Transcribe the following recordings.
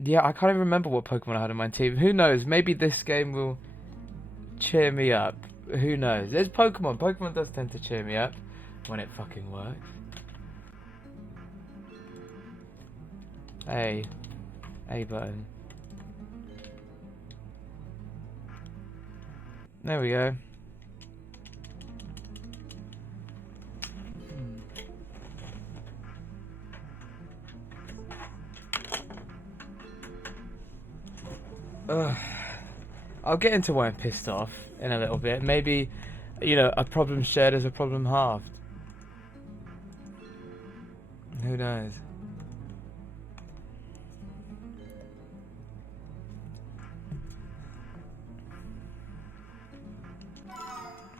Yeah, I can't even remember what Pokemon I had in my team. Who knows? Maybe this game will cheer me up. Who knows? It's Pokemon. Pokemon does tend to cheer me up when it fucking works. A. A button. There we go. Ugh. I'll get into why I'm pissed off in a little bit. Maybe, you know, a problem shared is a problem halved. Who knows?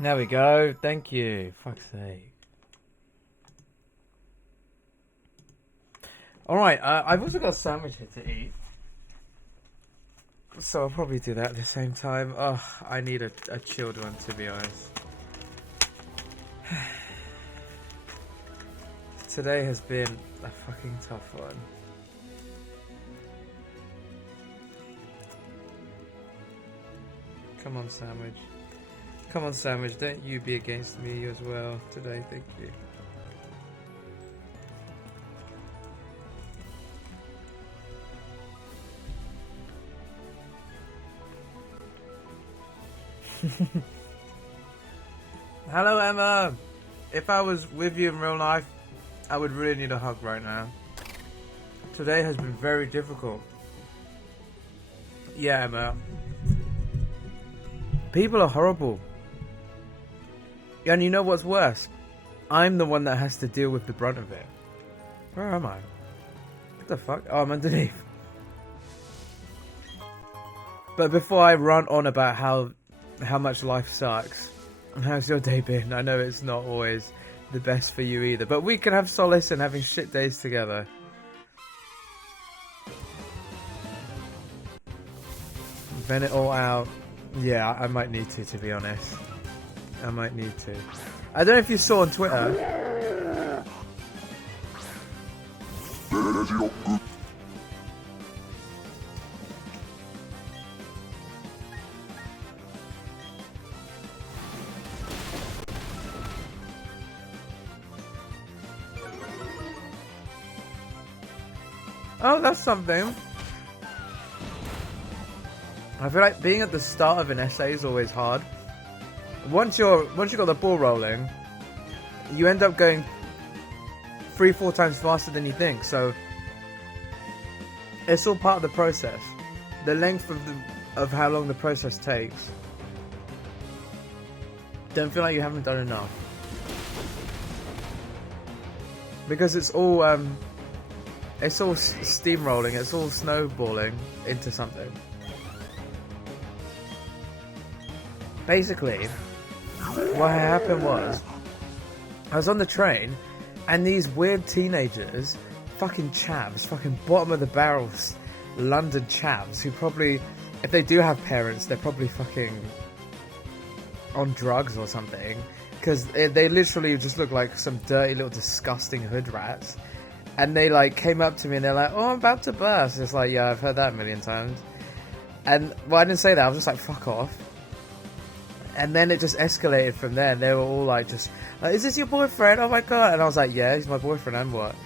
There we go. Thank you. Fuck's sake. Alright, I've also got a sandwich here to eat. So I'll probably do that at the same time. Oh, I need a chilled one, to be honest. Today has been a fucking tough one. Come on, sandwich. Come on, sandwich. Don't you be against me as well today. Thank you. Hello, Emma. If I was with you in real life, I would really need a hug right now. Today has been very difficult. Yeah, Emma. People are horrible. And you know what's worse? I'm the one that has to deal with the brunt of it. Where am I? What the fuck? Oh, I'm underneath. But before I run on about how much life sucks, how's your day been? I know it's not always the best for you either, but we can have solace in having shit days together. Vent it all out. Yeah, I might need to be honest. I might need to. I don't know if you saw on Twitter. Oh, that's something. I feel like being at the start of an essay is always hard. Once you got the ball rolling, you end up going 3-4 times faster than you think. So it's all part of the process. The length of how long the process takes. Don't feel like you haven't done enough, because it's all steamrolling. It's all snowballing into something. Basically, what happened was, I was on the train, and these weird teenagers, fucking chavs, fucking bottom of the barrel London chavs, who probably, if they do have parents, they're probably fucking on drugs or something, because they literally just look like some dirty little disgusting hood rats. And they like came up to me and they're like, "Oh, I'm about to burst." It's like, yeah, I've heard that a million times. And well, I didn't say that. I was just like, "Fuck off." And then it just escalated from there. And they were all like, "Just, is this your boyfriend? Oh my god!" And I was like, "Yeah, he's my boyfriend." And what?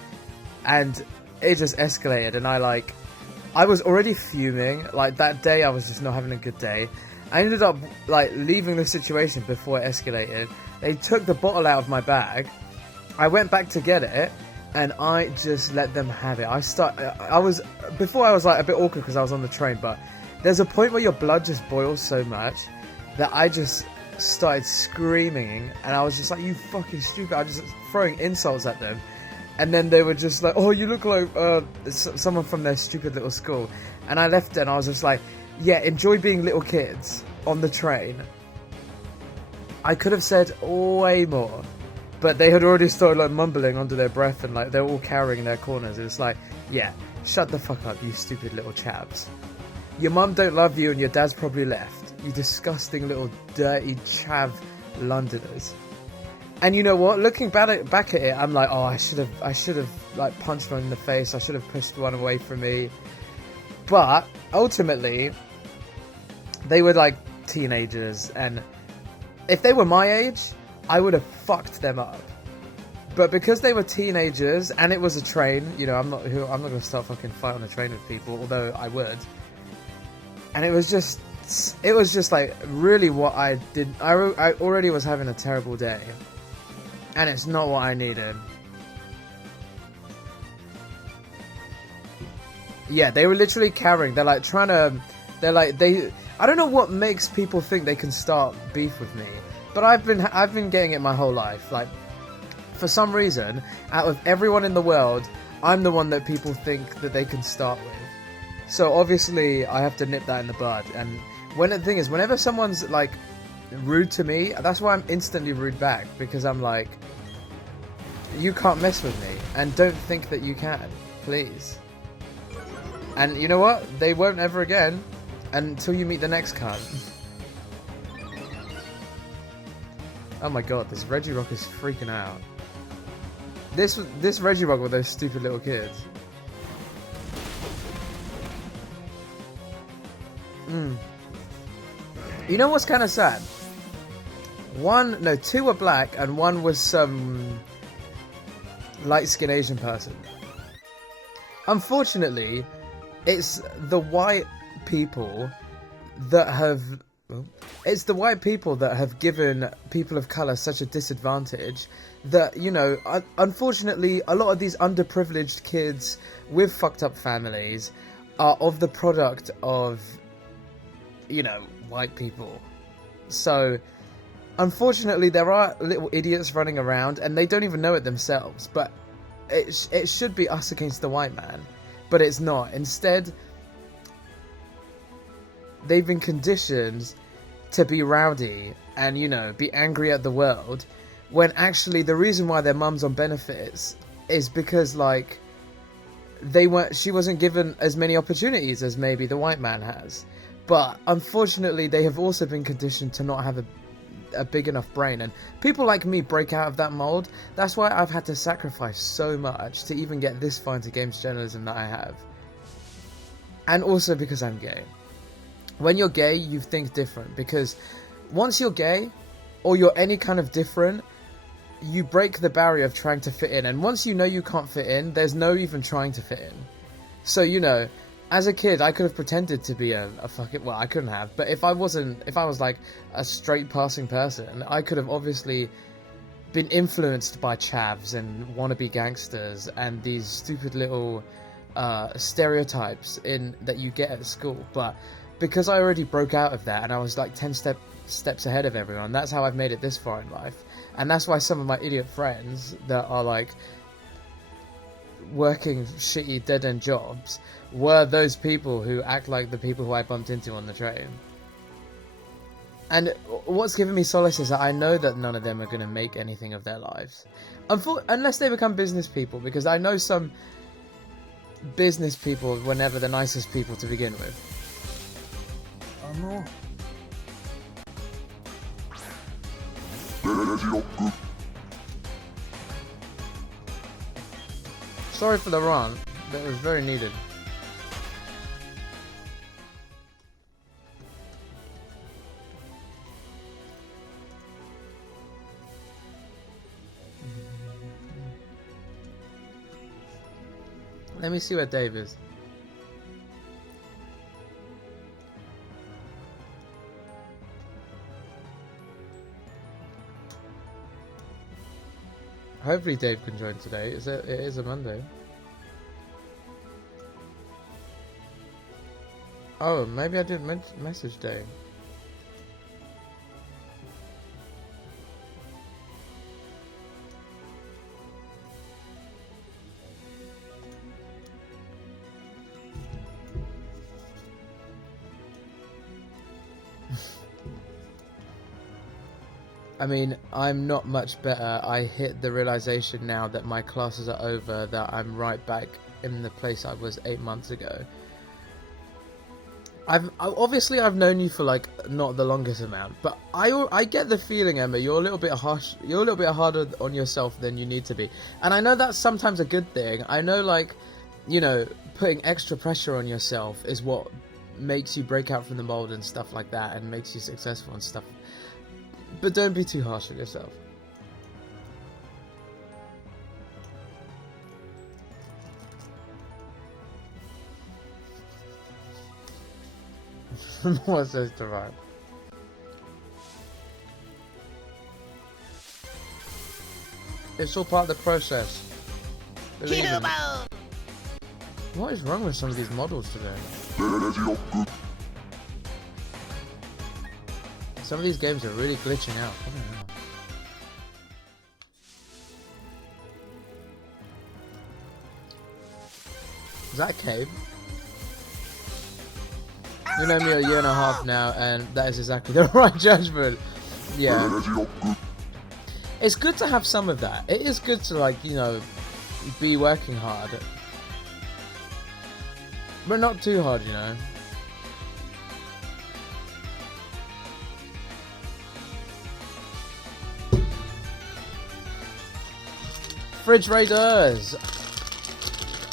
And it just escalated. And I was already fuming. Like that day, I was just not having a good day. I ended up like leaving the situation before it escalated. They took the bottle out of my bag. I went back to get it. And I just let them have it. Before I was like a bit awkward because I was on the train, but there's a point where your blood just boils so much that I just started screaming, and I was just like, "You fucking stupid!" I was just throwing insults at them, and then they were just like, "Oh, you look like someone from their stupid little school," and I left it, and I was just like, "Yeah, enjoy being little kids on the train." I could have said way more. But they had already started like mumbling under their breath, and like they were all cowering their corners. It's like, yeah, shut the fuck up, you stupid little chaps. Your mum don't love you, and your dad's probably left. You disgusting little dirty chav Londoners. And you know what? Looking back at it, I'm like, oh, I should have like punched one in the face. I should have pushed one away from me. But ultimately, they were like teenagers, and if they were my age, I would have fucked them up. But because they were teenagers and it was a train, you know, I'm not going to start fucking fight on a train with people, although I would. And it was just like really what I did. I already was having a terrible day, and it's not what I needed. Yeah, they were literally carrying. They're like trying to. I don't know what makes people think they can start beef with me, but I've been getting it my whole life. Like, for some reason, out of everyone in the world, I'm the one that people think that they can start with. So obviously, I have to nip that in the bud. And the thing is, whenever someone's like rude to me, that's why I'm instantly rude back, because I'm like, you can't mess with me, and don't think that you can, please. And you know what? They won't ever again, until you meet the next cunt. Oh my god, this Regirock is freaking out. This Regirock with those stupid little kids. You know what's kind of sad? Two were black and one was some light-skinned Asian person. Unfortunately, it's the white people that have given people of colour such a disadvantage that, you know, unfortunately, a lot of these underprivileged kids with fucked up families are of the product of, you know, white people. So, unfortunately, there are little idiots running around, and they don't even know it themselves, but it should be us against the white man, but it's not. Instead, they've been conditioned to be rowdy and, you know, be angry at the world, when actually the reason why their mum's on benefits is because, like, she wasn't given as many opportunities as maybe the white man has. But unfortunately, they have also been conditioned to not have a big enough brain, and people like me break out of that mold. That's why I've had to sacrifice so much to even get this far into games journalism that I have. And also because I'm gay. When you're gay, you think different, because once you're gay, or you're any kind of different, you break the barrier of trying to fit in, and once you know you can't fit in, there's no even trying to fit in. So, you know, as a kid, I could have pretended to be a fucking... Well, I couldn't have, but if I was like a straight passing person, I could have obviously been influenced by chavs and wannabe gangsters and these stupid little stereotypes that you get at school. But because I already broke out of that and I was like 10 steps ahead of everyone, that's how I've made it this far in life. And that's why some of my idiot friends that are like working shitty dead-end jobs were those people who act like the people who I bumped into on the train. And what's given me solace is that I know that none of them are going to make anything of their lives. Unless they become business people, because I know some business people were never the nicest people to begin with. Oh no. Sorry for the rant, but it was very needed. Let me see where Dave is. Hopefully Dave can join today. It is a Monday. Oh, maybe I didn't message Dave. I mean, I'm not much better. I hit the realization now that my classes are over, that I'm right back in the place I was 8 months ago. Obviously I've known you for like not the longest amount, but I get the feeling, Emma, you're a little bit harsh. You're a little bit harder on yourself than you need to be, and I know that's sometimes a good thing. I know, like, you know, putting extra pressure on yourself is what makes you break out from the mold and stuff like that, and makes you successful and stuff. But don't be too harsh on yourself. More says to rhyme. It's all part of the process. What is wrong with some of these models today? Some of these games are really glitching out. I don't know. Is that a cave? You know me a year and a half now, and that is exactly the right judgment. Yeah. It's good to have some of that. It is good to, like, you know, be working hard. But not too hard, you know. Fridge Raiders!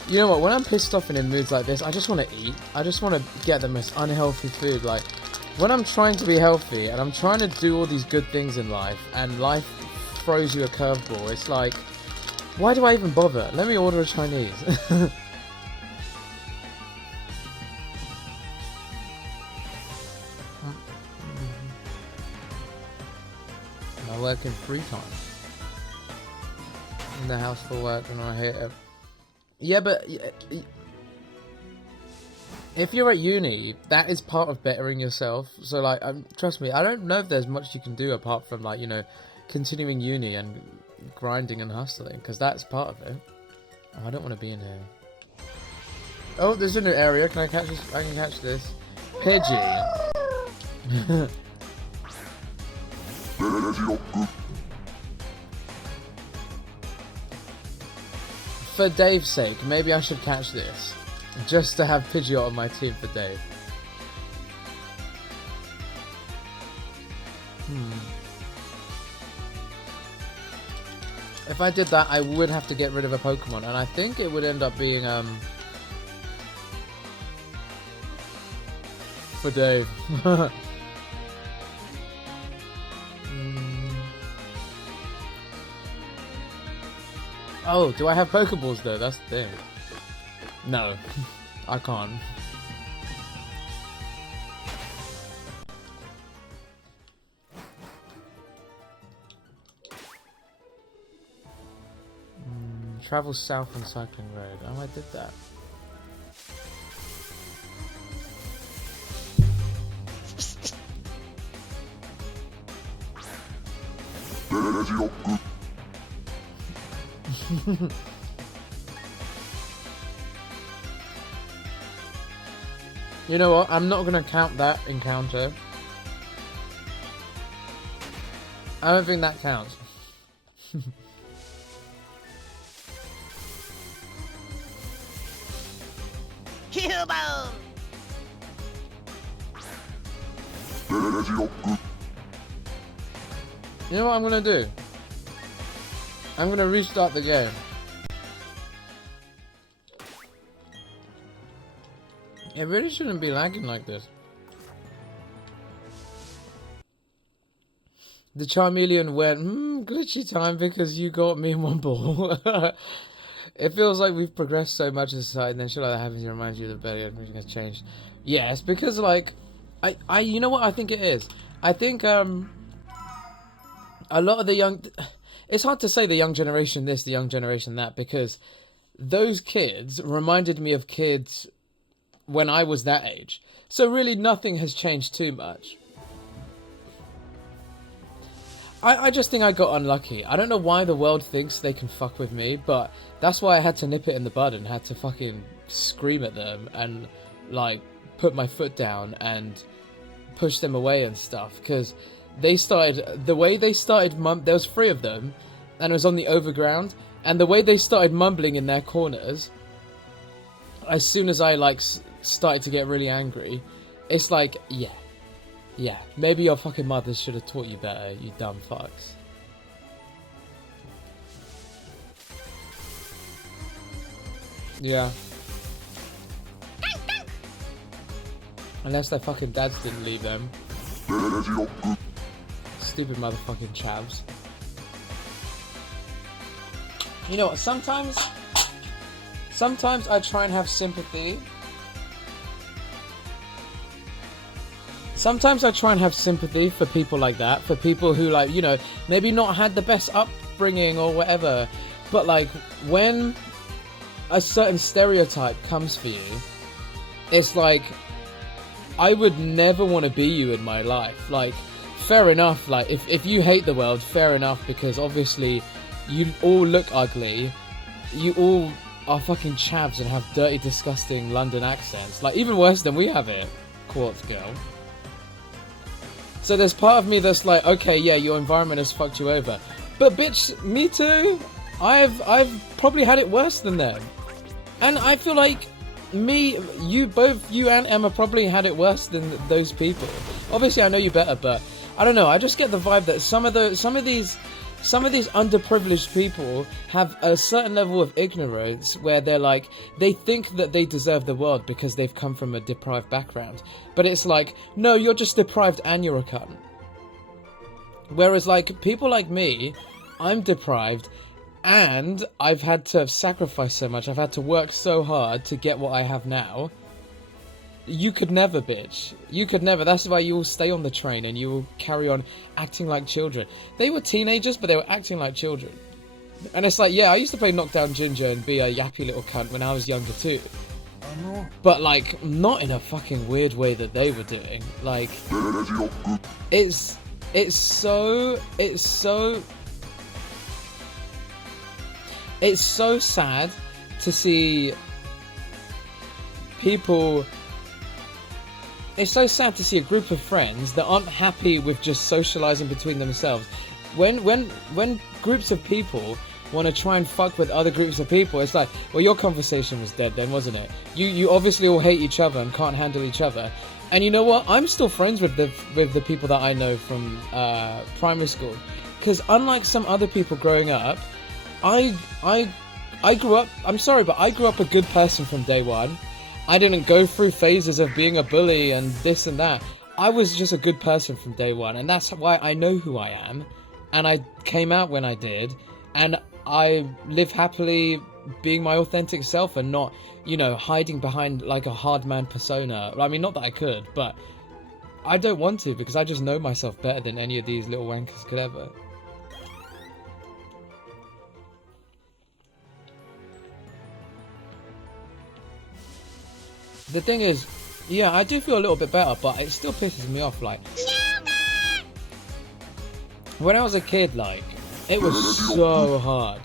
You know what, when I'm pissed off and in moods like this, I just want to eat. I just want to get the most unhealthy food. Like, when I'm trying to be healthy and I'm trying to do all these good things in life, and life throws you a curveball, it's like, why do I even bother? Let me order a Chinese. I work in free time. In the house for work, and I hate it. Yeah, but if you're at uni, that is part of bettering yourself. So, like, trust me, I don't know if there's much you can do apart from, like, you know, continuing uni and grinding and hustling, because that's part of it. Oh, I don't want to be in here. Oh, there's a new area. Can I catch this? I can catch this. Pidgey. For Dave's sake, maybe I should catch this. Just to have Pidgeot on my team for Dave. If I did that, I would have to get rid of a Pokemon, and I think it would end up being, for Dave. Oh, do I have Pokeballs though? That's the thing. No, I can't. Travel south on cycling road. Oh, I did that. You know what? I'm not gonna count that encounter. I don't think that counts. You know what I'm gonna do? I'm gonna restart the game. It really shouldn't be lagging like this. The Charmeleon went, glitchy time because you got me in one ball. It feels like we've progressed so much as a society, and then shit like that happens to remind you that better everything has changed. Yes, because, like, I you know what I think it is? I think, a lot of the young... It's hard to say the young generation this, the young generation that, because those kids reminded me of kids when I was that age. So really nothing has changed too much. I just think I got unlucky. I don't know why the world thinks they can fuck with me, but that's why I had to nip it in the bud and had to fucking scream at them and, like, put my foot down and push them away and stuff, because they started, the way they started, there was 3 of them, and it was on the overground, and the way they started mumbling in their corners, as soon as I, like, started to get really angry, it's like, yeah, maybe your fucking mother should have taught you better, you dumb fucks. Yeah. Unless their fucking dads didn't leave them. Stupid motherfucking chavs. You know what, sometimes I try and have sympathy. Sometimes I try and have sympathy for people like that. For people who, like, you know, maybe not had the best upbringing or whatever. But, like, when a certain stereotype comes for you, it's like, I would never want to be you in my life. Like, fair enough, like, if you hate the world, fair enough, because obviously you all look ugly. You all are fucking chavs and have dirty, disgusting London accents. Like, even worse than we have it, Quartz Girl. So there's part of me that's like, okay, yeah, your environment has fucked you over. But bitch, me too. I've probably had it worse than them. And I feel like both you and Emma probably had it worse than those people. Obviously, I know you better, but I don't know. I just get the vibe that some of these underprivileged people have a certain level of ignorance where they're like, they think that they deserve the world because they've come from a deprived background. But it's like, no, you're just deprived and you're a cunt. Whereas, like, people like me, I'm deprived and I've had to sacrifice so much. I've had to work so hard to get what I have now. You could never, bitch. You could never. That's why you will stay on the train and you will carry on acting like children. They were teenagers, but they were acting like children. And it's like, yeah, I used to play Knockdown Ginger and be a yappy little cunt when I was younger too. But, like, not in a fucking weird way that they were doing. Like, it's so sad to see people. It's so sad to see a group of friends that aren't happy with just socializing between themselves. When groups of people want to try and fuck with other groups of people, it's like, well, your conversation was dead then, wasn't it? You obviously all hate each other and can't handle each other. And you know what? I'm still friends with the people that I know from primary school, because unlike some other people growing up, I grew up. I'm sorry, but I grew up a good person from day one. I didn't go through phases of being a bully and this and that. I was just a good person from day one, and that's why I know who I am. And I came out when I did, and I live happily being my authentic self and not, you know, hiding behind like a hard man persona. I mean, not that I could, but I don't want to, because I just know myself better than any of these little wankers could ever. The thing is, yeah, I do feel a little bit better, but it still pisses me off, like, when I was a kid, like, it was so hard.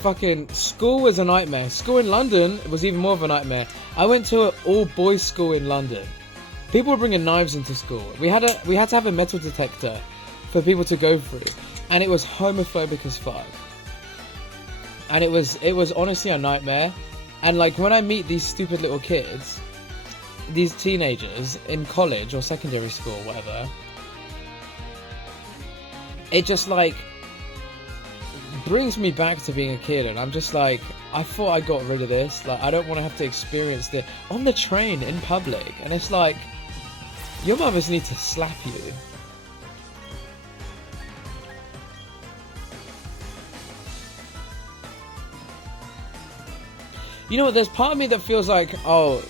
Fucking school was a nightmare. School in London was even more of a nightmare. I went to an all-boys school in London. People were bringing knives into school. We had to have a metal detector for people to go through, and it was homophobic as fuck. And it was honestly a nightmare. And, like, when I meet these stupid little kids, these teenagers in college or secondary school or whatever, it just, like, brings me back to being a kid. And I'm just like, I thought I got rid of this. Like, I don't want to have to experience this on the train in public. And it's like, your mothers need to slap you. You know what, there's part of me that feels like, oh,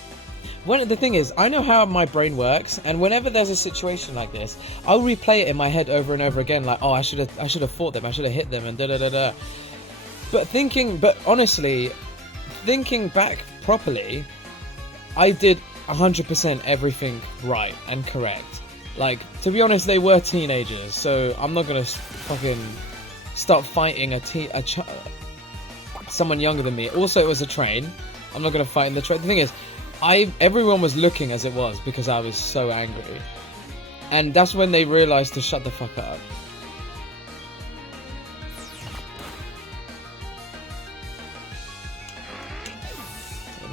the thing is, I know how my brain works, and whenever there's a situation like this, I'll replay it in my head over and over again, like, oh, I should have fought them, I should have hit them, and da-da-da-da. But honestly, thinking back properly, I did 100% everything right and correct. Like, to be honest, they were teenagers, so I'm not gonna fucking start fighting someone younger than me. Also, it was a train. I'm not going to fight in the train. The thing is, everyone was looking as it was because I was so angry. And that's when they realised to shut the fuck up.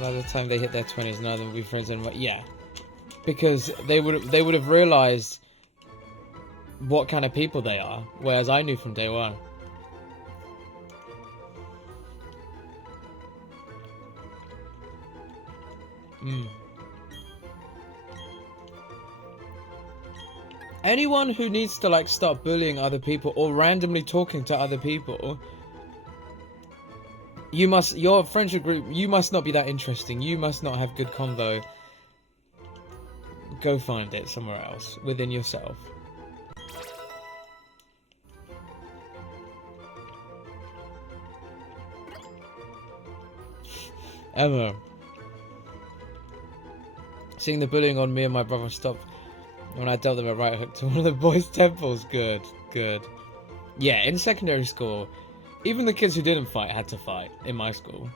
By the time they hit their 20s, none of them will be friends anymore. Yeah. Because they would have realised what kind of people they are. Whereas I knew from day one. Anyone who needs to like start bullying other people or randomly talking to other people, your friendship group, you must not be that interesting. You must not have good convo. Go find it somewhere else within yourself. Emma, seeing the bullying on me and my brother stopped when I dealt them a right hook to one of the boys' temples. Good, good. Yeah, in secondary school, even the kids who didn't fight had to fight in my school.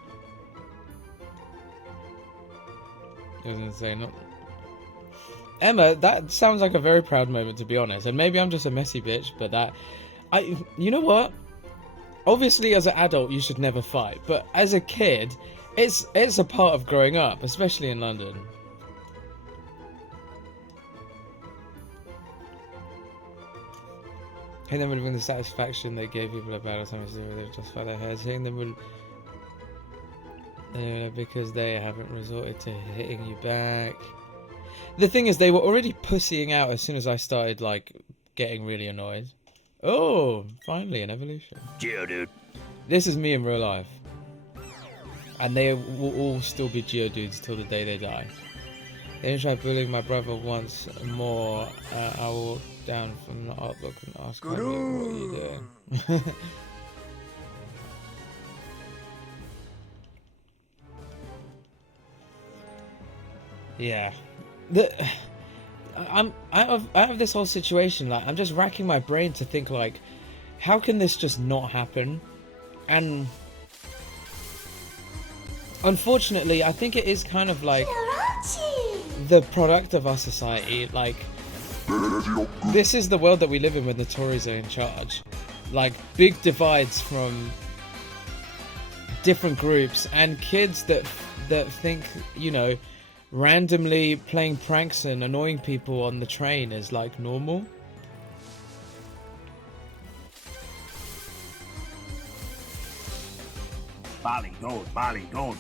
It was insane. Emma, that sounds like a very proud moment, to be honest. And maybe I'm just a messy bitch, but you know what? Obviously, as an adult, you should never fight. But as a kid, it's a part of growing up, especially in London. Hitting them would have been the satisfaction they gave people about or something, so they just felt their heads. Hitting them would... because they haven't resorted to hitting you back. The thing is, they were already pussying out as soon as I started, like, getting really annoyed. Oh, finally, an evolution. Geodude. This is me in real life. And they will all still be Geodudes till the day they die. They tried bullying my brother once more. I will down from the art book and ask what are you doing? Yeah. I'm out of this whole situation. Like, I'm just racking my brain to think, like, how can this just not happen? And unfortunately, I think it is kind of like the product of our society. Like, this is the world that we live in when the Tories are in charge. Like, big divides from different groups and kids that think, you know, randomly playing pranks and annoying people on the train is like normal. Bali, gold, Bali, gold.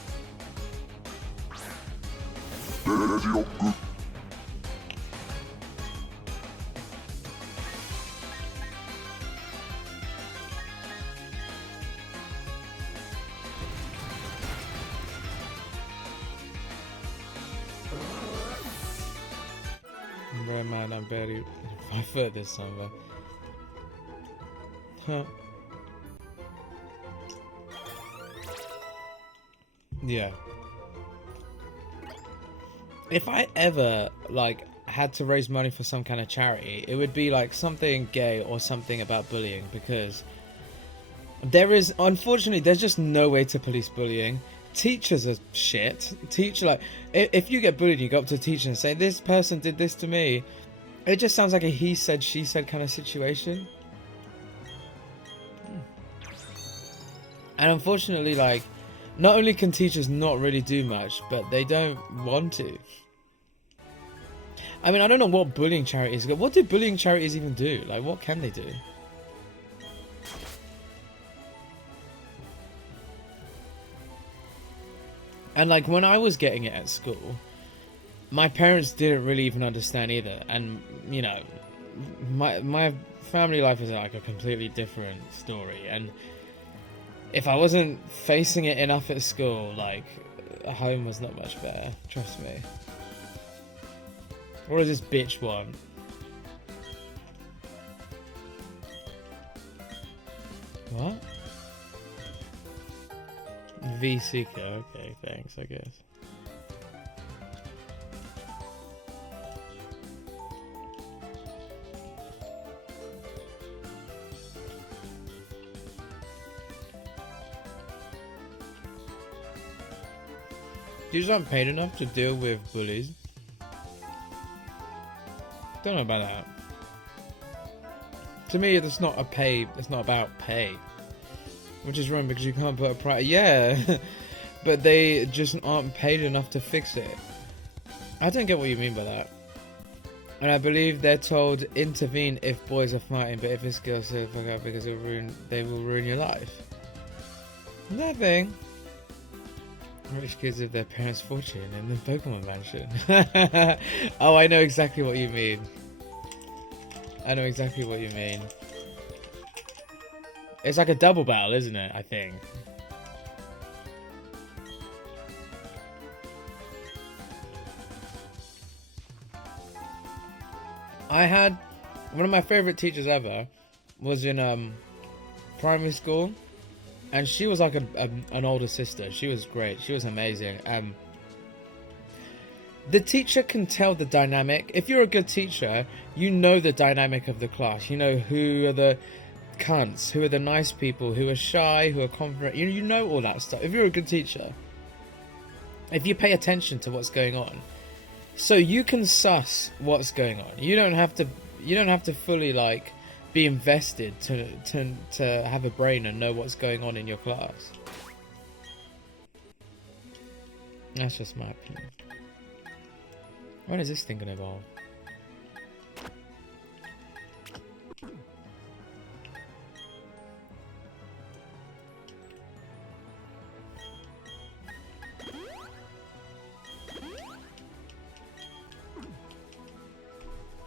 I'm very mad, I'm barely 5 foot this time, but... Huh. Yeah. If I ever, like, had to raise money for some kind of charity, it would be, like, something gay or something about bullying, because unfortunately, there's just no way to police bullying. Teachers are shit. If you get bullied, you go up to a teacher and say, this person did this to me. It just sounds like a he said, she said kind of situation. And unfortunately, like, not only can teachers not really do much, but they don't want to. I mean, I don't know what bullying charities... What do bullying charities even do? Like, what can they do? And, like, when I was getting it at school, my parents didn't really even understand either. And, you know, my family life is, like, a completely different story. And if I wasn't facing it enough at school, like, home was not much better. Trust me. What does this bitch want? What? V-Seeker, okay, thanks, I guess. These aren't paid enough to deal with bullies. Don't know about that. To me, it's not about pay. Which is wrong because you can't put a price. Yeah, but they just aren't paid enough to fix it. I don't get what you mean by that. And I believe they're told intervene if boys are fighting, but if it's girls, so fuck up because they will ruin your life. Nothing. Rich kids with their parents' fortune in the Pokemon mansion. Oh, I know exactly what you mean. I know exactly what you mean. It's like a double battle, isn't it? I think. I had one of my favorite teachers ever was in primary school, and she was like an older sister. She was great. She was amazing. The teacher can tell the dynamic. If you're a good teacher, you know the dynamic of the class. You know who are the cunts, who are the nice people, who are shy, who are confident. You know all that stuff. If you're a good teacher, if you pay attention to what's going on, so you can suss what's going on. You don't have to fully like be invested to have a brain and know what's going on in your class. That's just my opinion. When is this thing gonna evolve?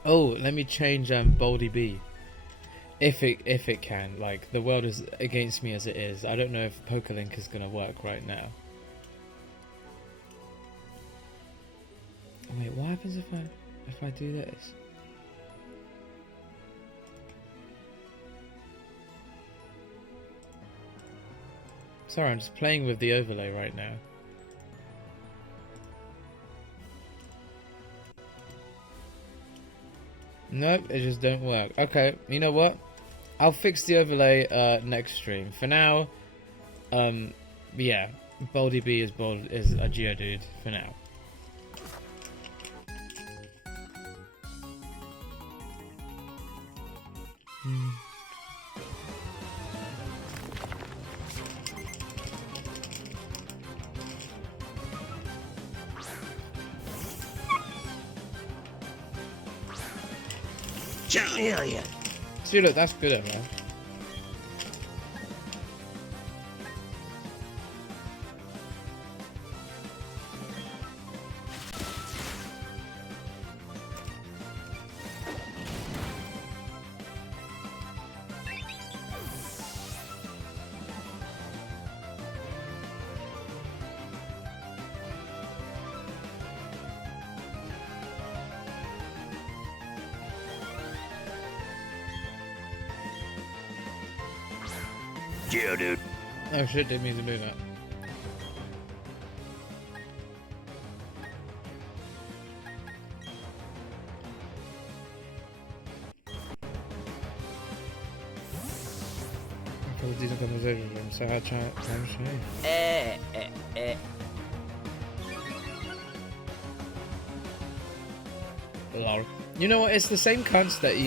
Oh, let me change Boldy B. If it can. Like, the world is against me as it is. I don't know if PokeLink is gonna work right now. Wait, what happens if I do this? Sorry, I'm just playing with the overlay right now. Nope, it just don't work. Okay, you know what? I'll fix the overlay next stream. For now, yeah, Boldy B is a Geodude for now. Yeah. See, look, that's good, man. Geodude. Oh shit, didn't mean to do that. Probably didn't come over him, so I try to show. Lol. You know what? It's the same cunts that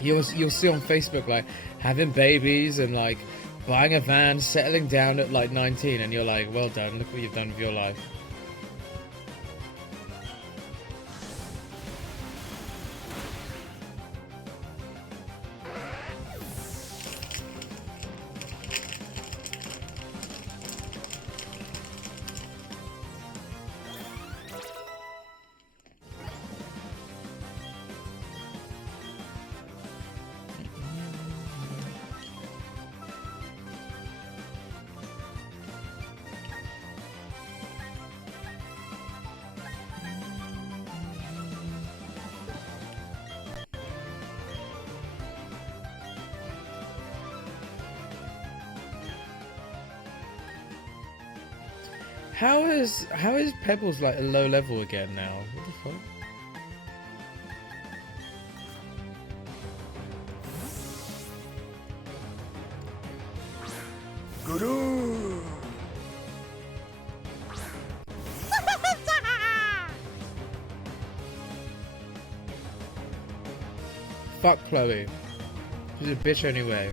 you'll see on Facebook, like having babies and like buying a van, settling down at like 19, and you're like, well done, look what you've done with your life. How is Pebbles like a low level again now? What the fuck? Guru. Fuck Chloe. She's a bitch anyway.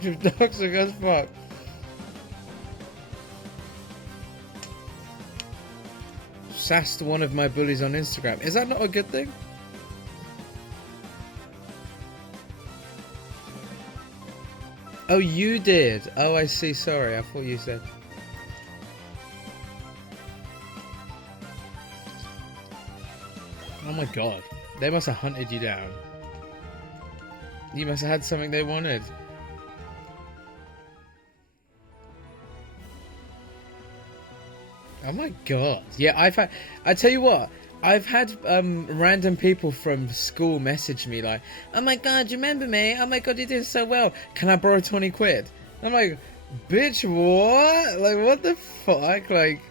You're toxic as fuck. sassed one of my bullies on Instagram. Is that not a good thing? Oh, you did. Oh, I see. Sorry, I thought you said. Oh my god. They must have hunted you down. You must have had something they wanted. Oh my god. Yeah, I tell you what, I've had random people from school message me like, oh my god, you remember me? Oh my god, you did so well. Can I borrow 20 quid? I'm like, bitch, what? Like, what the fuck? Like,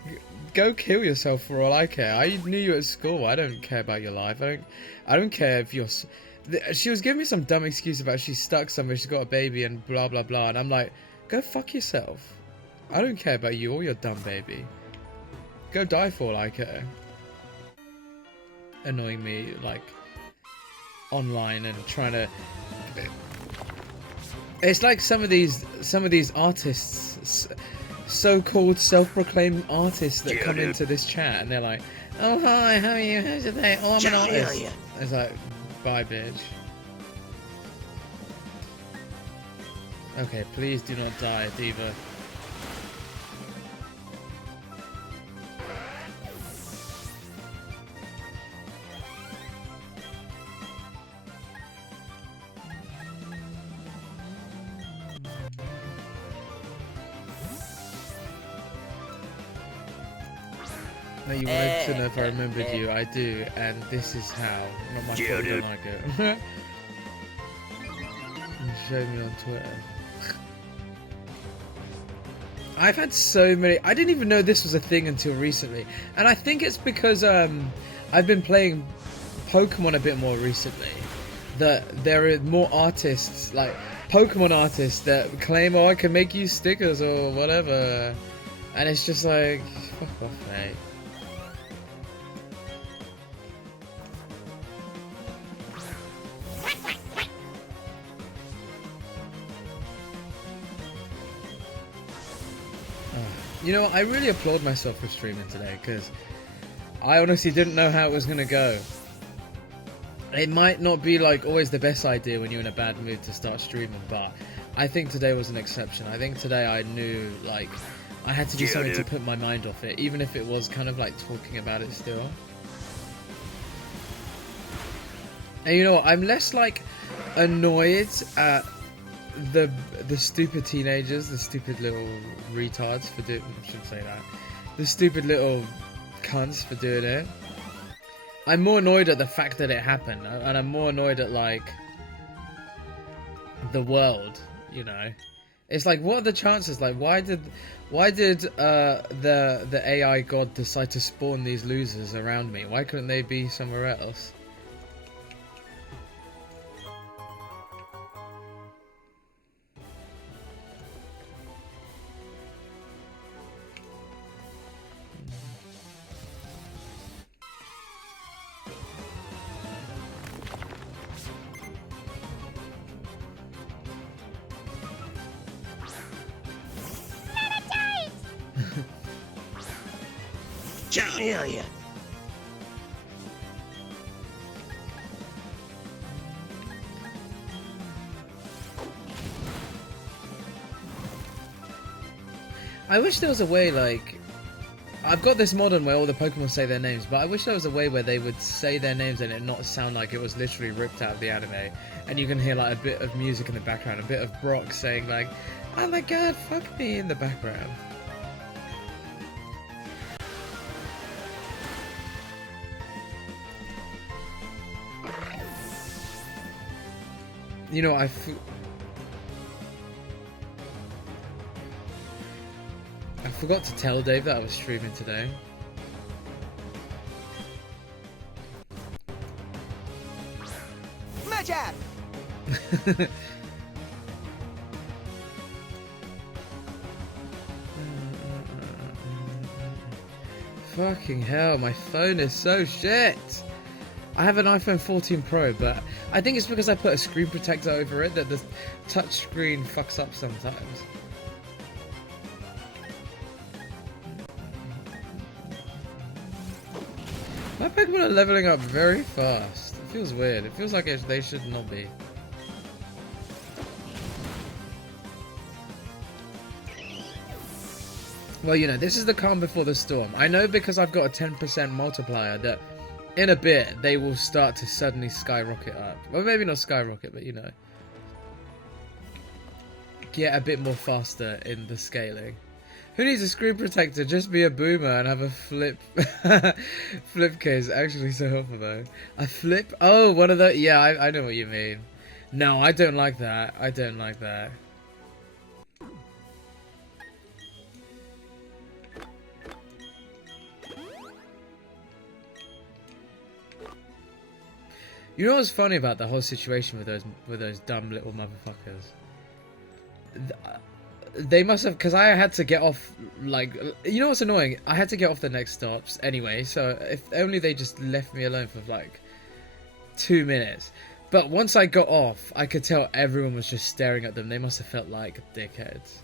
go kill yourself for all I care. I knew you at school. I don't care about your life. I don't care if you're... She was giving me some dumb excuse about she's stuck somewhere, she's got a baby and blah blah blah, and I'm like, go fuck yourself. I don't care about you or your dumb baby. Go die for all I care. Annoying me like online and trying to... It's like some of these artists, so-called self-proclaimed artists that come into this chat and they're like, oh hi, how are you, how's your day? Oh, I'm an artist. It's like, bye bitch. Okay, please do not die, Diva. You wanted to know if I remembered you. I do, and this is how. Not my fault, you don't like it. Show me on Twitter. I've had so many... I didn't even know this was a thing until recently. And I think it's because I've been playing Pokemon a bit more recently. That there are more artists, like Pokemon artists, that claim, oh, I can make you stickers or whatever. And it's just like, fuck off, mate. You know, I really applaud myself for streaming today, because I honestly didn't know how it was going to go. It might not be like always the best idea when you're in a bad mood to start streaming, but I think today was an exception. I think today I knew, like, I had to do something to put my mind off it, even if it was kind of like talking about it still. And you know what, I'm less like annoyed at the stupid teenagers, the stupid little retards for doing... I shouldn't say that. The stupid little cunts for doing it. I'm more annoyed at the fact that it happened, and I'm more annoyed at, like, the world, you know. It's like, what are the chances? Like, why did the AI god decide to spawn these losers around me? Why couldn't they be somewhere else? Gyrados. I wish there was a way, like... I've got this mod on where all the Pokemon say their names, but I wish there was a way where they would say their names and it not sound like it was literally ripped out of the anime. And you can hear, like, a bit of music in the background, a bit of Brock saying, like, oh my god, fuck me, in the background. You know, I forgot to tell Dave that I was streaming today. Match out. Fucking hell, my phone is so shit. I have an iPhone 14 Pro, but I think it's because I put a screen protector over it that the touch screen fucks up sometimes. My Pokemon are leveling up very fast. It feels weird. It feels like they should not be. Well, you know, this is the calm before the storm. I know because I've got a 10% multiplier that in a bit they will start to suddenly skyrocket up. Well, maybe not skyrocket, but you know, get a bit more faster in the scaling. Who needs a screen protector? Just be a boomer and have a flip flip case. Actually so helpful though. A flip? Oh, one of the... Yeah, I know what you mean. No, I don't like that. I don't like that. You know what's funny about the whole situation with those dumb little motherfuckers? They must have, because I had to get off, like, you know what's annoying? I had to get off the next stops anyway, so if only they just left me alone for like 2 minutes. But once I got off, I could tell everyone was just staring at them. They must have felt like dickheads.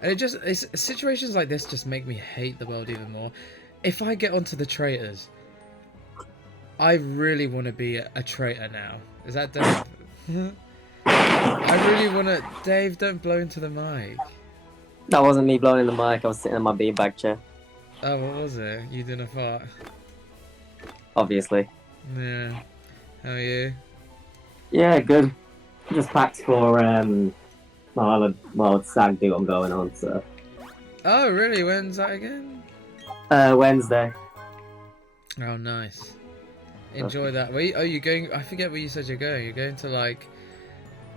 And situations like this just make me hate the world even more. If I get onto the traitors, I really want to be a traitor now. Is that Dave? I really want to... Dave, don't blow into the mic. That wasn't me blowing in the mic, I was sitting in my beanbag chair. Oh, what was it? You didn't fart? Obviously. Yeah. How are you? Yeah, good. Just packed for SAG do I'm going on, so. Oh, really? When's that again? Wednesday. Oh, nice. Enjoy that. Wait, you going? I forget where you said you're going. You're going to like,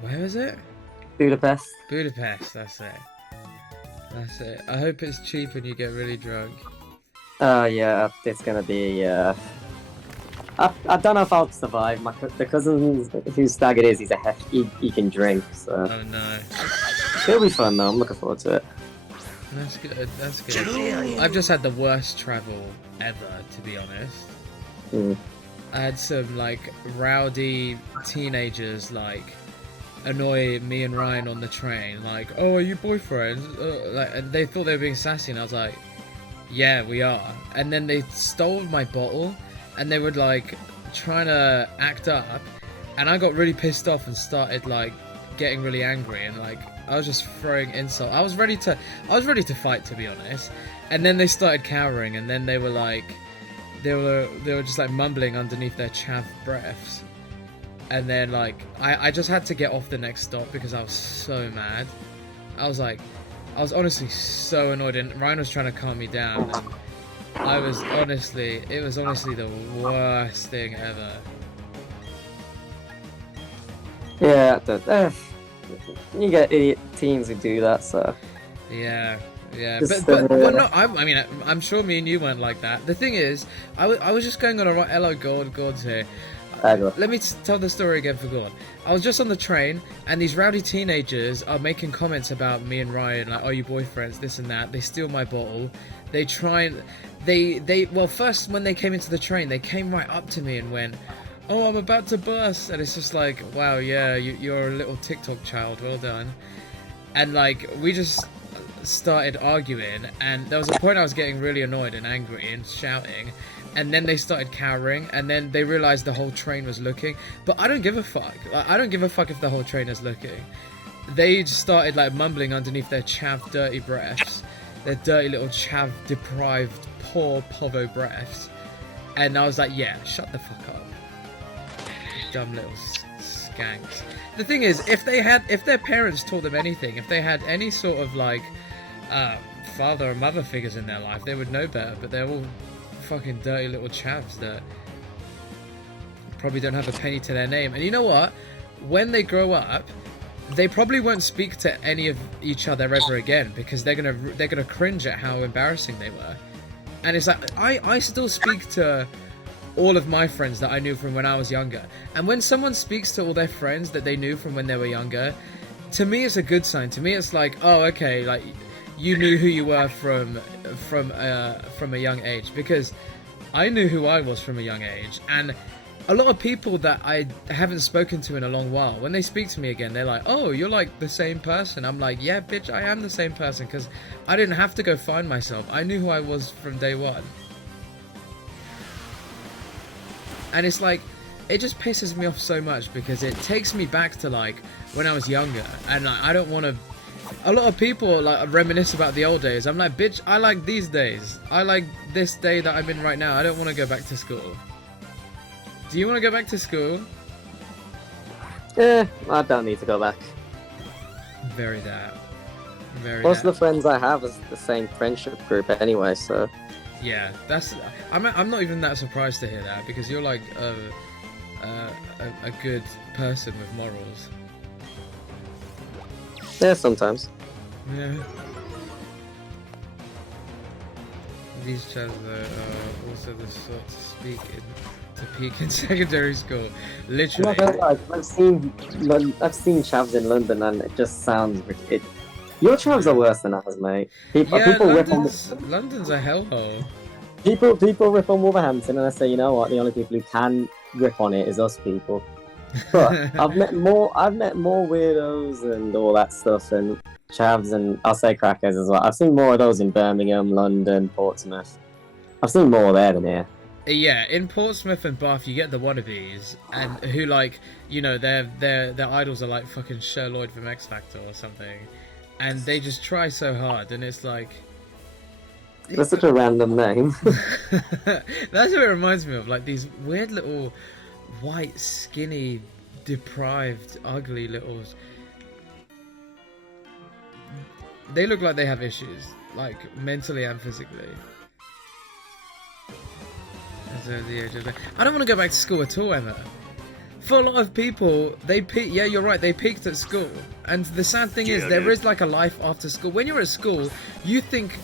where is it? Budapest. Budapest. That's it. That's it. I hope it's cheap and you get really drunk. Yeah, it's gonna be. I don't know if I'll survive. The cousin whose stag it is, he's a he can drink. So. Oh no. It'll be fun though. I'm looking forward to it. That's good. That's good. I've just had the worst travel ever, to be honest. Mm. I had some like rowdy teenagers like annoy me and Ryan on the train, like, "Oh, are you boyfriends?" Like, and they thought they were being sassy, and I was like, "Yeah, we are." And then they stole my bottle, and they were like trying to act up, and I got really pissed off and started like getting really angry, and like I was just throwing insults. I was ready to fight, to be honest. And then they started cowering, and then they were like. They were just like mumbling underneath their chav breaths, and then like I just had to get off the next stop because I was so mad. I was honestly so annoyed, and Ryan was trying to calm me down, and it was honestly the worst thing ever. Yeah, you get idiot teens who do that, so. Yeah. Yeah, Just, but no, I mean, I'm sure me and you weren't like that. The thing is, I was just going on a... Hello, God's here. Let me tell the story again for God. I was just on the train, and these rowdy teenagers are making comments about me and Ryan, like, "Oh, you boyfriends, this and that." They steal my bottle. They try and... Well, first, when they came into the train, they came right up to me and went, "Oh, I'm about to burst." And it's just like, wow, yeah, you're a little TikTok child. Well done. And, like, we just... started arguing, and there was a point I was getting really annoyed and angry and shouting, and then they started cowering, and then they realized the whole train was looking. But I don't give a fuck. Like, I don't give a fuck if the whole train is looking. They just started like mumbling underneath their chav dirty breaths, their dirty little chav deprived poor povo breaths, and I was like, yeah, shut the fuck up, dumb little skanks. The thing is, if their parents taught them anything, if they had any sort of like father or mother figures in their life, they would know better. But they're all fucking dirty little chavs that probably don't have a penny to their name. And you know what? When they grow up, they probably won't speak to any of each other ever again, because they're gonna cringe at how embarrassing they were. And it's like I still speak to all of my friends that I knew from when I was younger. And when someone speaks to all their friends that they knew from when they were younger, to me it's a good sign. To me it's like, oh, okay, like you knew who you were from a young age, because I knew who I was from a young age, and a lot of people that I haven't spoken to in a long while, when they speak to me again, they're like, oh, you're like the same person. I'm like, yeah, bitch, I am the same person, because I didn't have to go find myself. I knew who I was from day one. And it's like, it just pisses me off so much, because it takes me back to like when I was younger, and like, I don't want to. A lot of people like reminisce about the old days. I'm like, bitch, I like these days. I like this day that I'm in right now. I don't want to go back to school. Do you want to go back to school? I don't need to go back. Very that. Very. Most of the friends I have is the same friendship group anyway, so. Yeah, that's. I'm not even that surprised to hear that, because you're like a good person with morals. Yeah, sometimes. Yeah. These chavs are also the sort to peak in secondary school. Literally. I've seen chavs in London, and it just sounds ridiculous. Your chavs are worse than ours, mate. People London's a hellhole. People rip on Wolverhampton, and I say, you know what? The only people who can rip on it is us people. But I've met more weirdos and all that stuff, and chavs, and I'll say crackers as well. I've seen more of those in Birmingham, London, Portsmouth. I've seen more there than here. Yeah, in Portsmouth and Bath, you get the wannabes, and who like, you know, their idols are like fucking Cher Lloyd from X Factor or something, and they just try so hard, and it's like. That's such a random name. That's what it reminds me of, like these weird little white, skinny, deprived, ugly little. They look like they have issues, like mentally and physically. I don't want to go back to school at all, Emma. For a lot of people, yeah, you're right, they peaked at school. And the sad thing is, there is like a life after school. When you're at school, you think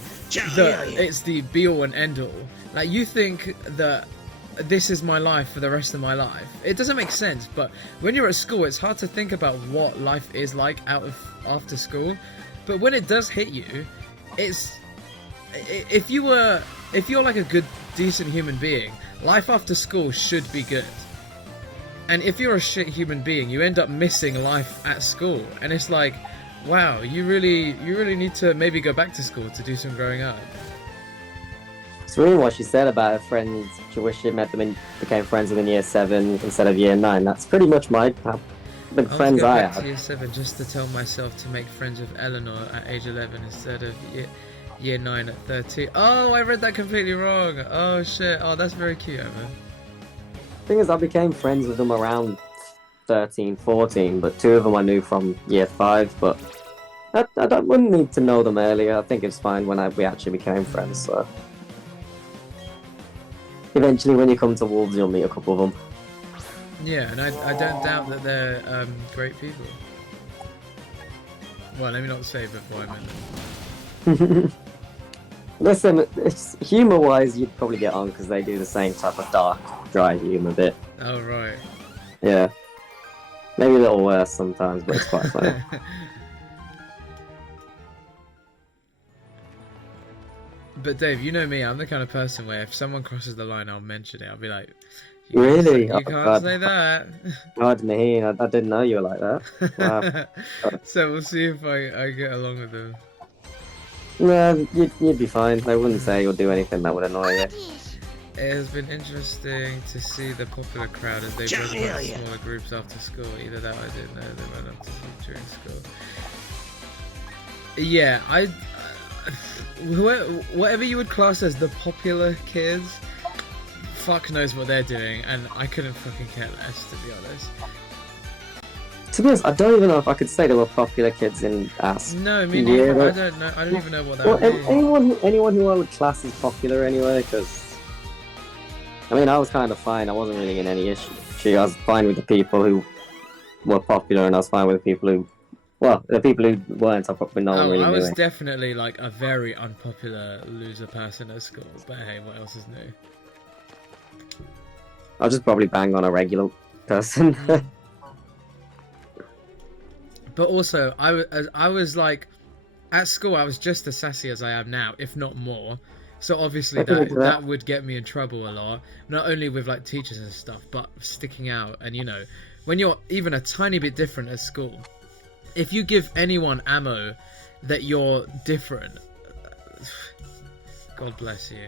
that it's the be-all and end-all. Like, you think that this is my life for the rest of my life. It doesn't make sense, but when you're at school, it's hard to think about what life is like after school. But when it does hit you, it's... If you're like a good, decent human being, life after school should be good. And if you're a shit human being, you end up missing life at school. And it's like, wow, you really need to maybe go back to school to do some growing up. It's really what she said about her friends. She wished she met them and became friends with in year 7 instead of year 9. That's pretty much the friends I have. To year 7 just to tell myself to make friends with Eleanor at age 11 instead of year 9 at 13. Oh, I read that completely wrong. Oh shit. Oh, that's very cute, Emma. Thing is, I became friends with them around 13, 14, but 2 of them I knew from year 5, but I wouldn't need to know them earlier. I think it's fine when we actually became friends, so... Eventually, when you come to Wolves, you'll meet a couple of them. Yeah, and I don't doubt that they're great people. Well, let me not say before I meant them. Listen, humour-wise, you'd probably get on because they do the same type of dark, dry humour bit. Oh, right. Yeah. Maybe a little worse sometimes, but it's quite funny. But Dave, you know me, I'm the kind of person where if someone crosses the line, I'll mention it. I'll be like, really? You can't say that. God, Mahin, I didn't know you were like that. Wow. So we'll see if I get along with them. No, you'd be fine. They wouldn't say or do anything that would annoy you. It has been interesting to see the popular crowd as they broke up smaller groups after school. Either that or I didn't know they went up to school during school. Yeah, whatever you would class as the popular kids, fuck knows what they're doing, and I couldn't fucking care less, to be honest. To be honest, I don't even know if I could say there were popular kids in us. No, me neither. I don't know. I don't even know what that would be. Anyone who I would class as popular anyway, because I mean, I was kind of fine. I wasn't really in any issue. I was fine with the people who were popular, and I was fine with the people who, well, the people who weren't. No one really knew. I was definitely like a very unpopular loser person at school. But hey, what else is new? I'll just probably bang on a regular person. But also, I was like, at school I was just as sassy as I am now, if not more. So obviously that would get me in trouble a lot, not only with like teachers and stuff, but sticking out. And you know, when you're even a tiny bit different at school, if you give anyone ammo that you're different, God bless you.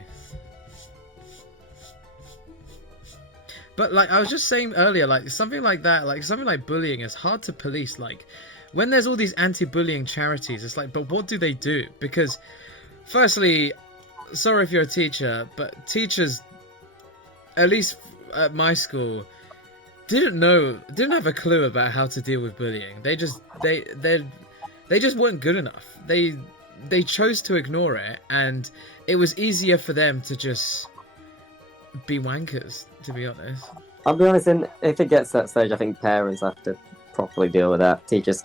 But like I was just saying earlier, like something like that, like something like bullying is hard to police. Like when there's all these anti-bullying charities, it's like, but what do they do? Because firstly, sorry if you're a teacher, but teachers, at least at my school, didn't have a clue about how to deal with bullying. They just weren't good enough. They chose to ignore it, and it was easier for them to just be wankers, to be honest. I'll be honest, and if it gets to that stage, I think parents have to properly deal with that. Teachers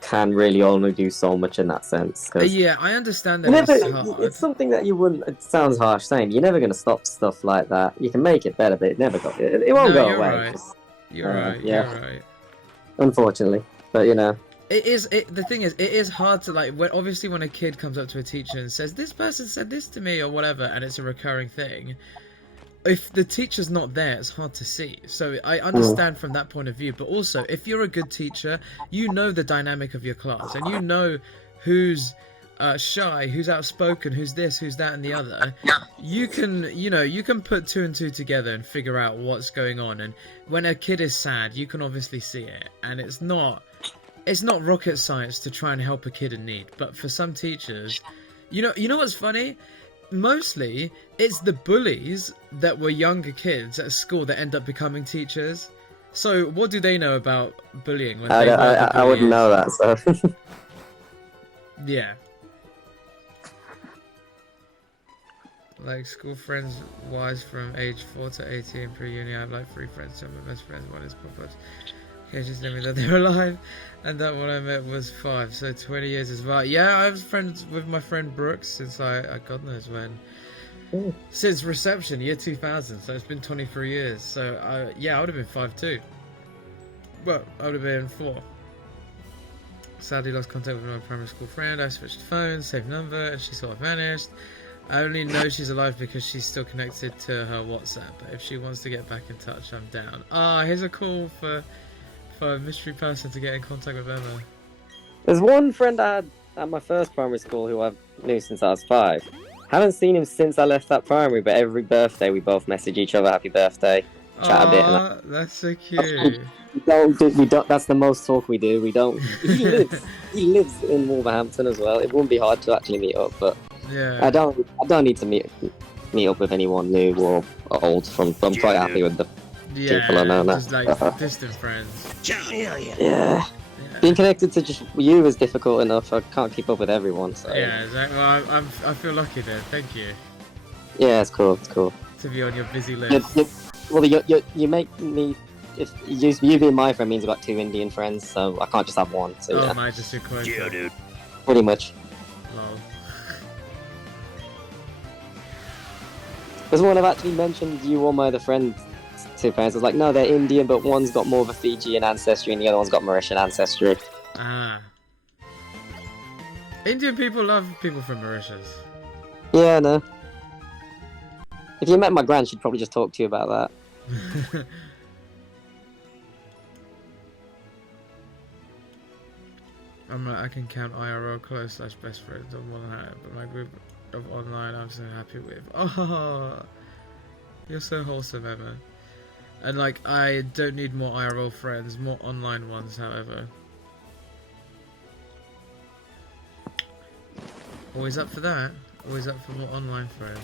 can really only do so much in that sense. Yeah, I understand that it's hard. It's something that you wouldn't... It sounds harsh saying, you're never going to stop stuff like that. You can make it better, but it won't go away. Right. You're right. Yeah. You're right. Unfortunately, but you know... The thing is, it is hard to, like, when a kid comes up to a teacher and says, this person said this to me, or whatever, and it's a recurring thing, if the teacher's not there, it's hard to see. So I understand from that point of view, but also, if you're a good teacher, you know the dynamic of your class, and you know who's shy, who's outspoken, who's this, who's that, and the other. You can put two and two together and figure out what's going on, and when a kid is sad, you can obviously see it, and it's not rocket science to try and help a kid in need. But for some teachers, you know what's funny? Mostly, it's the bullies that were younger kids at school that end up becoming teachers. So, what do they know about bullying? When I wouldn't know that, so... Yeah. Like, school friends wise from age 4 to 18 pre-uni, I have like 3 friends, some of my best friends, one is pop okay, just let me know they're alive, and that one I met was 5, so 20 years is right. Yeah, I was friends with my friend Brooks since I God knows when. Ooh. Since reception, year 2000, so it's been 23 years, so yeah, I would have been 5 too. Well, I would have been 4. Sadly lost contact with my primary school friend, I switched phones, saved number, and she sort of vanished. I only know she's alive because she's still connected to her WhatsApp, but if she wants to get back in touch, I'm down. Here's a call for a mystery person to get in contact with Emma. There's one friend I had at my first primary school who I knew since I was 5. Haven't seen him since I left that primary, but every birthday we both message each other happy birthday, chat a bit. And that's so cute. We don't. That's the most talk we do. We don't. He lives in Wolverhampton as well. It wouldn't be hard to actually meet up, but yeah, I don't need to meet up with anyone new or old. I'm quite happy with the people I know now. Just like distant friends. Yeah. Being connected to just you is difficult enough. I can't keep up with everyone. So. Yeah, exactly. Well, I feel lucky then. Thank you. Yeah, it's cool. It's cool. To be on your busy list. You make me. If you being my friend means I've got 2 Indian friends, so I can't just have one. So oh, yeah. am I just too close? Yeah, dude. Pretty much. Lol. There's one I've actually mentioned you or my other friend to parents. I was like, no, they're Indian, but one's got more of a Fijian ancestry and the other one's got Mauritian ancestry. Indian people love people from Mauritius. Yeah, no. If you met my gran, she'd probably just talk to you about that. I can count IRL close / best friends on one hand, but my group of online I'm so happy with. Oh, you're so wholesome, Emma. And like, I don't need more IRL friends, more online ones, however. Always up for that. Always up for more online friends.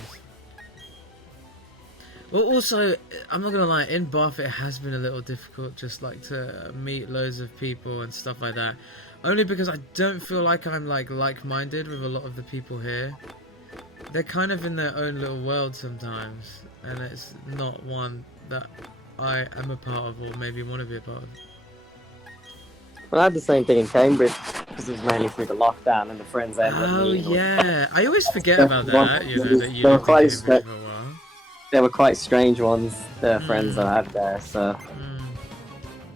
Well, also, I'm not gonna lie, in Bath it has been a little difficult just like to meet loads of people and stuff like that. Only because I don't feel like I'm like-minded with a lot of the people here. They're kind of in their own little world sometimes, and it's not one that I am a part of or maybe want to be a part of. Well, I had the same thing in Cambridge, because it was mainly through the lockdown and the friends I ended up meeting. Oh yeah, I always forget about that, you know, that you lived in Cambridge for a while. They were quite strange ones, the friends I had there, so...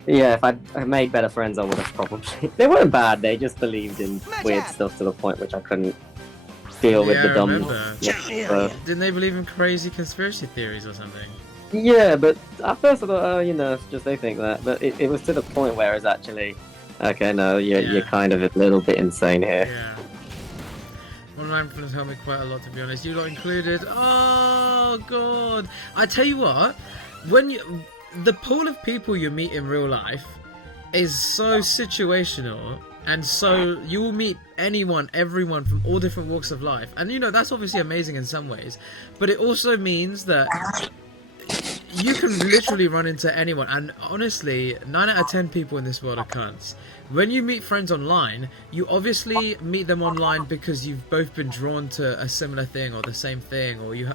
Yeah, if I made better friends, I would have probably... They weren't bad, they just believed in weird stuff to the point which I couldn't deal with the I dumb. remember. Yeah, Didn't they believe in crazy conspiracy theories or something? yeah, but at first I thought, oh, you know, it's just they think that. But it was to the point where it's actually, okay, no, you're kind of a little bit insane here. Yeah. Online friends helped me quite a lot, to be honest. You lot included. Oh god! I tell you what, the pool of people you meet in real life is so situational, and so you will meet anyone, everyone from all different walks of life, and you know that's obviously amazing in some ways, but it also means that you can literally run into anyone, and honestly, 9 out of 10 people in this world are cunts. When you meet friends online, you obviously meet them online because you've both been drawn to a similar thing or the same thing, or you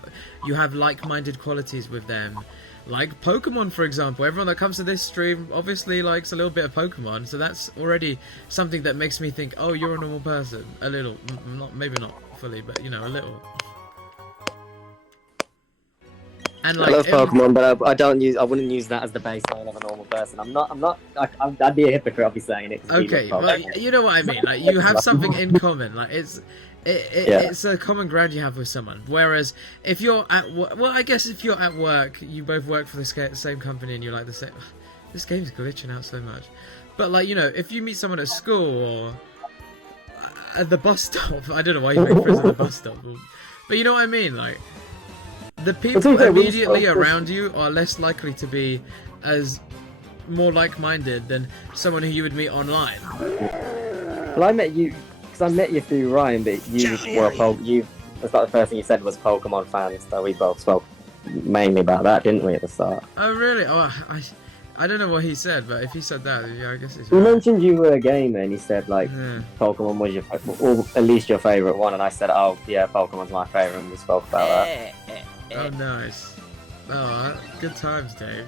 have like-minded qualities with them. Like Pokemon, for example. Everyone that comes to this stream obviously likes a little bit of Pokemon, so that's already something that makes me think, oh, you're a normal person. A little. Maybe not fully, but, you know, a little. And like, I love Pokemon, but I wouldn't use that as the baseline of a normal person. I'd be a hypocrite, I'd be saying it. Okay, but you know what I mean. Like, you have something in common. Like, it's a common ground you have with someone. Whereas if you're at well, I guess if you're at work, you both work for the same company, and you're like the same. This game's glitching out so much. But like, you know, if you meet someone at school or at the bus stop, I don't know why you make friends at the bus stop, but you know what I mean. Like, the people immediately around you are less likely to be as more like-minded than someone who you would meet online. Well, I met you because I met you through Ryan, but you were that's like the first thing you said was Pokemon fans, so we both spoke mainly about that, didn't we, at the start? Oh really? Oh, I don't know what he said, but if he said that, yeah, I guess it's You right. mentioned you were a gamer, and he said like Pokemon was or at least your favourite one, and I said, oh yeah, Pokemon's my favourite, and we spoke about that. Oh, nice. Oh, good times, Dave.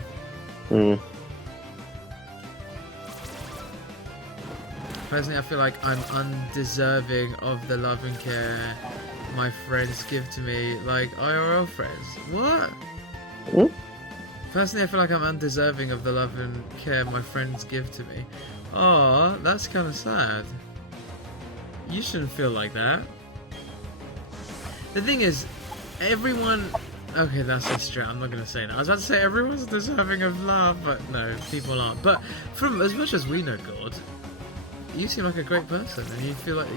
Personally, I feel like I'm undeserving of the love and care my friends give to me, like IRL friends. What? Personally, I feel like I'm undeserving of the love and care my friends give to me. Oh, that's kind of sad. You shouldn't feel like that. The thing is, everyone... Okay, that's a straight. I'm not going to say that. I was about to say everyone's deserving of love, but no, people aren't. But from as much as we know God, you seem like a great person, and you feel like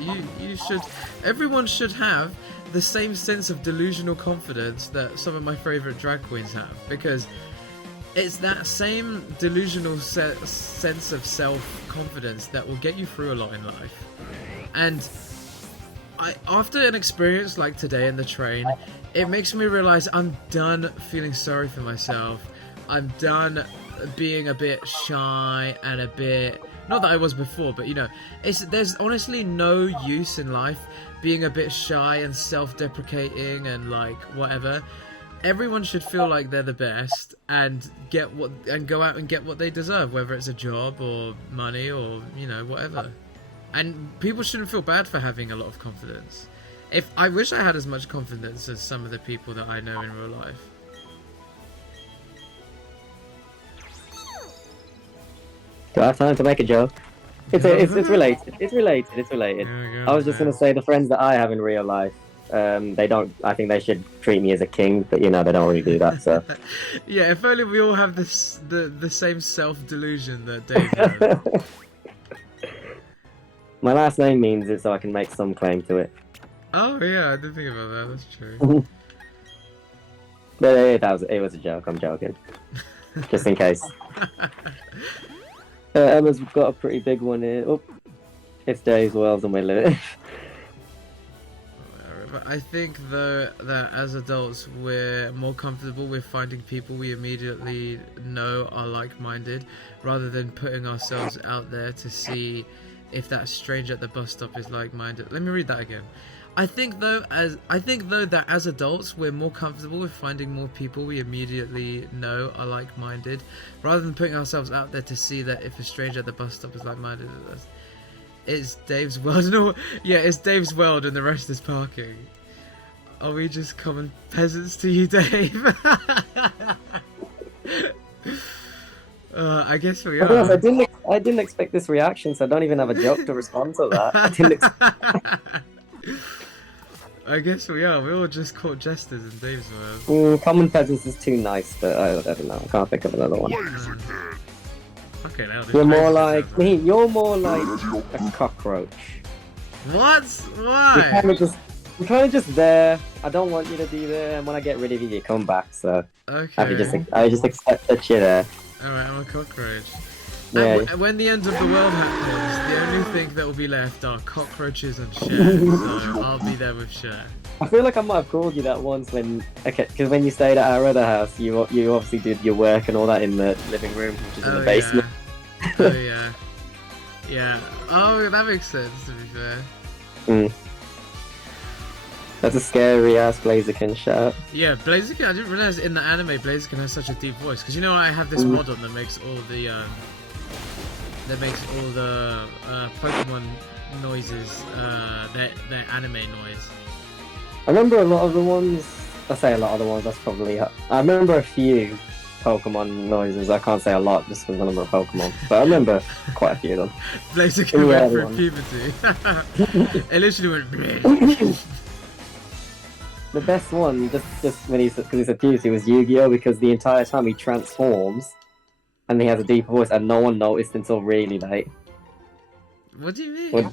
you should... Everyone should have the same sense of delusional confidence that some of my favourite drag queens have, because it's that same delusional sense of self-confidence that will get you through a lot in life. And after an experience like today in the train, it makes me realise I'm done feeling sorry for myself. I'm done being a bit shy and a bit... Not that I was before, but you know, there's honestly no use in life being a bit shy and self-deprecating and like whatever. Everyone should feel like they're the best and go out and get what they deserve, whether it's a job or money or, you know, whatever. And people shouldn't feel bad for having a lot of confidence. I wish I had as much confidence as some of the people that I know in real life. Do I have time to make a joke? It's related. It's related. I was just gonna say the friends that I have in real life, they don't. I think they should treat me as a king, but you know they don't really do that. So yeah, if only we all have the same self delusion that Dave has. My last name means it, so I can make some claim to it. Oh yeah, I didn't think about that. That's true. But it was a joke. I'm joking, just in case. Emma's got a pretty big one here. Oh, it's Dave's World's on my list. But I think though that as adults we're more comfortable with finding people we immediately know are like-minded, rather than putting ourselves out there to see if that stranger at the bus stop is like-minded. Let me read that again. I think though that as adults we're more comfortable with finding more people we immediately know are like-minded, rather than putting ourselves out there to see that if a stranger at the bus stop is like-minded with us. It's Dave's world. No, yeah, it's Dave's world and the rest is parking. Are we just common peasants to you, Dave? I guess we are. I didn't expect this reaction, so I don't even have a joke to respond to that. I guess we are. We're all just caught jesters in Dave's world. Common peasants is too nice, but I don't know. I can't think of another one. Okay, now You're more like you're more like a cockroach. What? Why? You're kind of just there. I don't want you to be there, and when I get rid of you, you come back. So okay. I just accept that you're there. Alright, I'm a cockroach. Yeah. And when the end of the world happens, the only thing that will be left are cockroaches and Cher. So I'll be there with Cher. I feel like I might have called you that once because when you stayed at our other house, you obviously did your work and all that in the living room, which is in the basement. Yeah. Oh yeah. Yeah. Oh, that makes sense. To be fair. That's a scary ass Blaziken shout. Yeah, Blaziken. I didn't realize in the anime Blaziken has such a deep voice. Because you know I have this mod on that makes all the Pokemon noises their anime noise. I remember a lot of the ones. I say a lot of the ones. That's probably. I remember a few Pokemon noises. I can't say a lot just for the number of Pokemon, but I remember quite a few of them. Blaziken went through puberty. It literally went. The best one, just when because he said puberty, was Yu-Gi-Oh! Because the entire time he transforms, and he has a deeper voice, and no one noticed until really late. What do you mean?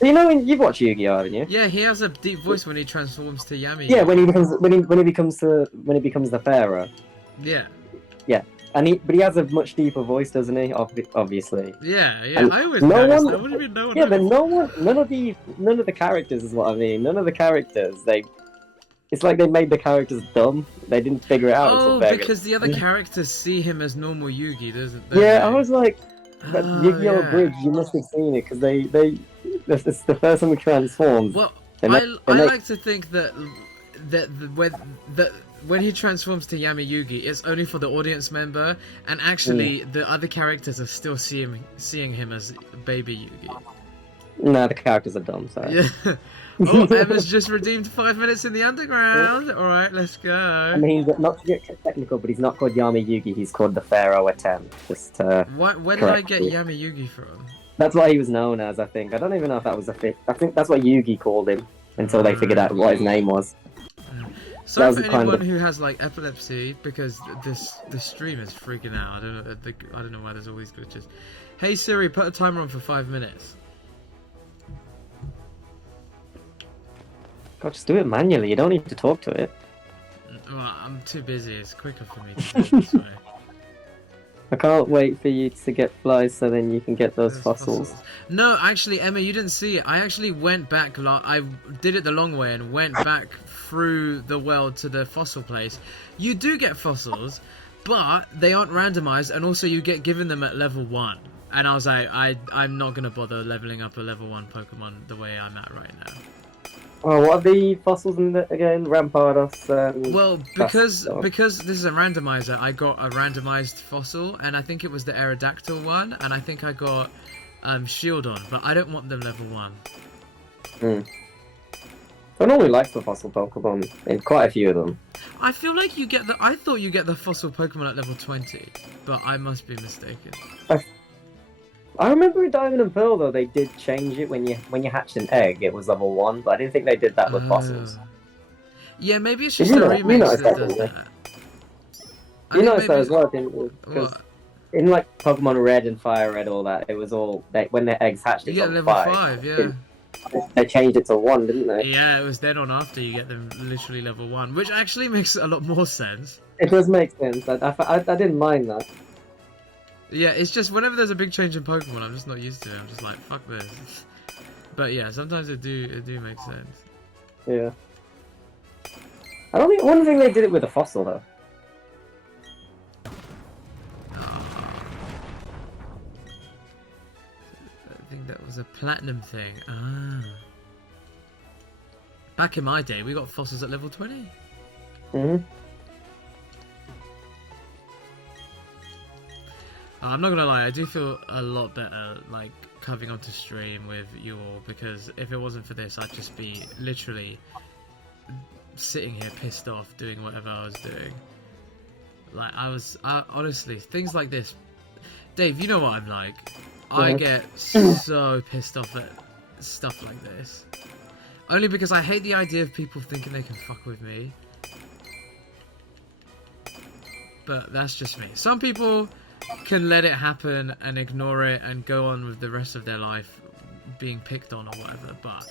You know, you've watched Yu-Gi-Oh, haven't you? Yeah, he has a deep voice when he transforms to Yami. Yeah, when he becomes the Pharaoh. Yeah. Yeah, but he has a much deeper voice, doesn't he? Obviously. Yeah. And I always noticed that. What do you mean no one? Yeah, but none of the characters is what I mean. None of the characters It's like they made the characters dumb. They didn't figure it out. Oh, because the other characters see him as normal Yugi, doesn't they? Yeah, I was like, but Yu-Gi-Oh! Bridge, you must have seen it because it's the first time we transformed. Well, I like to think that when he transforms to Yami Yugi, it's only for the audience member, and actually the other characters are still seeing him as baby Yugi. No, the characters are dumb. Sorry. Yeah. Oh, Emma's just redeemed 5 minutes in the underground. All right, let's go. I mean, not to get technical, but he's not called Yami Yugi. He's called the Pharaoh Attempt. Just where did I get Yami Yugi from? That's what he was known as, I think. I don't even know if that was a fit. I think that's what Yugi called him until they figured out what his name was. So for anyone who has like epilepsy, because this stream is freaking out. I don't know why there's all these glitches. Hey Siri, put a timer on for 5 minutes. God, just do it manually. You don't need to talk to it. Well, I'm too busy. It's quicker for me to do it this way. I can't wait for you to get flies so then you can get those fossils. No, actually, Emma, you didn't see it. I actually went back. I did it the long way and went back through the world to the fossil place. You do get fossils, but they aren't randomized, and also you get given them at level 1. And I was like, I'm not gonna bother leveling up a level 1 Pokemon the way I'm at right now. Oh, what are the fossils in the, again? Rampardos. Well, because this is a randomizer, I got a randomized fossil, and I think it was the Aerodactyl one, and I think I got Shieldon, but I don't want them level 1. I normally like the fossil Pokemon, in quite a few of them. I feel like I thought you get the fossil Pokemon at level 20, but I must be mistaken. I remember in Diamond and Pearl though they did change it when you hatched an egg. It was level 1, but I didn't think they did that with fossils. Yeah, maybe it's just a remix that does that. You noticed that as well, didn't you? Because in like Pokemon Red and Fire Red, all that, it was all when their eggs hatched. You get level 5. Yeah. They changed it to 1, didn't they? Yeah, it was then on after you get them literally level 1, which actually makes a lot more sense. It does make sense. I didn't mind that. Yeah, it's just whenever there's a big change in Pokemon, I'm just not used to it. I'm just like, fuck this. But yeah, sometimes it do make sense. Yeah. I don't think they did it with a fossil though. I think that was a platinum thing. Back in my day, we got fossils at level 20. I'm not gonna lie, I do feel a lot better, like, coming onto stream with you all, because if it wasn't for this, I'd just be literally sitting here pissed off doing whatever I was doing. Like, I honestly, things like this, Dave, you know what I'm like. I get so pissed off at stuff like this. Only because I hate the idea of people thinking they can fuck with me. But that's just me. Some people can let it happen and ignore it and go on with the rest of their life being picked on or whatever, but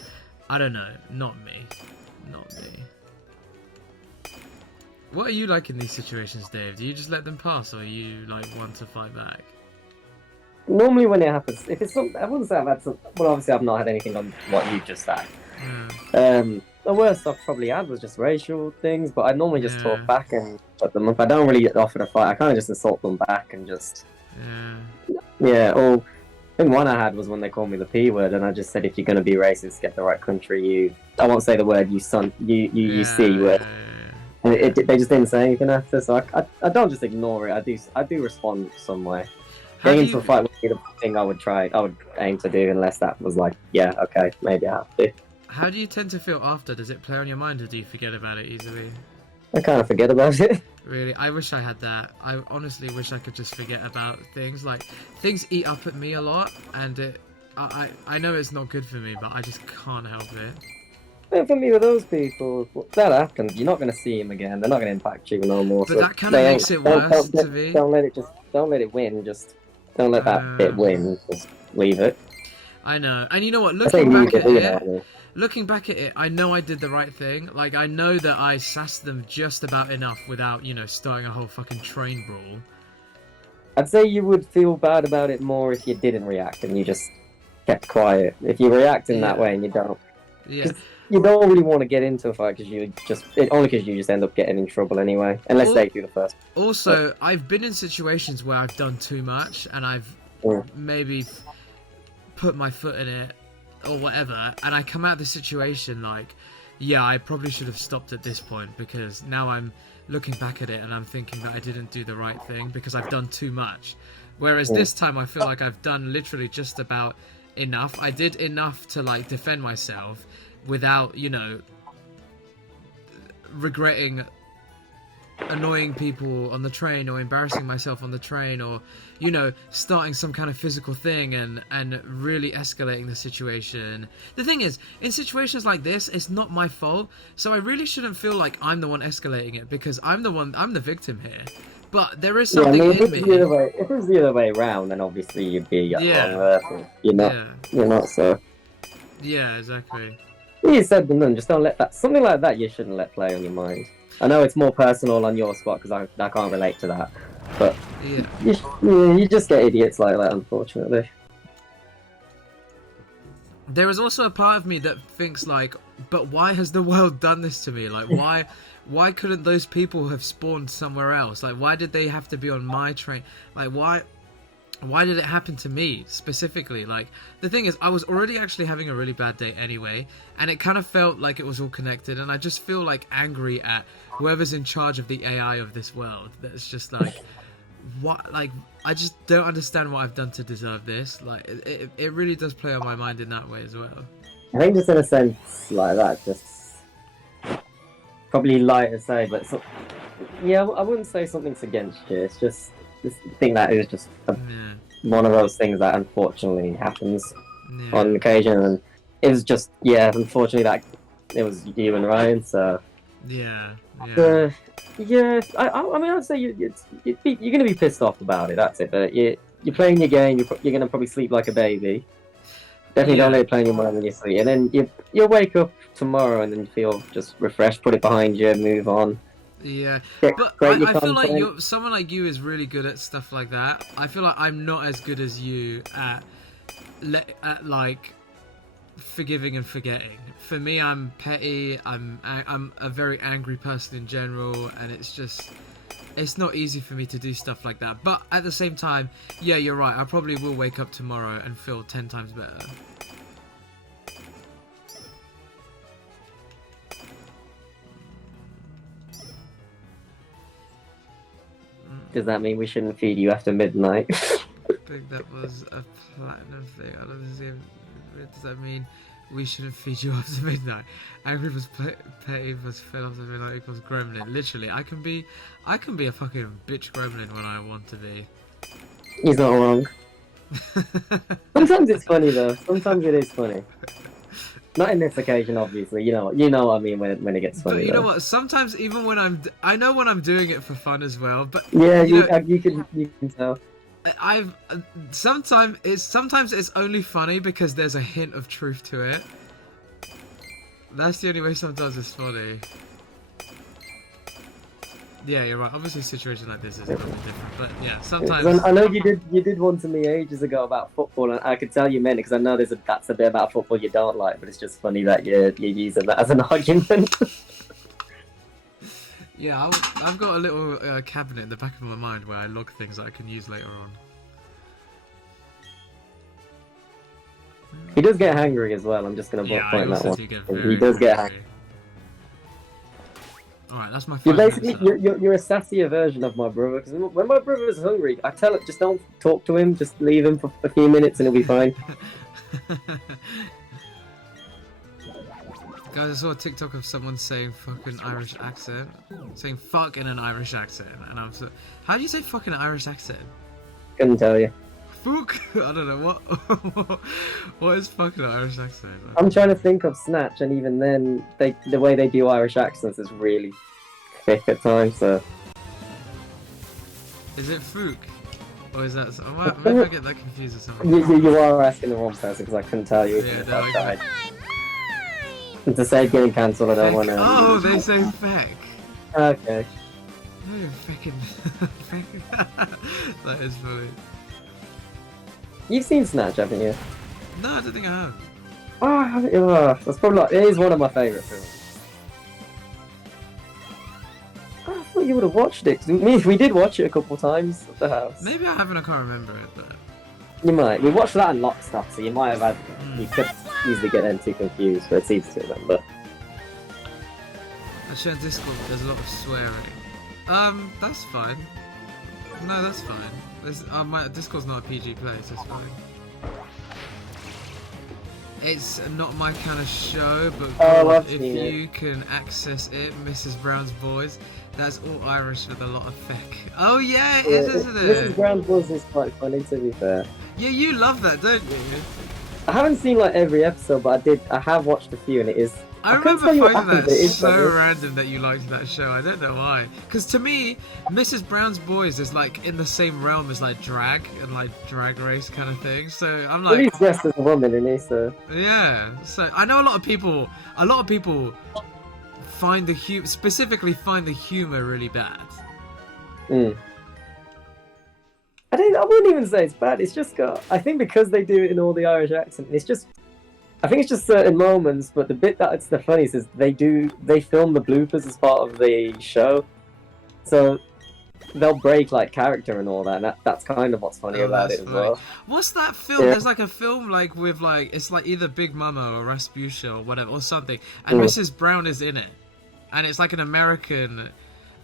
I don't know. Not me. Not me. What are you like in these situations, Dave? Do you just let them pass, or are you like want to fight back? Normally when it happens, if it's something, I wouldn't say I've had some, well obviously I've not had anything on what you just said. Yeah. The worst I've probably had was just racial things, but I normally just Yeah. talk back and shut them up. I don't really offer to fight, I kind of just insult them back and just... Yeah, or... I think one I had was when they called me the P word, and I just said, if you're going to be racist, get the right country, you... I won't say the word, you son, you C word. And they just didn't say anything after, so I don't just ignore it, I do respond some way. Getting into a fight would be the thing I would aim to do, unless that was like, yeah, okay, maybe I have to. How do you tend to feel after? Does it play on your mind, or do you forget about it easily? I kind of forget about it. Really? I wish I had that. I honestly wish I could just forget about things. Like, things eat up at me a lot, and I know it's not good for me, but I just can't help it. And for me, with those people, that happens. You're not going to see them again. They're not going to impact you no more. But so that kind of makes it worse to me. Don't let it win. Just don't let that bit win. Just leave it. I know. And you know what? Looking back at it, I know I did the right thing. Like, I know that I sassed them just about enough without, you know, starting a whole fucking train brawl. I'd say you would feel bad about it more if you didn't react and you just kept quiet. If you react in that way and you don't. Yeah. You don't really want to get into a fight because only because you just end up getting in trouble anyway, unless they do the first. Also, I've been in situations where I've done too much and I've maybe put my foot in it or whatever, and I come out of the situation like, yeah, I probably should have stopped at this point, because now I'm looking back at it and I'm thinking that I didn't do the right thing because I've done too much. Whereas this time I feel like I've done literally just about enough. I did enough to like defend myself without, you know, regretting annoying people on the train or embarrassing myself on the train, or, you know, starting some kind of physical thing and really escalating the situation. The thing is, in situations like this, it's not my fault, so I really shouldn't feel like I'm the one escalating it, because I'm the victim here. But there is something in me. If it was the other way around, then obviously you'd be wrong there. You're not, so... Yeah, exactly. You said them, then just don't let that... Something like that you shouldn't let play on your mind. I know it's more personal on your spot, because I can't relate to that. But you just get idiots like that, unfortunately. There is also a part of me that thinks like, but why has the world done this to me? Like, why couldn't those people have spawned somewhere else? Like, why did they have to be on my train? Like, why did it happen to me specifically? Like, the thing is, I was already actually having a really bad day anyway, and it kind of felt like it was all connected, and I just feel like angry at whoever's in charge of the AI of this world. That's just like, what? Like, I just don't understand what I've done to deserve this. Like, it really does play on my mind in that way as well. I think just in a sense like that, just probably light to say, but yeah, I wouldn't say something's against you. It's just this thing that is just one of those things that unfortunately happens on occasion, and it was just unfortunately that it was you and Ryan, so I mean, I'd say you're gonna be pissed off about it. That's it. But you're playing your game. You're gonna probably sleep like a baby. Definitely don't let it play in your mind when you sleep, and then you'll wake up tomorrow and then feel just refreshed. Put it behind you, move on. Yeah, but I feel like someone like you is really good at stuff like that. I feel like I'm not as good as you at like forgiving and forgetting. For me, I'm petty. I'm a very angry person in general, and it's not easy for me to do stuff like that. But at the same time, yeah, you're right. I probably will wake up tomorrow and feel 10 times better. Does that mean we shouldn't feed you after midnight? I think that was a platinum thing. I don't know. Does that mean we shouldn't feed you after midnight? Angry plus petty plus fed after midnight equals gremlin. Literally, I can be a fucking bitch gremlin when I want to be. He's not wrong. Sometimes it's funny though. Sometimes it is funny. Not in this occasion, obviously. You know what I mean when it gets funny. But you know though. what? Sometimes even when I know when I'm doing it for fun as well. But Yeah, you know, you can tell. I've sometimes it's only funny because there's a hint of truth to it. That's the only way sometimes it's funny. Yeah, you're right. Obviously, a situation like this is a little bit different, but yeah, sometimes. I know you did one to me ages ago about football, and I could tell you meant it because I know that's a bit about football you don't like, but it's just funny that you're using that as an argument. Yeah, I've got a little cabinet in the back of my mind where I log things that I can use later on. He does get hangry as well. I'm just gonna point that one. He does get hangry. Alright, that's my. You're basically you're a sassier version of my brother. Because when my brother is hungry, I tell him just don't talk to him. Just leave him for a few minutes and he'll be fine. Guys, I saw a TikTok of someone saying fucking Irish accent, saying fuck in an Irish accent, and I'm so. How do you say fuck in an Irish accent? Couldn't tell you. Fuck. I don't know what. What is fucking an Irish accent? I'm trying to think of Snatch, and even then, the way they do Irish accents is really thick at times. So. Is it Fook? Or is that... Maybe I get that confused with something. You are asking the wrong person, because I couldn't tell you if I died. And to say getting cancelled, I don't want to... Oh, they say feck. Okay. No, you're feckin'... That is funny. You've seen Snatch, haven't you? No, I don't think I have. Oh, that's probably it is one of my favourite films. I thought you would have watched it. We did watch it a couple times at the house. Maybe I haven't, I can't remember it, but... You might. We watched that and Lockstock, so you might have had... You could easily get them too confused, but it's easy to remember. Actually on Discord there's a lot of swearing. That's fine. No, that's fine. My Discord's not a PG place, that's fine. It's not my kind of show, but if you can access it, Mrs. Brown's Boys, that's all Irish with a lot of feck. Oh yeah, it is, isn't it? Mrs. Brown's Boys is quite funny, to be fair. Yeah, you love that, don't you? I haven't seen like every episode, but I have watched a few, and it is. I remember finding that so random that you liked that show. I don't know why. Because to me, Mrs. Brown's Boys is like in the same realm as like drag and like drag race kind of thing. So I'm like, he's dressed as a woman, isn't he? So yeah. So I know a lot of people find specifically find the humor really bad. I wouldn't even say it's bad. It's just got. I think because they do it in all the Irish accent, it's just. I think it's just certain moments, but the bit that's the funniest is they film the bloopers as part of the show, so they'll break like character and all that, and that's kind of what's funny about it as well. What's that film? Yeah. There's like a film like with like it's like either Big Mama or Rasputia or whatever or something, and Mrs. Brown is in it, and it's like an American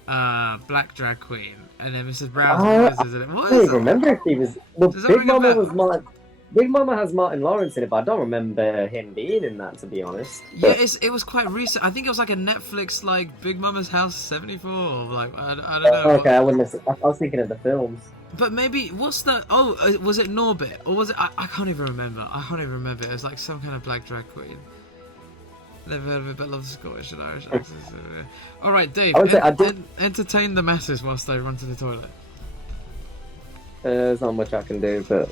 black drag queen, and then Mrs. Brown's voice is in it. What I don't remember if he was. Well, Big Mama was Martin. Big Mama has Martin Lawrence in it, but I don't remember him being in that, to be honest. But... Yeah, it was quite recent. I think it was like a Netflix, like, Big Mama's House 74, like, I don't know. Okay, I was thinking of the films. But maybe, what's that? Oh, was it Norbit? Or was it, I can't even remember. It was like some kind of black drag queen. Never heard of it, but love Scottish and Irish accents. Alright, Dave, entertain the masses whilst I run to the toilet. There's not much I can do, but...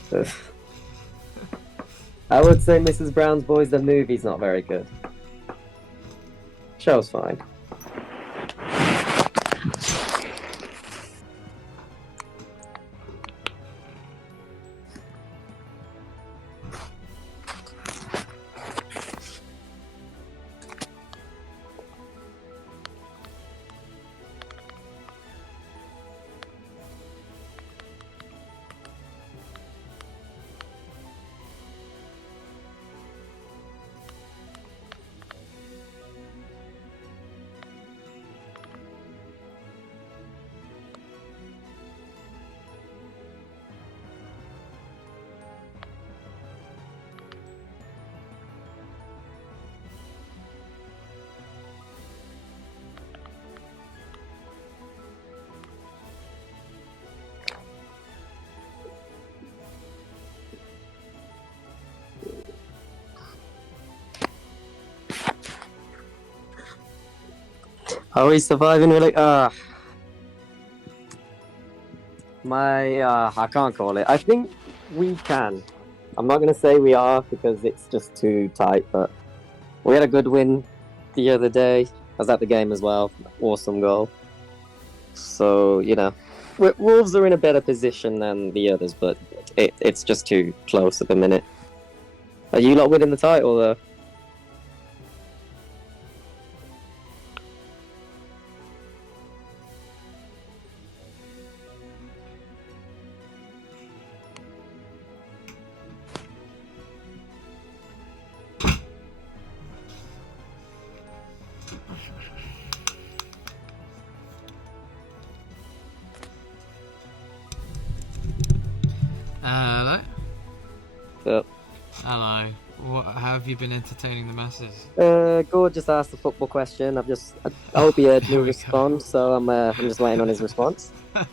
I would say Mrs. Brown's Boys, the movie's not very good. Show's fine. Are we surviving really? I can't call it. I think we can. I'm not going to say we are because it's just too tight, but we had a good win the other day. I was at the game as well. Awesome goal. So, you know, Wolves are in a better position than the others, but it's just too close at the minute. Are you lot winning the title, though? Hello? Yep. Hello. How have you been entertaining the masses? Gord just asked the football question. I hope he heard me There we go. respond, so I'm just waiting on his response. I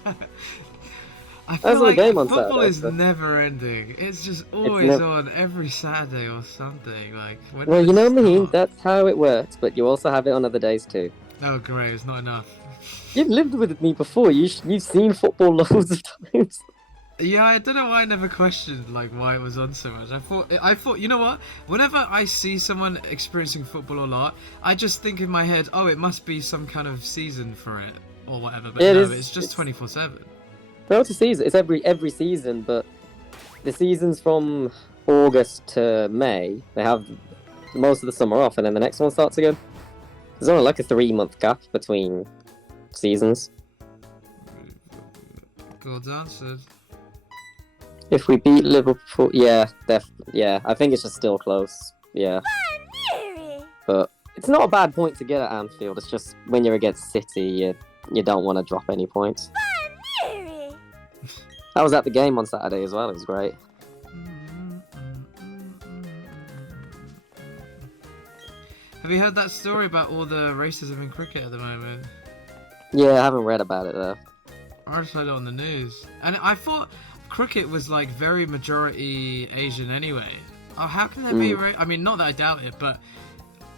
That's feel the like game on football Saturday, is so- never ending. It's just always on every Saturday or something. Like, when Well, does you know, it Maheen, start? that's how it works, but you also have it on other days too. Oh, great! It's not enough. You've lived with me before. You've seen football loads of times. Yeah, I don't know why I never questioned like why it was on so much. I thought, you know what? Whenever I see someone experiencing football a lot, I just think in my head, oh, it must be some kind of season for it or whatever. But no, it's just 24/7. No, it's a season. It's every season, but the seasons from August to May, they have most of the summer off, and then the next one starts again. There's only like a 3-month gap between seasons. God's answered. If we beat Liverpool, yeah, I think it's just still close. Yeah, but it's not a bad point to get at Anfield. It's just when you're against City, you don't want to drop any points. I was at the game on Saturday as well. It was great. Have you heard that story about all the racism in cricket at the moment? Yeah, I haven't read about it though. I just heard it on the news, and I thought cricket was like very majority Asian anyway. Oh, how can there be? I mean, not that I doubt it, but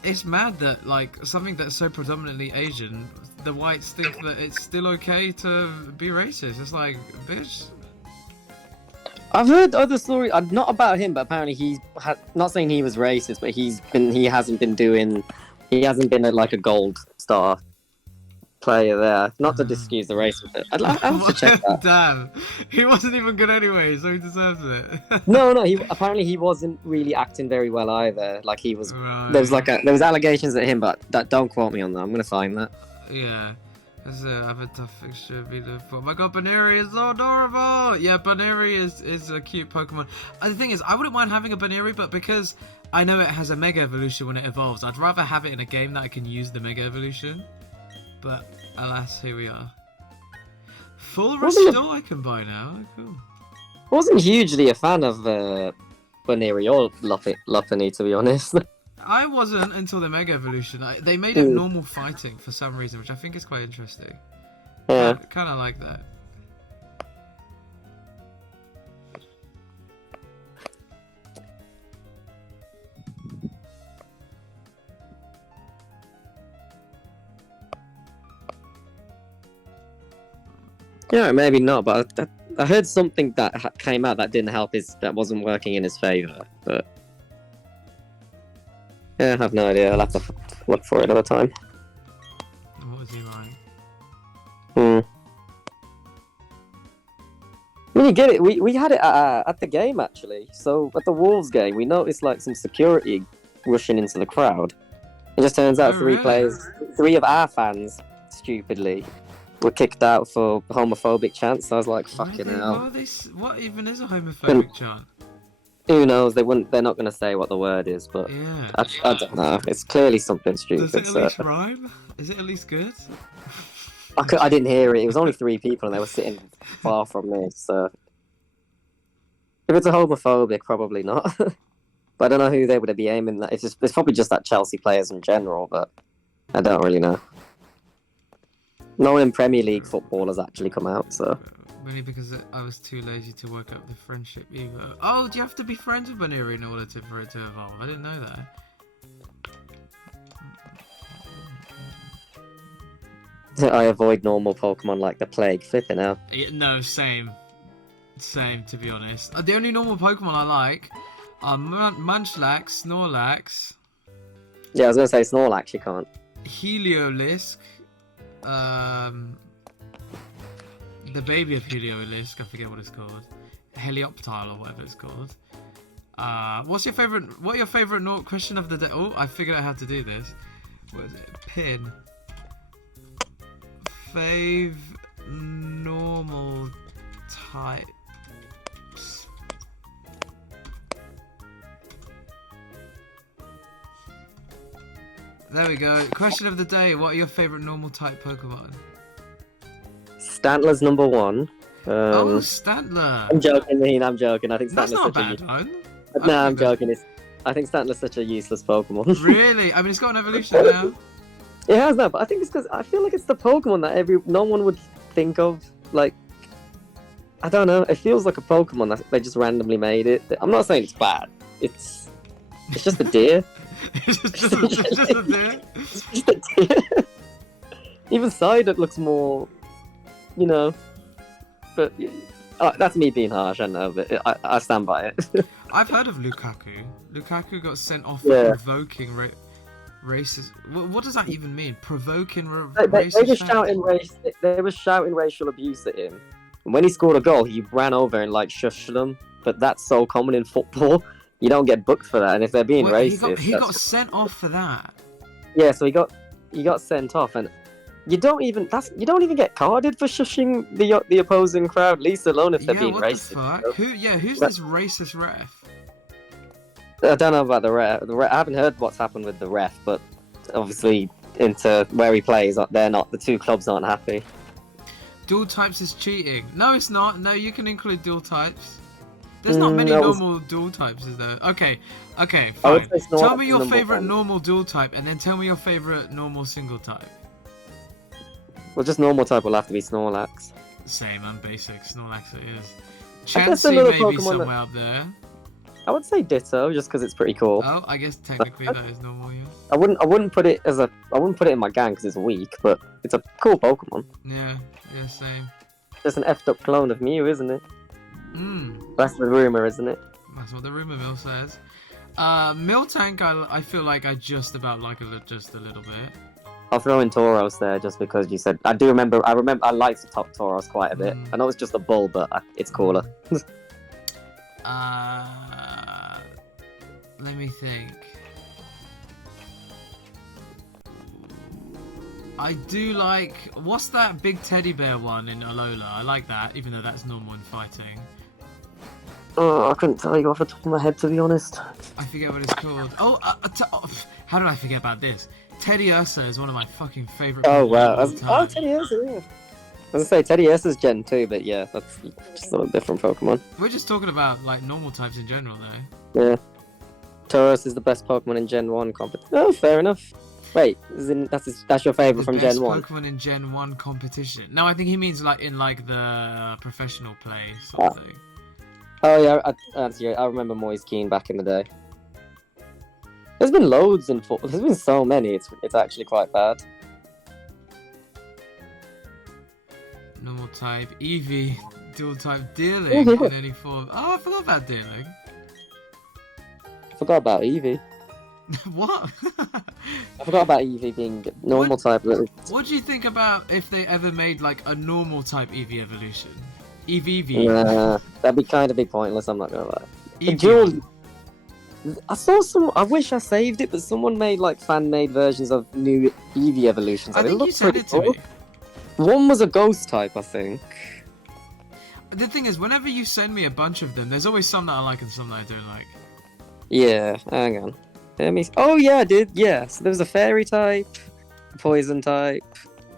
it's mad that like something that's so predominantly Asian, the whites think that it's still okay to be racist. It's like, bitch. I've heard other stories, not about him, but apparently not saying he was racist, but he hasn't been like a gold star player there. Not to excuse the race with it. I'll have to check that. Damn, he wasn't even good anyway, so he deserves it. No, apparently he wasn't really acting very well either. Like he was, Right. there was allegations at him, but don't quote me on that. I'm gonna find that. Yeah. I have a tough fixture. Oh my god, Baneri is so adorable! Yeah, Baneri is a cute Pokemon. And the thing is, I wouldn't mind having a Baneri, but because I know it has a Mega Evolution when it evolves, I'd rather have it in a game that I can use the Mega Evolution. But, alas, here we are. Full Restore I can buy now. Oh, cool. I wasn't hugely a fan of Baneri or Lopunny, to be honest. I wasn't until the Mega Evolution. They made it normal fighting for some reason, which I think is quite interesting. Yeah. Kind of like that. Yeah, maybe not, but I heard something that came out that didn't help that wasn't working in his favour, but yeah, I have no idea. I'll have to look for it another time. What was he like? I mean, you get it. We had it at the game, actually. So, at the Wolves game, we noticed like some security rushing into the crowd. It just turns out three of our fans, stupidly, were kicked out for homophobic chants. So I was like, fucking hell. What even is a homophobic chant? Who knows? They're not going to say what the word is, but Yeah. I don't know. It's clearly something stupid. Does it at least rhyme? Is it at least good? I didn't hear it. It was only 3 people, and they were sitting far from me. So if it's a homophobic, probably not. But I don't know who they would be aiming at. It's probably just that Chelsea players in general, but I don't really know. No one in Premier League football has actually come out, so. Maybe because I was too lazy to work up the friendship ego. Oh, do you have to be friends with Baneri in order for it to evolve? I didn't know that. I avoid normal Pokemon like the plague. Flipping out. No, same. Same, to be honest. The only normal Pokemon I like are Munchlax, Snorlax. Yeah, I was gonna say Snorlax. You can't. Heliolisk. The baby of Heliolisk, I forget what it's called. Helioptile or whatever it's called. What are your favorite question of the day? Oh, I figured out how to do this. What is it? Pin. Fave normal types. There we go. Question of the day. What are your favorite normal type Pokemon? Stantler's number 1. Oh, Stantler. I'm joking, Maheen. I'm joking. I think That's Stantler's not a such bad one. No, I'm joking. I think Stantler's such a useless Pokemon. Really? I mean, it's got an evolution now. It has that, but I think it's because I feel like it's the Pokemon that no one would think of. Like, I don't know. It feels like a Pokemon that they just randomly made it. I'm not saying it's bad. It's just a deer. It's just a deer. It's just a deer. Even Psyduck looks more, you know. But that's me being harsh. I know, but I stand by it. I've heard of Lukaku. Lukaku got sent off for provoking racist. What does that even mean? Provoking racist. They were shouting racial abuse at him. And when he scored a goal, he ran over and like shushed them. But that's so common in football. You don't get booked for that. And if they're being racist, he got sent off for that. Yeah, so he got sent off, and you don't even get carded for shushing the opposing crowd, least alone if they're being racist. The fuck? Who's this racist ref? I don't know about the ref. I haven't heard what's happened with the ref, but obviously into where he plays, the two clubs aren't happy. Dual types is cheating. No, it's not. No, you can include dual types. There's not many normal dual types, is there? Okay, fine. Tell me your favorite normal dual type, and then tell me your favorite normal single type. Well, just normal type will have to be Snorlax. Same, I'm basic. Snorlax it is. Chansey may be somewhere up there. I would say Ditto, just because it's pretty cool. Oh, I guess technically that is normal, yeah. I wouldn't put it in my gang because it's weak, but it's a cool Pokemon. Yeah, same. Just an effed up clone of Mew, isn't it? That's the rumor, isn't it? That's what the rumor mill says. Miltank, I feel like I just about like just a little bit. I'll throw in Tauros there just because you said. I remember I liked the top Tauros quite a bit. I know it's just a bull, but it's cooler. Let me think. I do like... What's that big teddy bear one in Alola? I like that, even though that's normal in fighting. Oh, I couldn't tell you off the top of my head, to be honest. I forget what it's called. Oh, how did I forget about this? Teddy Ursa is one of my fucking favourite. Oh, wow. Teddy Ursa, yeah. I was going to say, Teddy Ursa's Gen 2, but yeah, that's just a little different Pokemon. We're just talking about, like, normal types in general, though. Yeah. Tauros is the best Pokemon in Gen 1 competition. Oh, fair enough. Wait, that's your favourite from Gen 1? Pokemon in Gen 1 competition. No, I think he means, like, in, like, the professional play sort of thing. Oh, yeah, I remember Moiskeen back in the day. There's been loads in football. There's been so many, it's actually quite bad. Normal type, Eevee, dual type, Deerling in any form. Oh, I forgot about Deerling. Forgot about Eevee. What? I forgot about Eevee being normal type. What do you think about if they ever made like a normal type Eevee evolution? Eevee. Nah, that'd be kind of be pointless, I'm not gonna lie. I saw I wish I saved it, but someone made like fan-made versions of new Eevee evolutions. I think you sent it to me. One was a ghost type, I think. The thing is, whenever you send me a bunch of them, there's always some that I like and some that I don't like. Yeah, hang on. Oh yeah, I did. Yeah, so there was a fairy type, poison type,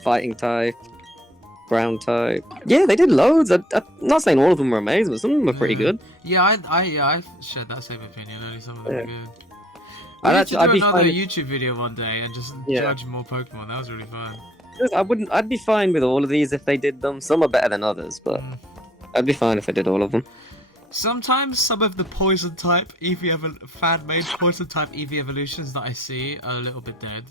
fighting type, ground type. Yeah, they did loads. I'm not saying all of them were amazing, but some of them were pretty good. Yeah, I shared that same opinion. Only some of them were good. I'd do another YouTube video one day and just judge more Pokemon. That was really fun. I'd be fine with all of these if they did them. Some are better than others, but I'd be fine if I did all of them. Sometimes some of the poison type fan-made poison type Eevee evolutions that I see are a little bit dead.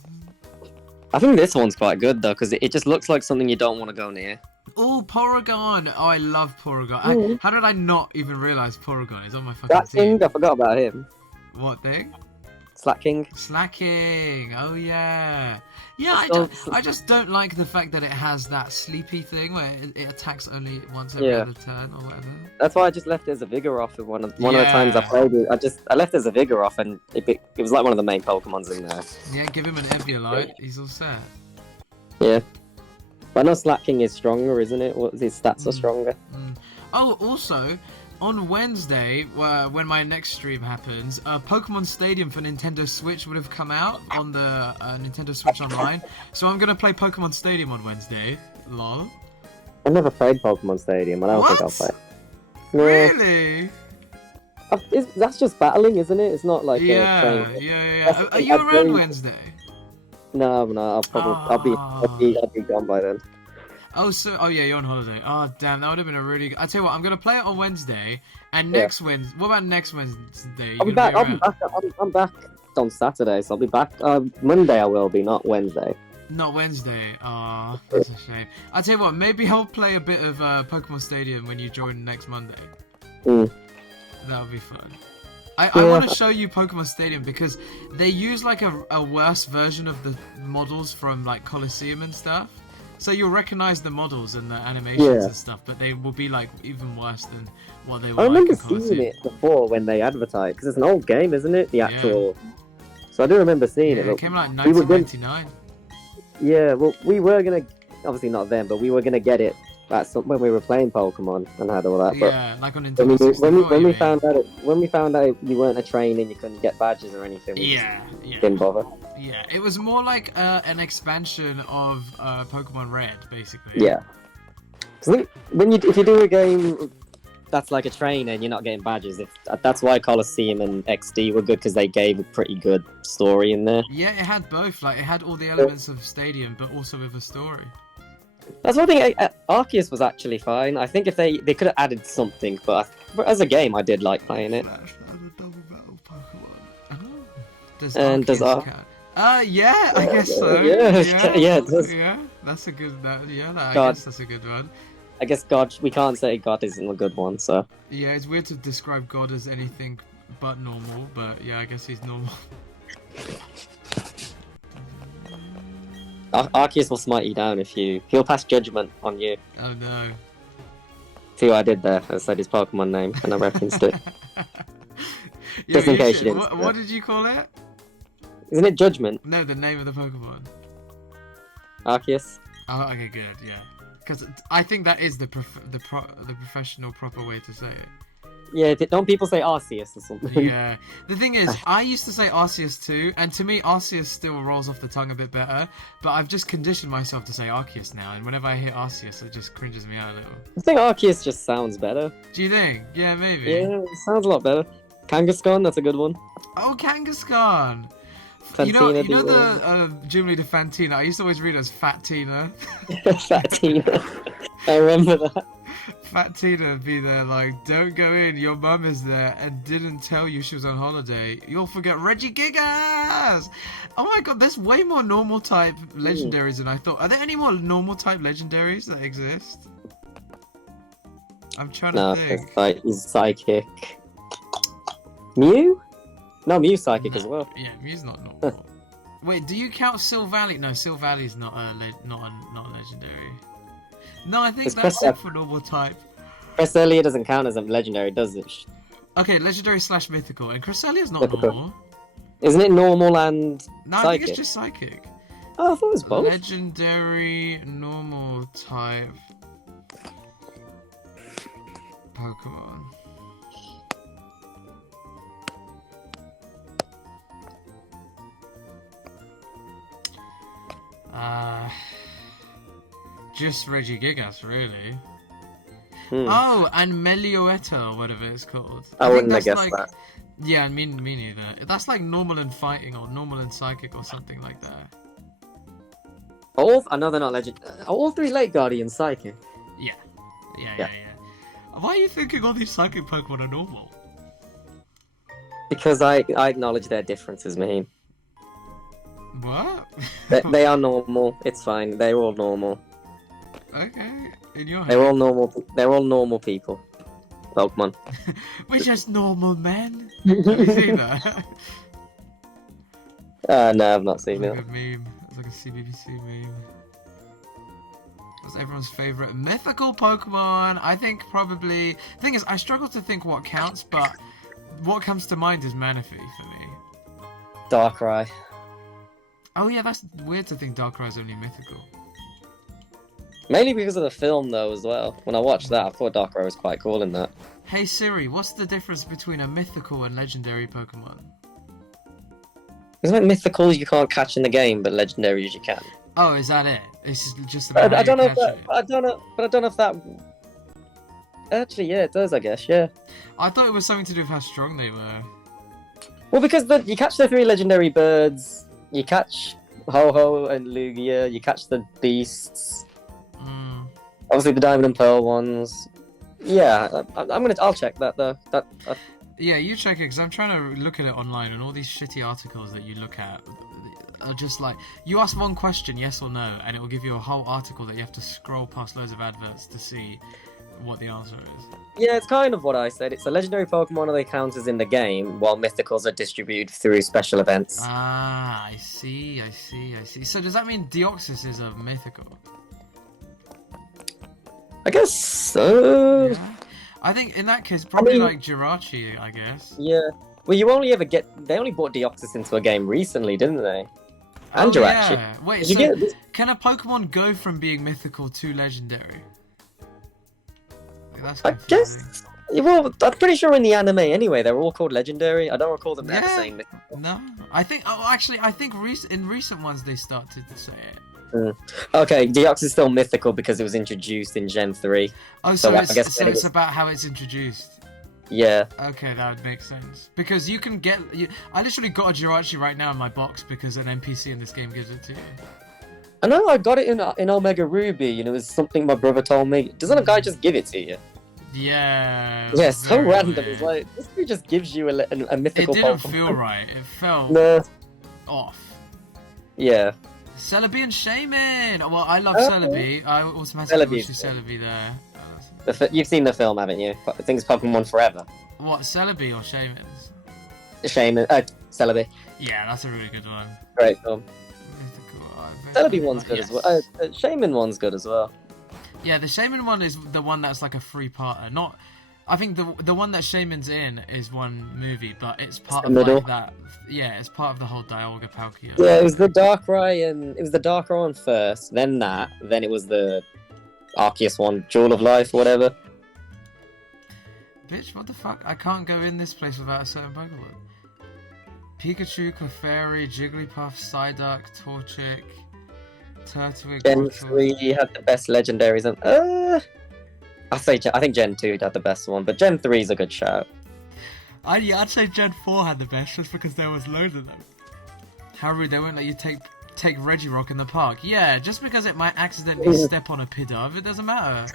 I think this one's quite good though, because it just looks like something you don't want to go near. Oh, Porygon! Oh, I love Porygon. How did I not even realize Porygon is on my fucking That team? thing, I forgot about him. What thing? Slacking. Slacking. Oh yeah. Yeah, I just don't like the fact that it has that sleepy thing where it attacks only once every other turn or whatever. That's why I just left it as a Vigoroth. One of the times I played it, I left it as a Vigoroth, and it was like one of the main Pokemons in there. Yeah, give him an Eviolite. He's all set. Yeah. But I know Slacking is stronger, isn't it? His stats are stronger. Oh, also, on Wednesday, when my next stream happens, Pokemon Stadium for Nintendo Switch would have come out on the Nintendo Switch Online. So I'm gonna play Pokemon Stadium on Wednesday. Lol. I've never played Pokemon Stadium. I don't think I'll play. No. Really? That's just battling, isn't it? It's not like a train. Yeah. Are you around Wednesday? No, I'll be gone by then. Oh yeah, you're on holiday. Oh damn, that would have been a really good... I tell you what, I'm gonna play it on Wednesday, and next Wednesday. What about next Wednesday? I'll be back. I'm back on Saturday, so I'll be back. Monday I will be, not Wednesday. Not Wednesday. Oh, that's a shame. I tell you what, maybe I'll play a bit of Pokemon Stadium when you join next Monday. That would be fun. I want to show you Pokemon Stadium because they use like a worse version of the models from like Colosseum and stuff. So you'll recognize the models and the animations and stuff, but they will be like even worse than what they were. I remember like in seeing it before when they advertised, because it's an old game, isn't it? The actual. So I do remember seeing it. It came out in 1999. Yeah, well, we were gonna, obviously not then, but we were gonna get it when we were playing Pokemon and had all that. Yeah, like on Nintendo 64. When we found out you weren't a trainer, you couldn't get badges or anything. We didn't bother. Yeah, it was more like an expansion of Pokemon Red, basically. Yeah. So if you do a game that's like a trainer and you're not getting badges, that's why Colosseum and XD were good, because they gave a pretty good story in there. Yeah, it had both. Like, it had all the elements of Stadium, but also with a story. That's one thing. Arceus was actually fine. I think if they could have added something, but as a game, I did like playing it. Does Arceus count? Yeah, I guess so. Yeah, it does. Yeah, that's a good. I guess that's a good one. I guess God. We can't say God isn't a good one, so. Yeah, it's weird to describe God as anything but normal, but yeah, I guess he's normal. Arceus will smite you down he'll pass judgment on you. Oh no. See what I did there? I said his Pokemon name and I referenced it. Just in case you didn't. What did you call it? Isn't it Judgment? No, the name of the Pokemon. Arceus. Oh, okay, good, yeah. Because I think that is the professional proper way to say it. Yeah, don't people say Arceus or something? Yeah. The thing is, I used to say Arceus too, and to me, Arceus still rolls off the tongue a bit better, but I've just conditioned myself to say Arceus now, and whenever I hear Arceus, it just cringes me out a little. I think Arceus just sounds better. Do you think? Yeah, maybe. Yeah, it sounds a lot better. Kangaskhan, that's a good one. Oh, Kangaskhan! Fantina, you know the gym leader Fantina? I used to always read it as Fat Tina. Fat Tina. I remember that. Fat Tina would be there like, don't go in, your mum is there and didn't tell you she was on holiday. You'll forget Regigigas! Oh my god, there's way more normal type legendaries than I thought. Are there any more normal type legendaries that exist? I'm trying to think. No, he's psychic. Mew? No, Mew's psychic as well. Yeah, Mew's not normal. Wait, do you count Silvally? No, Silvally's not a legendary. No, I think that's it for normal type. Cresselia doesn't count as a legendary, does it? Okay, legendary / mythical. And Cresselia's not normal. Isn't it normal and no, psychic? I think it's just psychic. Oh, I thought it was both. Legendary, normal type Pokemon. Just Regigigas, really. Oh, and Meloetta, or whatever it's called. I wouldn't have guessed that. Yeah, me neither. That's like normal and fighting, or normal and psychic, or something like that. I know they're not legend. All three Lake Guardians psychic. Yeah. Why are you thinking all these psychic Pokemon are normal? Because I acknowledge their differences, Mahin. What? They are normal. It's fine. They're all normal. Okay, in your head. They're all normal. They're all normal people. Pokemon. We're just normal men. Have you seen that? No, I've not seen It's it. like a meme. It's like a CBBC meme. What's everyone's favorite mythical Pokemon? I think probably. The thing is, I struggle to think what counts, but what comes to mind is Manaphy for me. Darkrai. Oh yeah, that's weird to think Darkrai is only mythical. Mainly because of the film, though, as well. When I watched that, I thought Darkrai was quite cool in that. Hey Siri, what's the difference between a mythical and legendary Pokemon? Isn't it mythical you can't catch in the game, but legendaries you can? Oh, is that it? It's just about I how don't know you if catch that. it. I don't know, but I don't know if that. Actually, yeah, it does. I guess, yeah. I thought it was something to do with how strong they were. Well, because you catch the 3 legendary birds, you catch Ho-Ho and Lugia, you catch the beasts. Obviously, the Diamond and Pearl ones. Yeah, I'll check that though. Yeah, you check it because I'm trying to look at it online, and all these shitty articles that you look at are just like you ask one question, yes or no, and it will give you a whole article that you have to scroll past loads of adverts to see what the answer is. Yeah, it's kind of what I said. It's a legendary Pokemon that counters in the game, while mythicals are distributed through special events. Ah, I see. So does that mean Deoxys is a mythical? I guess so. Yeah. I think in that case, probably mean- like Jirachi, I guess. Yeah. Well, you only ever get. They only brought Deoxys into a game recently, didn't they? And Jirachi. Yeah. Wait, You so get this- can a Pokemon go from being mythical to legendary? Like, that's I confusing. guess. Well, I'm pretty sure in the anime anyway, they're all called legendary. I don't recall them ever Yeah. saying mythical. No, I think. Oh, actually, I think in recent ones they started to say it. Okay, Deoxys is still mythical because it was introduced in Gen 3. Oh, So so, I it's, guess so then it's it's- about how it's introduced. Yeah. Okay, that would make sense. Because you can get. I literally got a Jirachi right now in my box because an NPC in this game gives it to you. I know I got it in Omega Ruby, and it was something my brother told me. Doesn't a guy just give it to you? Yeah. Yeah, so very random. weird. It's like, this dude just gives you a It mythical didn't Pokemon. feel right. It felt No. off. Yeah. Celebi and Shaman! Well, I love Okay. Celebi. I automatically Celebi's wish to good. Celebi there. You've seen the film, haven't you? I think it's Pokemon Forever. What, Celebi or Shaman's? Shaman, Celebi. Yeah, that's a really good one. Great film. Mythical, Celebi one's good as yes. well. Shaman one's good as well. Yeah, the Shaman one is the one that's like a three-parter. Not, I think the one that Shaman's in is one movie, but it's part the of middle. like that. Yeah, it's part of the whole Dialga Palkia. Yeah, it was the Darkrai one first, then that, then it was the Arceus one, Jewel of Life, whatever. Bitch, what the fuck? I can't go in this place without a certain Pokemon. Pikachu, Clefairy, Jigglypuff, Psyduck, Torchic, Turtwig, Gen Voltorb. 3 had the best legendaries, and I think Gen 2 had the best one, but Gen 3 is a good shout. I'd say Gen 4 had the best just because there was loads of them. How rude, they won't let you take Regirock in the park. Yeah, just because it might accidentally step on a Pidove, it doesn't matter.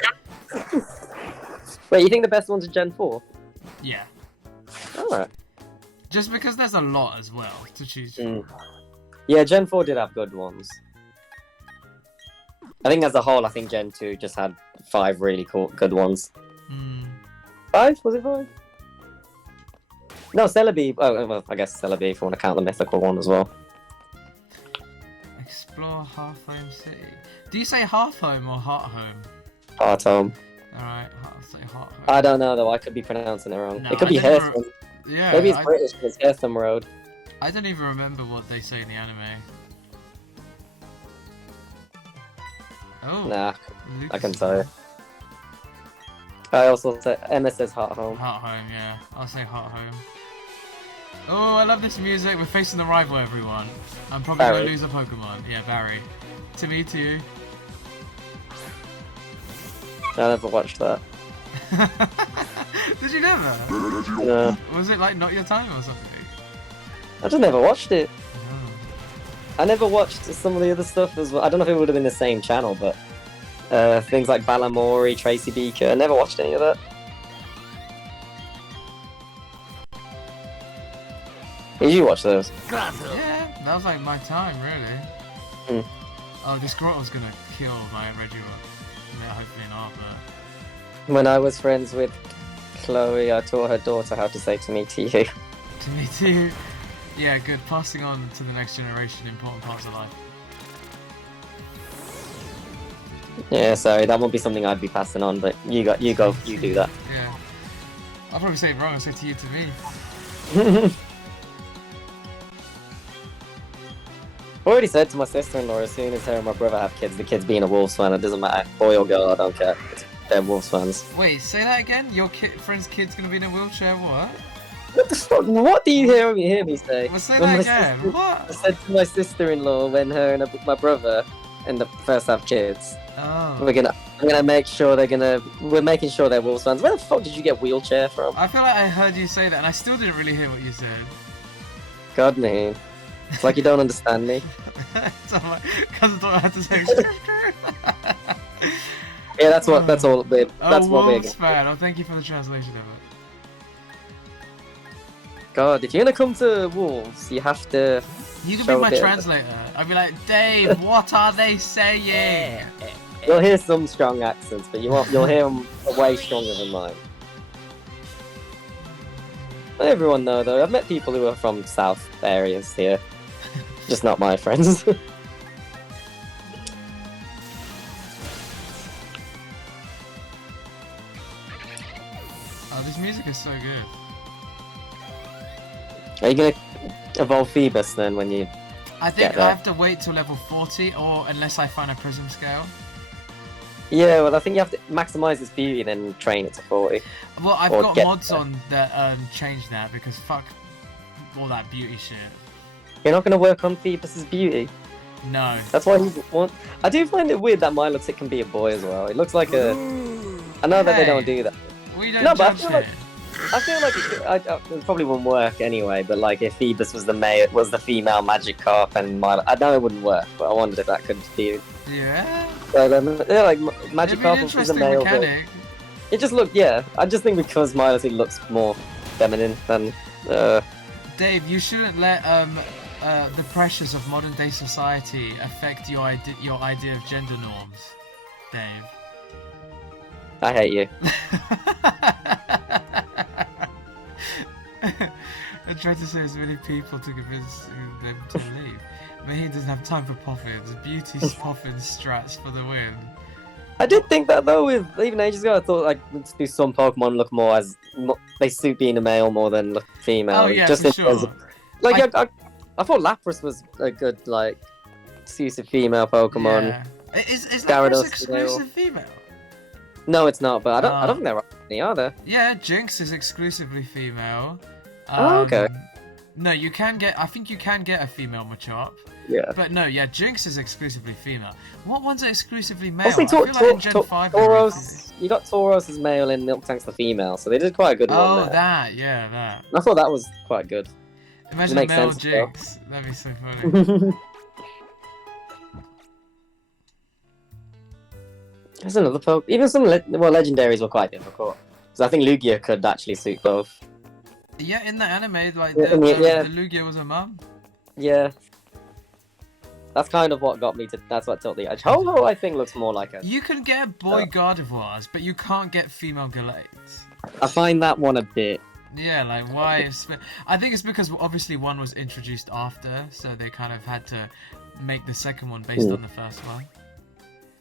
Wait, you think the best one's in Gen 4? Yeah. Alright. Just because there's a lot as well to choose from. Yeah, Gen 4 did have good ones. I think as a whole, I think Gen 2 just had 5 really cool, good ones. 5? Was it 5? No, Celebi. Oh, well, I guess Celebi if you want to count the mythical one as well. Explore Hearthome City. Do you say Hearthome or Hearthome? Hearthome. Alright, I'll say Hearthome. I don't know though, I could be pronouncing it wrong. No, it could I be didn't Hearthome. Yeah, Maybe it's British, but it's Hearthome Road. I don't even remember what they say in the anime. Oh, Nah, I can Lucas. tell you. I also say Emma says Hearthome. Hearthome, yeah. I'll say Hearthome. Oh, I love this music. We're facing the rival, everyone. I'm probably Barry. going to lose a Pokemon. Yeah, Barry. To me, to you. I never watched that. Did you never? No, Was it like not your time or something? I just never watched it. No. I never watched some of the other stuff as well. I don't know if it would have been the same channel, but things like Balamori, Tracy Beaker, I never watched any of that. Did you watch those? Yeah, That was like my time, really. Hmm. Oh, this Grotto's gonna kill my Regirock. Yeah, hopefully not, but... When I was friends with Chloe, I taught her daughter how to say to me to you. To me too. Yeah, good. Passing on to the next generation, important parts of life. Yeah, sorry, that won't be something I'd be passing on, but you do that. Yeah. I'll probably say it wrong, I'll say to you to me. I already said to my sister-in-law, as soon as her and my brother have kids, the kids being a Wolves fan, it doesn't matter. Boy or girl, I don't care. They're Wolves fans. Wait, say that again? Your friend's kid's gonna be in a wheelchair, what? What the fuck? What do you hear me say? Well, say When that my again, sister- what? I said to my sister-in-law when her and my brother and the first have kids, Oh. I'm gonna make sure we're making sure they're Wolves fans. Where the fuck did you get wheelchair from? I feel like I heard you say that, and I still didn't really hear what you said. God, man. It's like you don't understand me. It's alright, because I thought I had to say Yeah, that's all. That's what we're Wolves gonna. fan. Oh, thank you for the translation of it. God, if you're gonna come to Wolves, you have to. You can show be a my bit of- translator. I'd be like, Dave, what are they saying? You'll hear some strong accents, but you'll hear them way stronger than mine. Not everyone though. I've met people who are from south areas here, just not my friends. Oh, this music is so good. Are you gonna evolve Phoebus then when you? I think Get that. I have to wait till level 40, or unless I find a prism scale. Yeah, well, I think you have to maximize its beauty and then train it to 40. Well, I've Or got get mods there. on that change that, because fuck all that beauty shit. You're not gonna work on Phoebus's beauty. No. That's why he's one. I do find it weird that Milotic can be a boy as well. It looks like a. I know that they don't do that. We don't No, but I judge feel here. like- I feel like it probably wouldn't work anyway. But like, if Phoebus was the female Magikarp and Milo, I know it wouldn't work. But I wondered if that could be. Yeah. But yeah, like It'd be an Magikarp is a interesting male. But mechanic. it just looked, yeah. I just think because Milotic looks more feminine than. Dave, you shouldn't let the pressures of modern day society affect your idea of gender norms, Dave. I hate you. I tried to say as many people to convince them to leave. But he doesn't have time for poffins. Beauty's poffin strats for the win. I did think that though. With even ages ago, I thought like let's do some Pokemon look more as they suit being a male more than look female. Oh yeah, just for in terms sure. of- like I thought Lapras was a good like exclusive female Pokemon. Yeah. Is Gyarados Lapras exclusive female? No, it's not. But I don't think there are any, are there? Yeah, Jinx is exclusively female. Oh, okay. No, you can get. I think you can get a female Machop. Yeah. But no, yeah, Jinx is exclusively female. What ones are exclusively male? Also, I feel like in Gen 5 they were Tauros. You got Tauros as male and Miltank's the female, so they did quite a good one Oh, there. that, yeah, that. I thought that was quite good. Imagine a Makes male sense, though. Jinx. That'd be so funny. There's another Poke. Even some legendaries were quite difficult. So I think Lugia could actually suit both. Yeah, in the anime, like, Yeah, the yeah. Lugia was a mum. Yeah. That's kind of what got me to. That's what totally. Ho-Ho, I think, looks more like a. You can get boy Gardevoirs, but you can't get female Gallades. I find that one a bit. Yeah, like, why? I think it's because obviously one was introduced after, so they kind of had to make the second one based on the first one.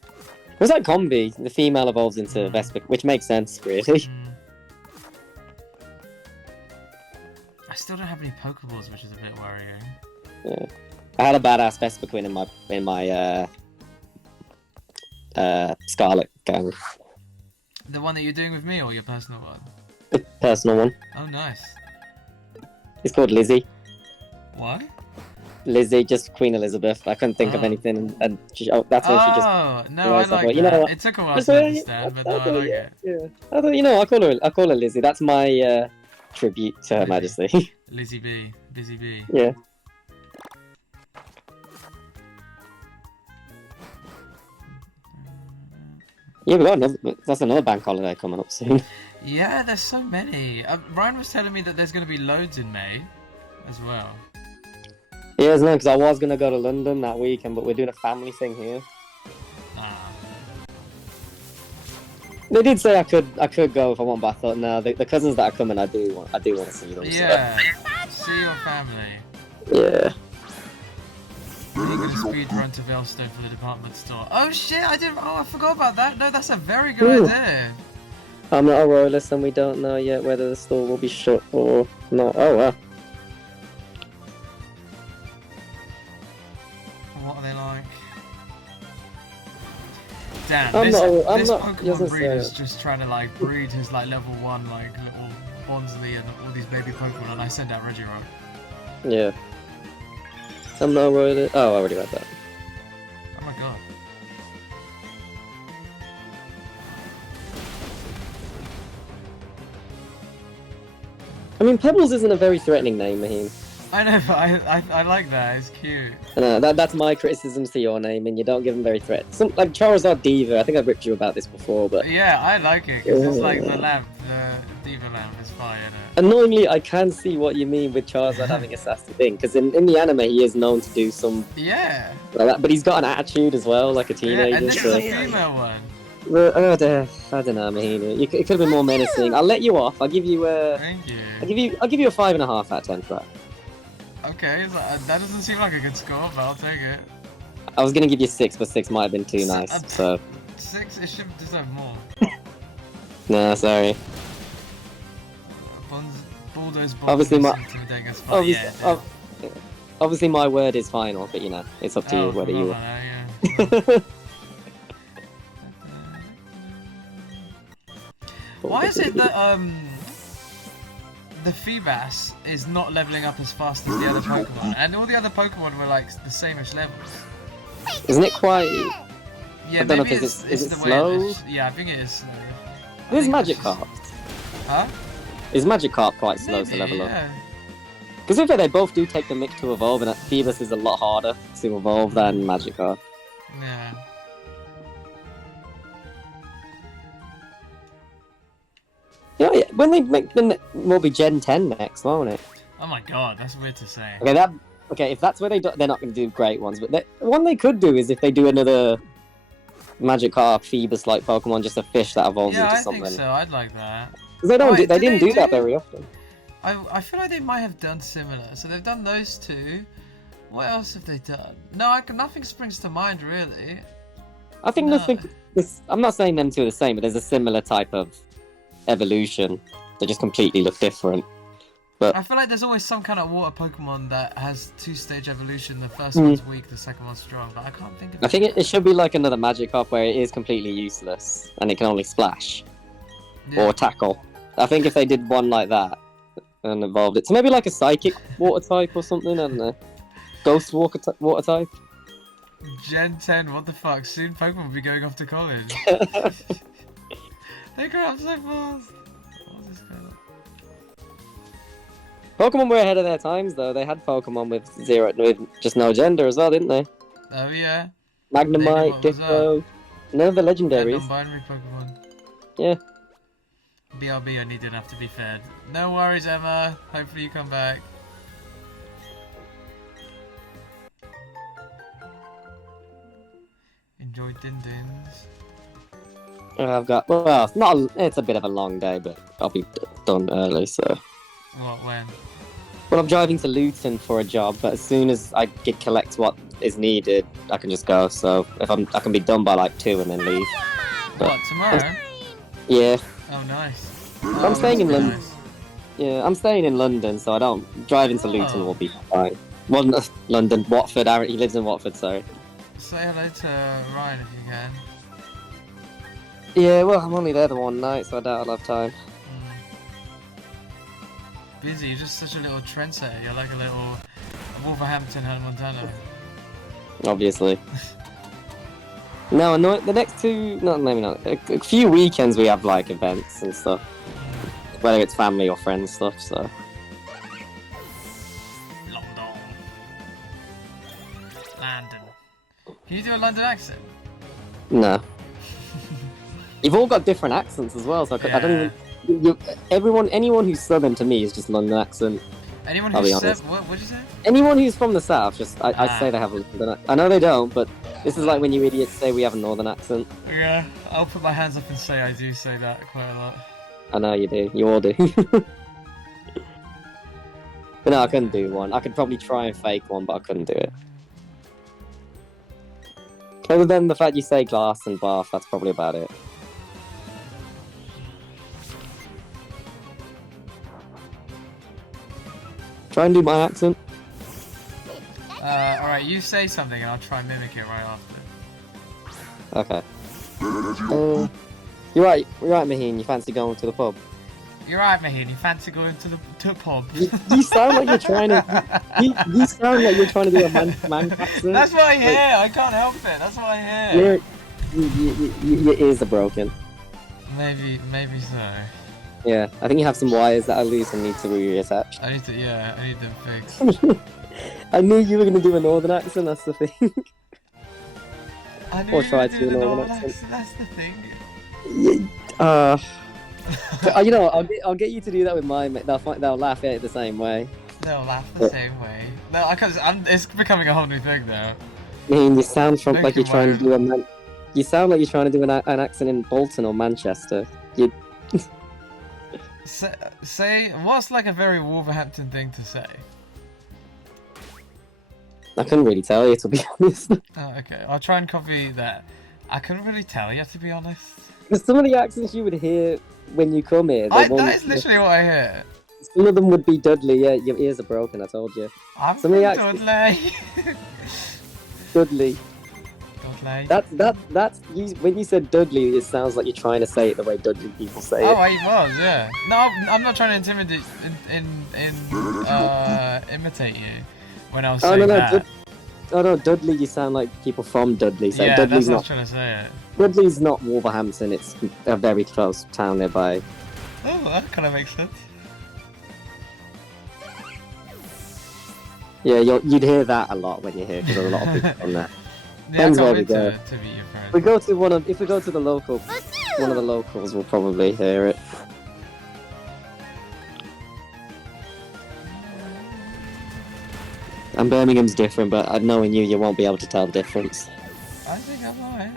It was like Combi. The female evolves into Vespic, which makes sense, really. I still don't have any Pokeballs, which is a bit worrying. Yeah. I had a badass Vespiquen in my Scarlet gang. The one that you're doing with me, or your personal one? The personal one. Oh, nice. It's called Lizzie. Why? Lizzie, just Queen Elizabeth. I couldn't think of anything, and that's when she just. Oh, no, I realised, like thought, that. you know what? It took a while Just, to understand, but no, I like it. Yeah. I thought, I call her Lizzie. That's my tribute to Her Lizzie. Majesty. Lizzie B. Busy B. Yeah. Yeah, we got another. That's another bank holiday coming up soon. Yeah, there's so many. Ryan was telling me that there's going to be loads in May as well. Yeah, it's no, because I was gonna go to London that weekend, but we're doing a family thing here. They did say I could go if I want, but I thought no, the cousins that are coming, I do want to see them. Yeah, see your family. Yeah. We're gonna speed run to Veilstone for the department store. Oh shit! I forgot about that. No, that's a very good idea. I'm not a royalist, and we don't know yet whether the store will be shut or not. Oh wow. What are they like? Damn, I'm this not- Pokemon breeder is just trying to like breed his like level 1 like little Bonsley and all these baby Pokemon, and I send out Regirock. Yeah. I'm not a royalist. Oh, I already read that. Oh my god. I mean, Pebbles isn't a very threatening name, Mahin. I know, but I like that. It's cute. That's my criticisms to your name, and you don't give them very threat. Like Charizard Diva, I think I've ripped you about this before, but Yeah, I like it because it's like the lamp, the Diva lamp is fire, isn't it? annoyingly, I can see what you mean with Charizard having a sassy thing, because in the anime he is known to do some Yeah. like that, but he's got an attitude as well, like a teenager. Yeah, and this is so... a female one. I don't know, Mahin. It could have been more menacing. I'll let you off. I'll give you Thank you. I'll give you a 5.5 out of 10 for that. Okay, so, that doesn't seem like a good score, but I'll take it. I was gonna give you 6, but 6 might have been too nice. So 6, it should deserve more. no, sorry. Bulldoze Obviously my- intimidating as fuck. Yeah, Obviously, my word is final, but you know, it's up to you whether you. Yeah. Why is it that the Feebas is not leveling up as fast as the other Pokemon, and all the other Pokemon were like the same-ish levels? Isn't it quite? Yeah, I don't know maybe if it's is it the slow? way. Yeah, I think it is slow. Is Magikarp? Huh? Is Magikarp quite slow to level up? Yeah. Because in fact, they both do take the mic to evolve, and Phoebus is a lot harder to evolve than Magikarp. Yeah. Yeah, when they make the will be Gen 10 next, won't it? Oh my god, that's weird to say. Okay, if that's where they're not going to do great ones, but one they could do is if they do another Magikarp Phoebus-like Pokemon, just a fish that evolves Yeah, into I something. think so. I'd like that. 'Cause they don't Wait, they did didn't they do that do- very often. I feel like they might have done similar. So they've done those two. What else have they done? No, nothing springs to mind really. I think No. nothing. I'm not saying them two are the same, but there's a similar type of evolution. They just completely look different. I feel like there's always some kind of water Pokemon that has 2-stage evolution. The first one's weak, the second one's strong. But I can't think of. I think it should be like another Magikarp where it is completely useless and it can only splash Yeah. or tackle. I think if they did one like that and evolved it, so maybe like a psychic water type or something, I don't know. Ghost water type. Gen 10, what the fuck? Soon Pokemon will be going off to college. They grow up so fast. What's this called? Pokemon were ahead of their times though. They had Pokemon with just no gender as well, didn't they? Oh yeah. Magnemite, what was Diplo, none of the Yeah, legendaries. non-binary Pokemon. Yeah. BRB only didn't have to be fed. No worries, Emma. Hopefully you come back. Enjoy Din-Dins. I've got it's a bit of a long day, but I'll be done early. So, What, when? well, I'm driving to Luton for a job, but as soon as I collect what is needed, I can just go. So I can be done by like 2 and then leave. But, What, tomorrow? yeah, Oh, nice. I'm staying in that's London. nice. yeah, I'm staying in London, so I don't driving to Luton Oh. will be fine. Well, not London, Watford. Aaron, he lives in Watford, sorry. Say hello to Ryan if you can. Yeah, well, I'm only there the one night, so I doubt I'll have time. Busy, you're just such a little trendsetter. You're like a little Wolverhampton, Hannah Montana. Obviously. No, the next two, maybe not. A few weekends we have like events and stuff, whether it's family or friends stuff. So London. London. Can you do a London accent? no, you've all got different accents as well. So I don't even. Anyone who's southern to me is just London accent. Anyone I'll be who's honest. what did you say? Anyone who's from the south, I'd say they have a London accent. I know they don't, but this is like when you idiots say we have a northern accent. Yeah, I'll put my hands up and say I do say that quite a lot. I know you do. You all do. But no, I couldn't do one. I could probably try and fake one, but I couldn't do it. Other than the fact you say glass and bath, that's probably about it. Try and do my accent. Alright, you say something and I'll try and mimic it right after. Okay. You're right, Mahin. You fancy going to the pub? You're right, Mahin. You fancy going to the pub? You sound like you're trying to. You sound like you're trying to do a man accent. That's what I hear. I can't help it. That's what I hear. Your ears are broken. Maybe so. Yeah, I think you have some wires that are loose and need to be reattached. I need them fixed. I knew you were gonna do a northern accent. That's the thing. I knew Or try to do do a the northern northern accent. That's the thing. You know, I'll get you to do that with mine. They'll laugh at it the same way. They'll laugh the same way. No, I can't. It's becoming a whole new thing now. I mean, you sound like you're trying to do a You sound like you're trying to do an accent in Bolton or Manchester. Say what's like a very Wolverhampton thing to say? I couldn't really tell you, to be honest. Oh, okay. I'll try and copy that. I couldn't really tell you, to be honest. Because some of the accents you would hear when you come here, That is literally what I hear. Some of them would be Dudley. Yeah, your ears are broken. I told you. I'm some from of the Dudley. Dudley. Dudley. That's you, when you said Dudley, it sounds like you're trying to say it the way Dudley people say it. Oh, I was, yeah. No, I'm not trying to imitate you when I was saying that. No, Dudley, you sound like people from Dudley. So yeah, Dudley's that's what I not was trying to say it. Dudley's not Wolverhampton. It's a very close town nearby. Oh, that kind of makes sense. Yeah, you'd hear that a lot when you're here because there's a lot of people from there. Yeah, Depends I where can't we wait go. to meet your friend. If we go to the local, one of the locals will probably hear it. And Birmingham's different, but knowing you won't be able to tell the difference. I think I'm alright.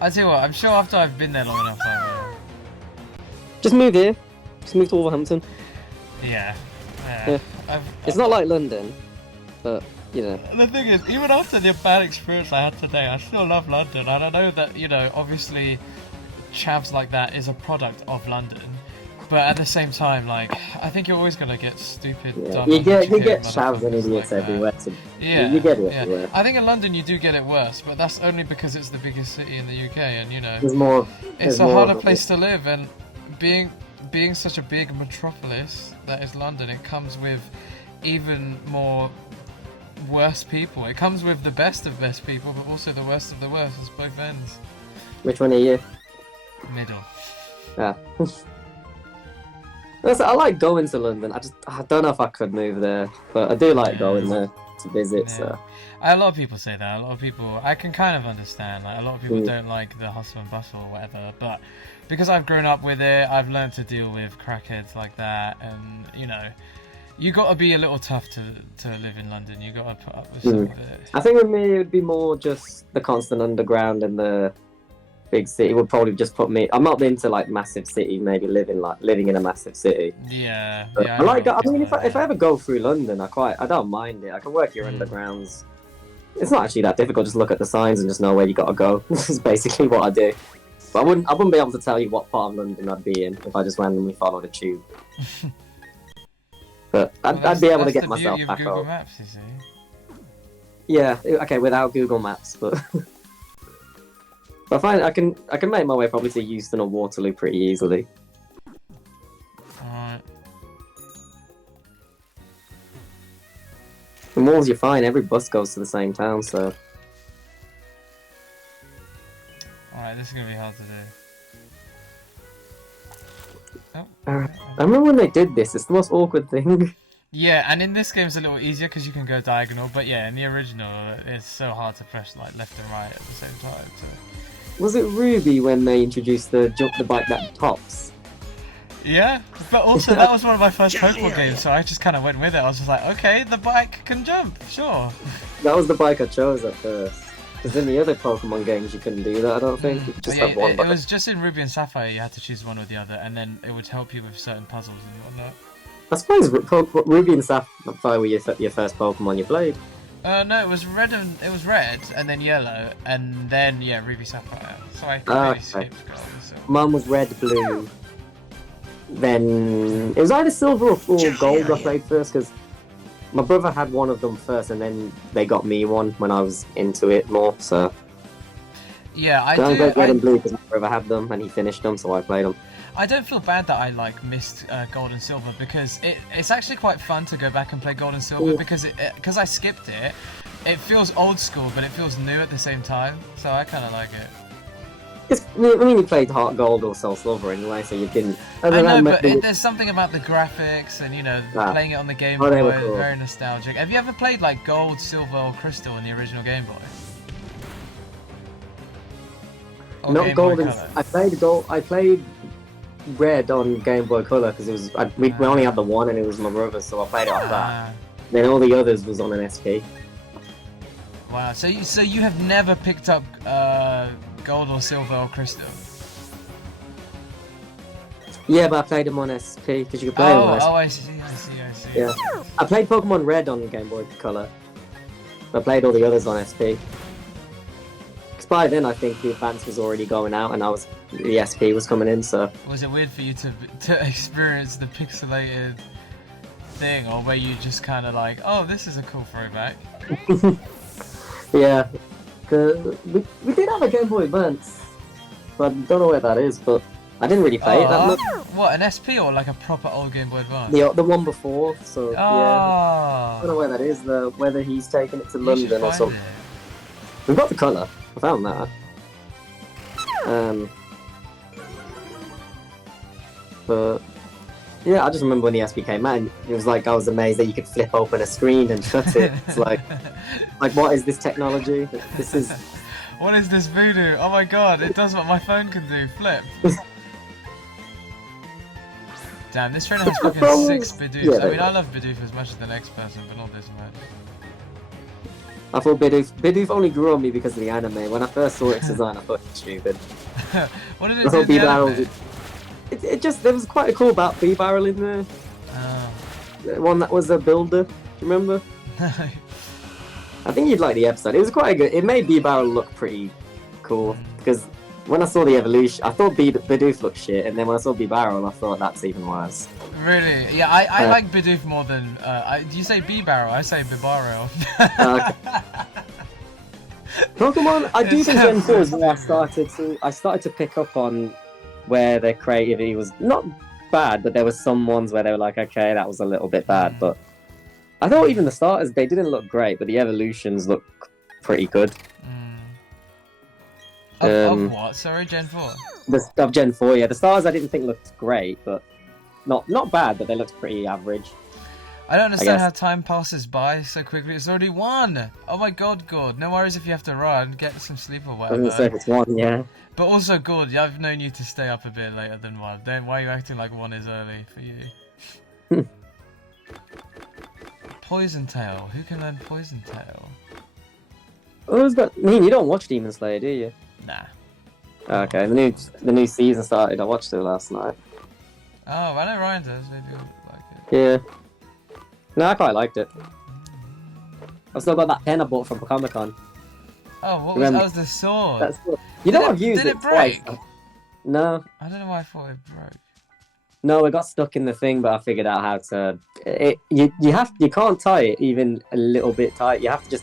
I tell you what, I'm sure after I've been there long enough, I will. Just move here. Just move to Wolverhampton. Yeah. It's not like London, but you know. The thing is, even after the bad experience I had today, I still love London, and I know that, you know, obviously chavs like that is a product of London, but at the same time, like, I think you're always gonna get stupid, dumb, you get uneducated chavs and motherfuckers idiots like everywhere. that. So Yeah, you get it everywhere. I think in London you do get it worse, but that's only because it's the biggest city in the UK, and you know, it's a harder place to live, and being such a big metropolis that is London, it comes with even more worse people. It comes with the best of best people, but also the worst of the worst. It's both ends. Which one are you? Middle. Yeah. I like going to London. I don't know if I could move there, but I do like going there to visit. Yeah. So A lot of people say that. A lot of people, I can kind of understand. Like, a lot of people don't like the hustle and bustle or whatever, but because I've grown up with it, I've learned to deal with crackheads like that, and you know, you got to be a little tough to live in London. You got to put up with some of it. I think with me, it would be more just the constant underground and the big city would probably just put me. I'm not into like massive city, maybe living in a massive city. Yeah, but yeah. I mean, if I ever go through London, I don't mind it. I can work your undergrounds. It's not actually that difficult. Just look at the signs and just know where you gotta go. This is basically what I do. But I wouldn't be able to tell you what part of London I'd be in if I just randomly followed a tube. But I'd be able to get myself back home. Google Maps, you see. Yeah, okay, without Google Maps, but I find I can make my way probably to Euston or Waterloo pretty easily. Alright. The malls you're fine. Every bus goes to the same town, so. Alright, this is gonna be hard to do. Oh. I remember when they did this. It's the most awkward thing. Yeah, and in this game it's a little easier because you can go diagonal, but yeah, in the original it's so hard to press like left and right at the same time. So. Was it Ruby when they introduced the bike that tops? Yeah, but also that was one of my first Yeah, Pokemon yeah, games, so I just kind of went with it. I was just like, okay, the bike can jump, sure. That was the bike I chose at first. Because in the other Pokemon games you couldn't do that, I don't think. You could just Yeah, have one it bike. was just in Ruby and Sapphire you had to choose one or the other, and then it would help you with certain puzzles and whatnot. I suppose Ruby and Sapphire were your first Pokemon you played. No, it was red and then yellow, and then yeah, Ruby Sapphire. So I Ah, completely okay. skipped gold. So. Mine was red, blue. Then it was either silver or gold I played first because my brother had one of them first, and then they got me one when I was into it more. So Yeah, I I played red and do. blue because my brother had them and he finished them, so I played them. I don't feel bad that I like missed gold and silver because it's actually quite fun to go back and play gold and silver Yeah. because I skipped it. It feels old school, but it feels new at the same time. So I kind of like it. I mean, you played Heart Gold or Soul Silver anyway, so you didn't. I know, but there's something about the graphics and playing it on the Game Oh, they Boy, were cool. very nostalgic. Have you ever played like Gold, Silver, or Crystal in the original Game Boy? Or Not Game gold. Boy And, Color? I played gold. I played red on Game Boy Color because it was we only had the one and it was my brother's, so I played it on that. Ah, Then all the others was on an SP. wow. So you have never picked up Gold or Silver or Crystal? Yeah, but I played them on SP because you could play them on SP. I see. Yeah, I played Pokemon Red on Game Boy Color. I played all the others on SP. Because by then I think the Advance was already going out and the SP was coming in, so... Was it weird for you to experience the pixelated thing, or were you just kind of like, oh, this is a cool throwback? Yeah, cause we did have a Game Boy Advance, but I don't know where that is, but I didn't really play it that much. What, an SP or like a proper old Game Boy Advance? The one before, so yeah. I don't know Oh, where that is, whether he's taken it to you should London or find something. it. We've got the colour, I found that. But yeah, I just remember when the SP came out, and it was like I was amazed that you could flip open a screen and shut it. It's like what is this technology? This is What is this voodoo? Oh my god, it does what my phone can do, flip. Damn, this trainer has fucking 6 Bidoofs. Yeah, I mean, they I love Bidoof as much as the next person, but not this much. I thought Bidoof only grew on me because of the anime. When I first saw its design, I thought it was stupid. What did I it do thought in the B-Barrel. anime? It just there was quite a cool B-Barrel in there. Oh. One that was a builder. Do you remember? I think you'd like the episode. It was quite good. It made B-Barrel look pretty cool because when I saw the evolution, I thought Bidoof looked shit, and then when I saw B-Barrel, I thought that's even worse. Really? Yeah, I like Bidoof more than... do you say B-Barrel? I say Bibarrel. Pokemon, I do think Gen 4 is where I started to pick up on where their creativity was not bad, but there were some ones where they were like, okay, that was a little bit bad, but I thought even the starters, they didn't look great, but the evolutions look pretty good. Of what? Sorry, Gen 4? Of Gen 4, yeah. The starters I didn't think looked great, but not bad, but they looked pretty average. I don't understand how time passes by so quickly. It's already 1! Oh my god, God. No worries if you have to run. Get some sleep or I was whatever. gonna say if it's 1, yeah. But also, good, I've known you to stay up a bit later than 1. Why are you acting like 1 is early for you? Poison Tail. Who can learn Poison Tail? You don't watch Demon Slayer, do you? Nah. Okay, the new season started. I watched it last night. Oh, I know Ryan does. They do like it. Yeah. No, I quite liked it. I've still got that pen I bought from Comic-Con. Oh, what was Remember- that? Was the sword? That's cool. You know I've used did it it break? twice. No. I don't know why I thought it broke. No, it got stuck in the thing, but I figured out how to. You can't tie it even a little bit tight. You have to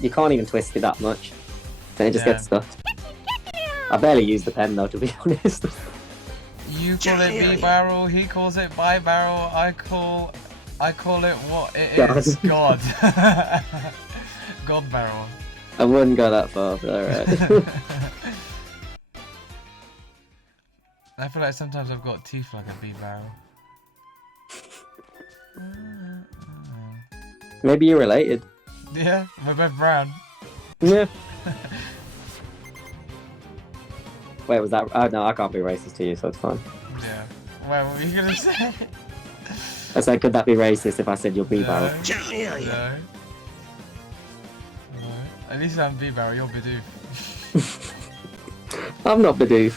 you can't even twist it that much. Then it just gets stuck. I barely use the pen though, to be honest. You call it B-barrel, he calls it bi-barrel, I call it what it is. God. God barrel. I wouldn't go that far, but alright. I feel like sometimes I've got teeth like a B-barrel. Maybe you're related. Yeah, we're both brown. Yeah. Wait, was that? Oh no, I can't be racist to you, so it's fine. Yeah. Well, what were you gonna say? I said, could that be racist if I said you're B-Barrel? Hell yeah. No. At least I'm B-Barrel, you're Bidoof. I'm not Bidoof.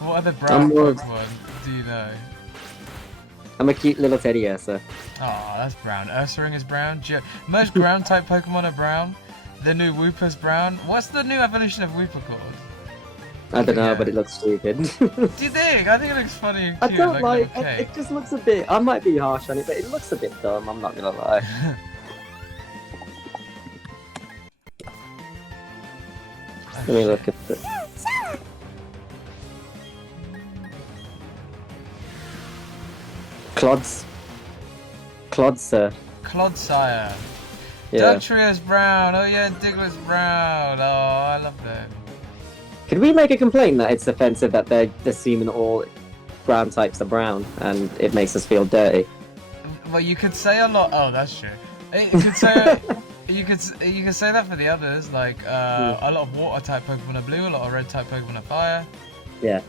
What other brown Pokemon do you know? I'm a cute little teddy Ursa. Oh, that's brown. Ursaring is brown. Most ground type Pokemon are brown. The new Wooper's brown. What's the new evolution of Wooper called? I don't know, Yeah. but it looks stupid. Do you think? I think it looks funny and I cute. don't like little it. cake. It just looks a bit. I might be harsh on it, but it looks a bit dumb. I'm not gonna lie. Let me look at it. Clodsir. Clodsire. Yeah. Dugtrio's brown. Oh yeah, Digltt's brown. Oh, I love them. Could we make a complaint that it's offensive that they're assuming all ground types are brown and it makes us feel dirty? Well, you could say a lot. Oh, that's true. You could say you could say that for the others. Like a lot of water type Pokemon are blue. A lot of red type Pokemon are fire. Yeah.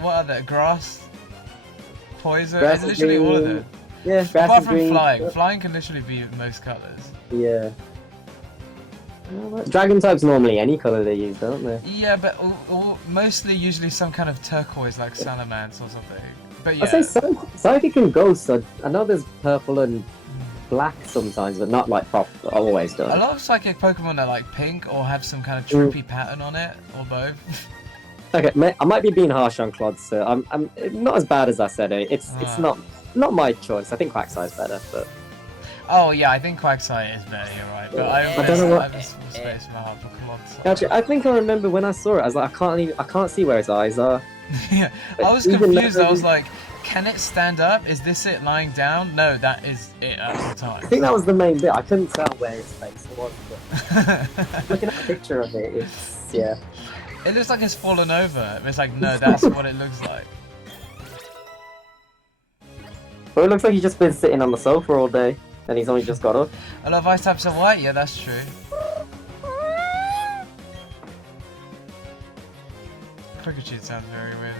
What are they? Grass, poison. Grass It's is literally all of green. them. Yeah, grass Apart is from green. flying. Flying can literally be most colours. Yeah. Dragon types normally any colour they use, don't they? Yeah, but mostly usually some kind of turquoise like Salamence or something. But yeah. I say Psychic and Ghost. I know there's purple and black sometimes, but not like always A done. lot of psychic Pokemon are like pink or have some kind of trippy pattern on it, or both. Okay, I might be being harsh on Clodsir. I'm not as bad as I said. It's not my choice. I think Quacksire's better, but Oh yeah, I think Quagsire is better. You're right, but I don't know what. I have a small space in my heart for Clodsire. Actually, I think I remember when I saw it. I was like, I can't see where its eyes are. Yeah, I was Even confused. though- I was like, can it stand up? Is this it lying down? No, that is it at all I times. think that was the main bit. I couldn't tell where its face was. But looking at a picture of it, it's yeah. It looks like it's fallen over. It's like, no, that's what it looks like. Well, it looks like he's just been sitting on the sofa all day, and he's only just got up. A lot of ice types are white. Yeah, that's true. Cricket sounds very weird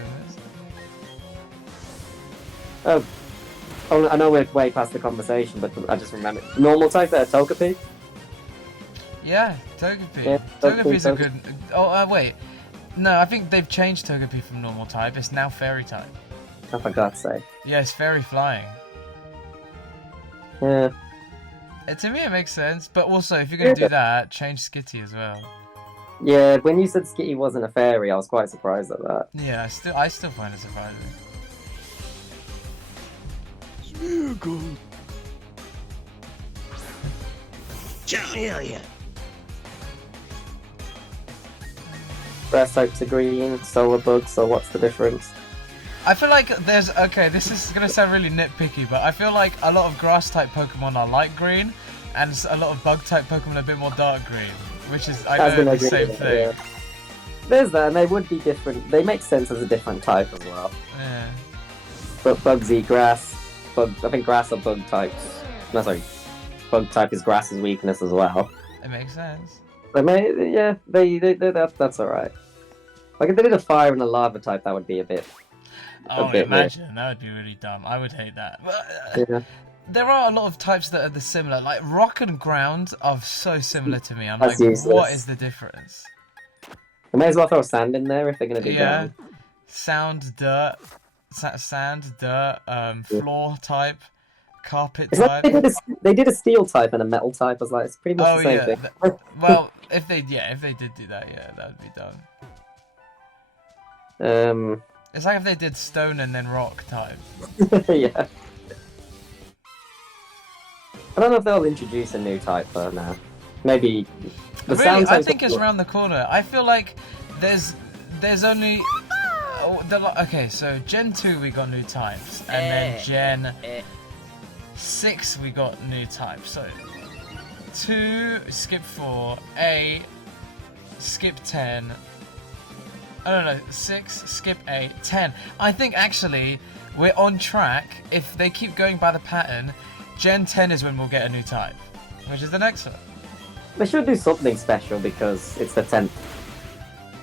in this. Oh, I know we're way past the conversation, but I just remember. Normal type there, Togepi? Yeah, Togepi. Yeah, Togepi's a Togepi. good. Oh, wait. No, I think they've changed Togepi from normal type. It's now fairy type. I forgot to say. Yeah, it's fairy flying. Yeah. To me, it makes sense. But also, if you're gonna do that, change Skitty as well. Yeah, when you said Skitty wasn't a fairy, I was quite surprised at that. Yeah, I still find it surprising. Hell yeah. Grass types are green, solar bugs, so what's the difference? I feel like there's this is gonna sound really nitpicky, but I feel like a lot of grass type Pokemon are light green, and a lot of bug type Pokemon are a bit more dark green, which is I As in know the agree same with it, thing. yeah. There's that, and they would be different. They make sense as a different type as well. Yeah. But bugs eat grass. I think grass are bug types. No, sorry. Bug type is grass's weakness as well. It makes sense. That's alright. Like if they did a fire and a lava type, that would be a bit. Oh, bit imagine that would be really dumb. I would hate that. But, Yeah. there are a lot of types that are the similar. Like rock and ground are so similar to me. I'm That's like, useless. what is the difference? I may as well throw sand in there if they're gonna do Yeah. ground. Sand, dirt, floor type, carpet It's like type. they did a steel type and a metal type. I was like, it's pretty much Oh the same yeah. thing. Well, if they did do that, yeah, that would be done. It's like if they did stone and then rock type. Yeah. I don't know if they'll introduce a new type though now. Maybe the Really, sound I types think are it's cool. around the corner. I feel like there's only okay. So Gen 2 we got new types, and then Gen 6 we got new types. So 2 skip 4, 8 skip 10. I don't know, 6 skip 8, 10. I think actually we're on track. If they keep going by the pattern, Gen 10 is when we'll get a new type, which is the next one. They should do something special because it's the 10th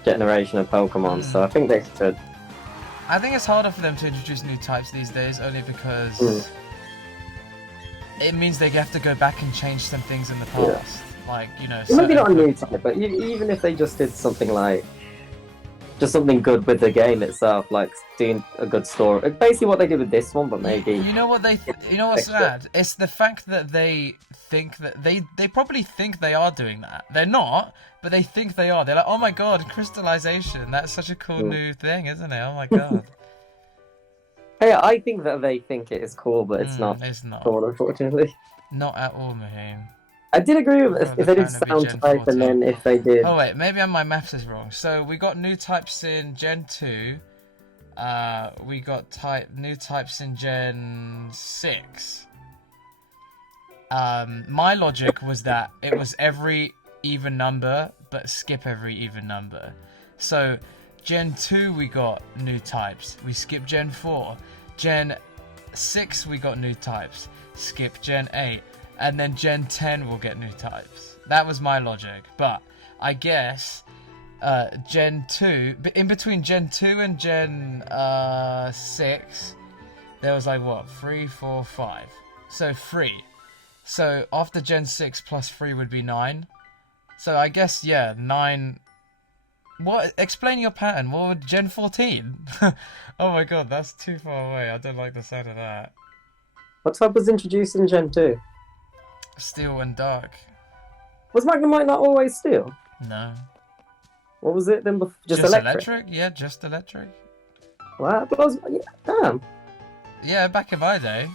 generation of Pokemon, so I think they should. I think it's harder for them to introduce new types these days, only because it means they have to go back and change some things in the past. Like, you know, maybe not a new type, but even if they just did something like just something good with the game itself, like doing a good story. Basically, what they did with this one, but maybe. You know what you know what's sad? It's the fact that they think that they probably think they are doing that. They're not, but they think they are. They're like, oh my god, crystallization. That's such a cool new thing, isn't it? Oh my god. Hey, I think that they think it is cool, but it's not. It's not. Cool, unfortunately. Not at all, Mahin. I did agree with if they did sound type, and then if they did. Oh wait, maybe my maths is wrong. So we got new types in Gen 2. We got new types in Gen 6. My logic was that it was every even number, but skip every even number. So Gen 2 we got new types. We skip Gen 4. Gen 6 we got new types. Skip Gen 8. And then Gen 10 will get new types. That was my logic. But I guess Gen 2, in between Gen 2 and Gen 6, there was like what? 3, 4, 5. So 3. So after Gen 6 plus 3 would be 9. So I guess, yeah, 9. What? Explain your pattern. What would Gen 14? Oh my god, that's too far away. I don't like the sound of that. What type was introduced in Gen 2? Steel and dark. Was Magnemite not always steel? No. What was it then? Just electric? Yeah, just electric. What? Damn. Yeah, back in my day.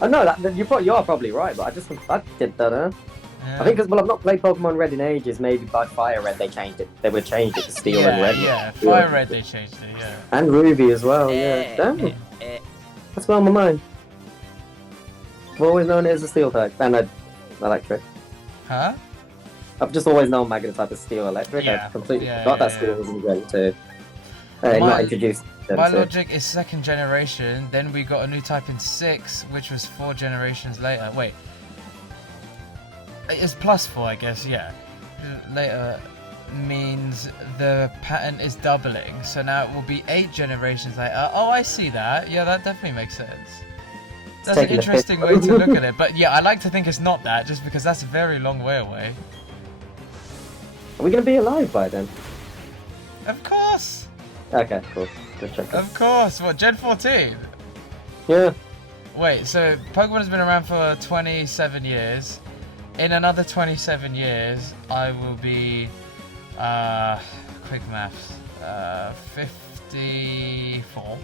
I know that you are probably right, but I did that. Yeah. I think because I've not played Pokemon Red in ages. Maybe by Fire Red they changed it. They would change it to Steel and Red. Yeah, Fire Red they changed it. Yeah. And Ruby as well. Yeah. Damn. That's well on my mind. I've always known it as a Steel type and electric. Huh? I've just always known Magnet type as Steel Electric. Yeah. I completely forgot that Steel was in Gen 2. Not introduced. My logic is second generation. Then we got a new type in 6, which was 4 generations later. Wait. It's plus 4, I guess, yeah. Later means the pattern is doubling. So now it will be 8 generations later. Oh, I see that. Yeah, that definitely makes sense. That's an interesting way to look at it. But yeah, I like to think it's not that, just because that's a very long way away. Are we going to be alive by then? Of course! Okay, cool. Good check. Of course! What, Gen 14? Yeah. Wait, so Pokemon has been around for 27 years. In another 27 years, I will be, quick maths, 54.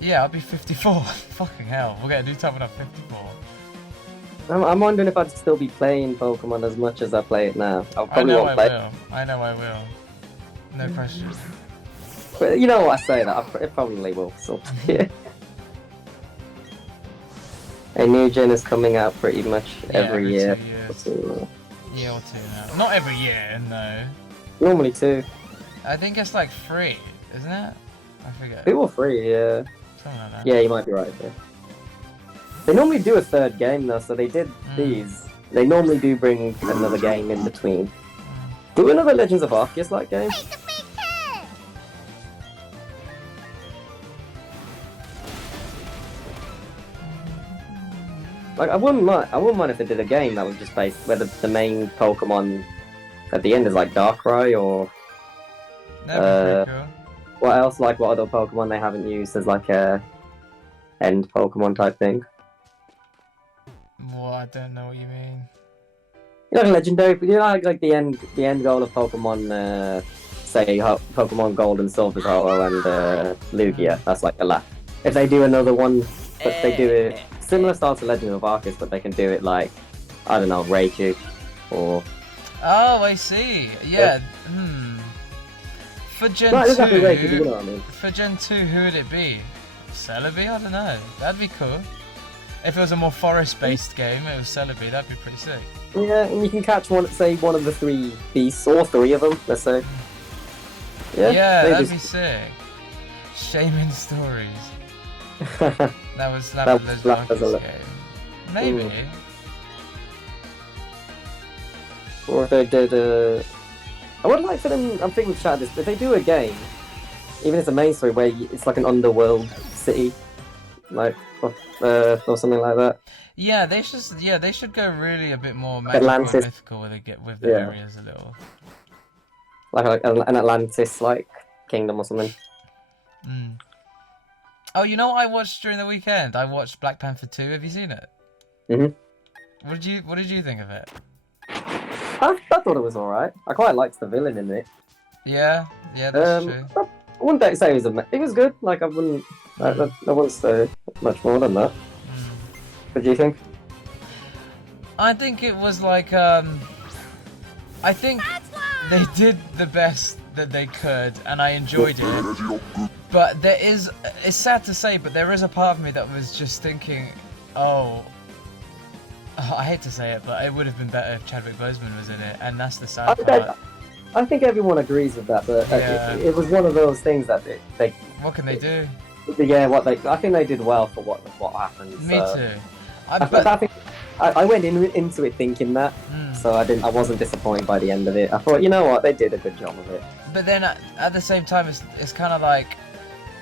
Yeah, I'll be 54. Fucking hell, we'll get a new type when I'm 54. I'm wondering if I'd still be playing Pokemon as much as I play it now. I know I will. No question. But you know what, I say that, it probably will. So, yeah. A new gen is coming out pretty much every year. 2 years. Year or 2 now. Not every year, no. Normally 2. I think it's like 3, isn't it? I forget. 2 or 3, yeah. Something like that. Yeah, you might be right there. They normally do a 3rd game though, so they did these. They normally do bring another game in between. Do another Legends of Arceus like game? Like I wouldn't mind if they did a game that was just based where the main Pokemon at the end is like Darkrai or That'd be pretty cool. What else? Like what other Pokemon they haven't used as like a end Pokemon type thing? Well, I don't know what you mean. You know, legendary. You know, like the end goal of Pokemon. Say Pokemon Gold and Silver Hollow and Lugia. That's like the last. If they do another one, but they do it similar style to Legend of Arceus, but they can do it like I don't know, Raichu or. Oh, I see. Yeah. For Gen 2, Raichu, you know what I mean. For Gen 2, who would it be? Celebi? I don't know. That'd be cool. If it was a more forest-based game, it was Celebi. That'd be pretty sick. Yeah, and you can catch one of the 3 beasts, or 3 of them, let's say. Yeah, that'd be sick. Shaman Stories. That was Lapis game. Maybe. Or if they did I would like for them. I'm thinking with chat this, if they do a game, even if it's a main story where it's like an underworld city, like or something like that. Yeah, they should go really a bit more magical Atlantis. and mythical with the areas a little. Like an Atlantis like kingdom or something. Mm. Oh, you know what I watched during the weekend? I watched Black Panther 2. Have you seen it? Mhm. What did you think of it? I thought it was alright. I quite liked the villain in it. Yeah, that's true. I wouldn't say it was good. Like I wouldn't say much more than that. What do you think? I think it was like I think they did the best that they could, and I enjoyed it. But it's sad to say, but there is a part of me that was just thinking, I hate to say it, but it would have been better if Chadwick Boseman was in it, and that's the sad part. I think everyone agrees with that, but it was one of those things that they. What can they do? Yeah, I think they did well for what happened. Me too. I went into it thinking that, so I wasn't disappointed by the end of it. I thought, you know what, they did a good job of it. But then at the same time, it's kind of like,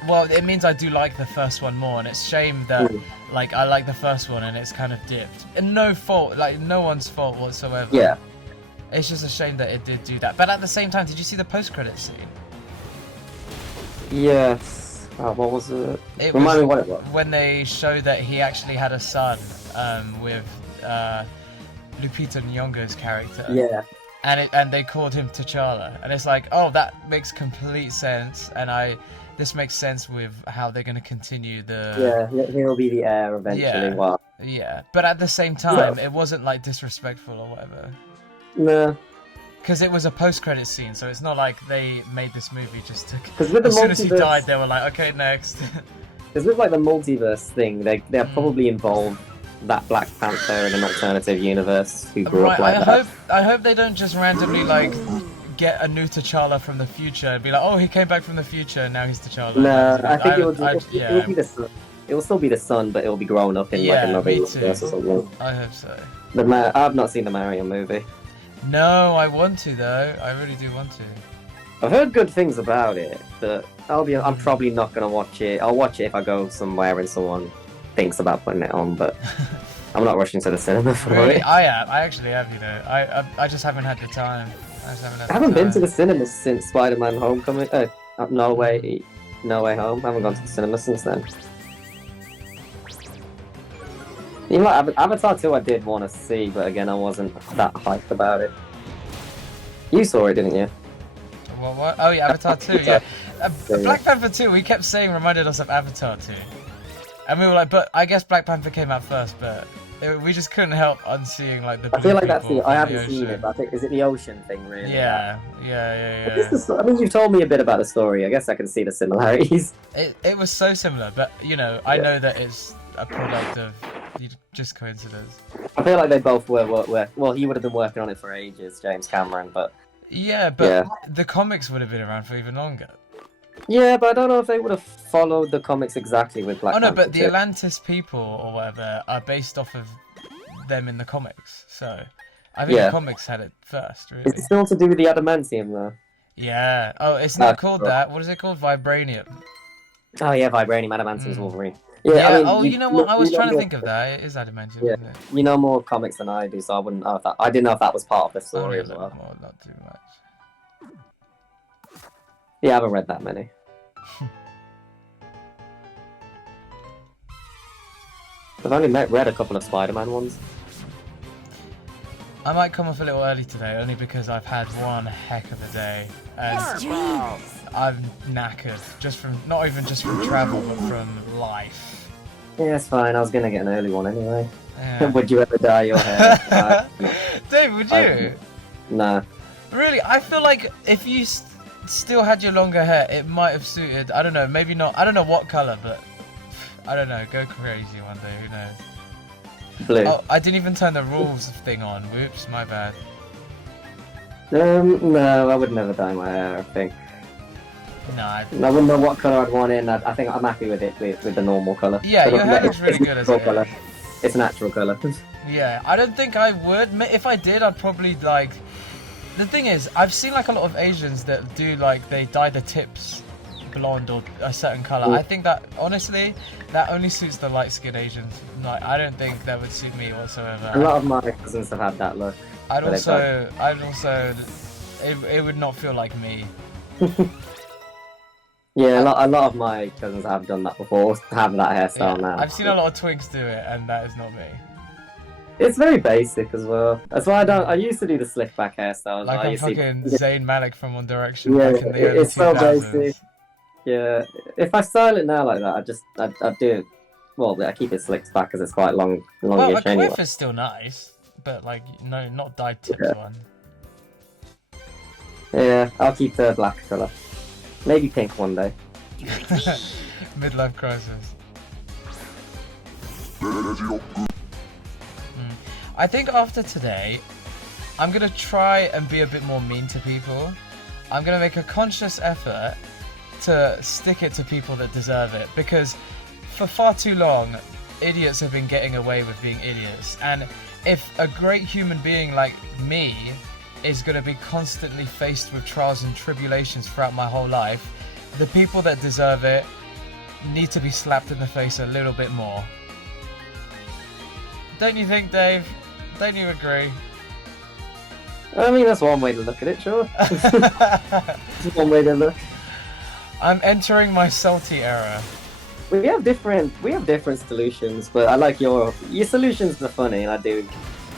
well, it means I do like the first one more, and it's a shame that like I like the first one and it's kind of dipped. And no fault, like no one's fault whatsoever. Yeah. It's just a shame that it did do that. But at the same time, did you see the post-credit scene? Yes. What was it? Remind me what it was. When they showed that he actually had a son with Lupita Nyong'o's character. Yeah. And they called him T'Challa, and it's like, oh, that makes complete sense, and this makes sense with how they're going to continue the. Yeah, he'll be the heir eventually. Yeah, but at the same time, it wasn't like disrespectful or whatever. No. Because it was a post-credit scene, so it's not like they made this movie just to. Because with the as soon as he died, they were like, okay, next. Because with like the multiverse thing, they're probably involved that Black Panther in an alternative universe who grew up like that. I hope they don't just randomly like get a new T'Challa from the future and be like, oh, he came back from the future and now he's T'Challa. No, I think it will be the son. It will still be the son, but it will be grown up in like another universe or something. I hope so. I've not seen the Mario movie. No, I want to though. I really do want to. I've heard good things about it, but I'm probably not gonna watch it. I'll watch it if I go somewhere and someone thinks about putting it on, but I'm not rushing to the cinema for it. I actually have, you know. I just haven't had the time. I haven't been to the cinema since Spider-Man Homecoming. No Way Home. I haven't gone to the cinema since then. You know, Avatar 2 I did want to see, but again I wasn't that hyped about it. You saw it, didn't you? What? Oh yeah, Avatar 2, yeah. Black Panther 2, we kept saying reminded us of Avatar 2. And we were like, but I guess Black Panther came out first, but we just couldn't help unseeing like the. I feel like that's I haven't seen it, but I think is it the ocean thing really? Yeah. I mean, you've told me a bit about the story. I guess I can see the similarities. It was so similar, but you know, I know that it's a product of just coincidence. I feel like they both were well, he would have been working on it for ages, James Cameron, but. Yeah, but the comics would have been around for even longer. Yeah, but I don't know if they would have followed the comics exactly with Black Panther. Oh no, but the Atlantis people or whatever are based off of them in the comics, so I think the comics had it first, really. Is it still to do with the adamantium, though? Yeah. Oh, it's not called that. What is it called? Vibranium. Oh yeah, Vibranium, adamantium's Wolverine. Yeah, I mean, you know what? I was trying to think of that. It is adamantium, isn't it? You know more comics than I do, so I wouldn't know if that. I didn't know if that was part of the story as well. More, not too much. Yeah, I haven't read that many. I've only read a couple of Spider-Man ones. I might come off a little early today, only because I've had one heck of a day, and I'm knackered. Not even just from travel, but from life. Yeah, it's fine. I was gonna get an early one anyway. Yeah. Would you ever dye your hair? Dave, would you? Nah. Really, I feel like if you still had your longer hair, it might have suited. I don't know, maybe not. I don't know what color, but I don't know. Go crazy one day. Who knows? Blue. Oh, I didn't even turn the rules thing on. Whoops, my bad. No, I would never dye my hair. I think. No, I wouldn't know what colour I'd want in. I think I'm happy with it with the normal colour. Yeah, your hair looks really good as it is. It's a natural colour. Yeah, I don't think I would. If I did, I'd probably like. The thing is, I've seen like a lot of Asians that do like they dye the tips blonde or a certain color. I think that honestly, that only suits the light-skinned Asians. Like, I don't think that would suit me whatsoever. A lot of my cousins have had that look. I'd also, it would not feel like me. Yeah, a lot of my cousins have done that before. Have that hairstyle now. I've seen a lot of twinks do it, and that is not me. It's very basic as well. That's why I used to do the slick back hairstyle. Like I'm fucking Zayn Malik from One Direction Yeah, back in the early it's so 2000s. basic. Yeah, if I style it now like that, I do it. Well, I keep it slicked back because it's quite long, Well, longish a anyway. quiff is still nice, but like no, not dyed tipped one. Yeah, I'll keep the black colour. Maybe pink one day. Midlife crisis. I think after today, I'm gonna try and be a bit more mean to people. I'm gonna make a conscious effort to stick it to people that deserve it, because for far too long, idiots have been getting away with being idiots. And if a great human being like me is gonna be constantly faced with trials and tribulations throughout my whole life, the people that deserve it need to be slapped in the face a little bit more. Don't you think, Dave? Don't you agree? I mean, that's one way to look at it, sure. That's one way to look. I'm entering my salty era. We have different solutions, but I like your solutions are funny, and I do.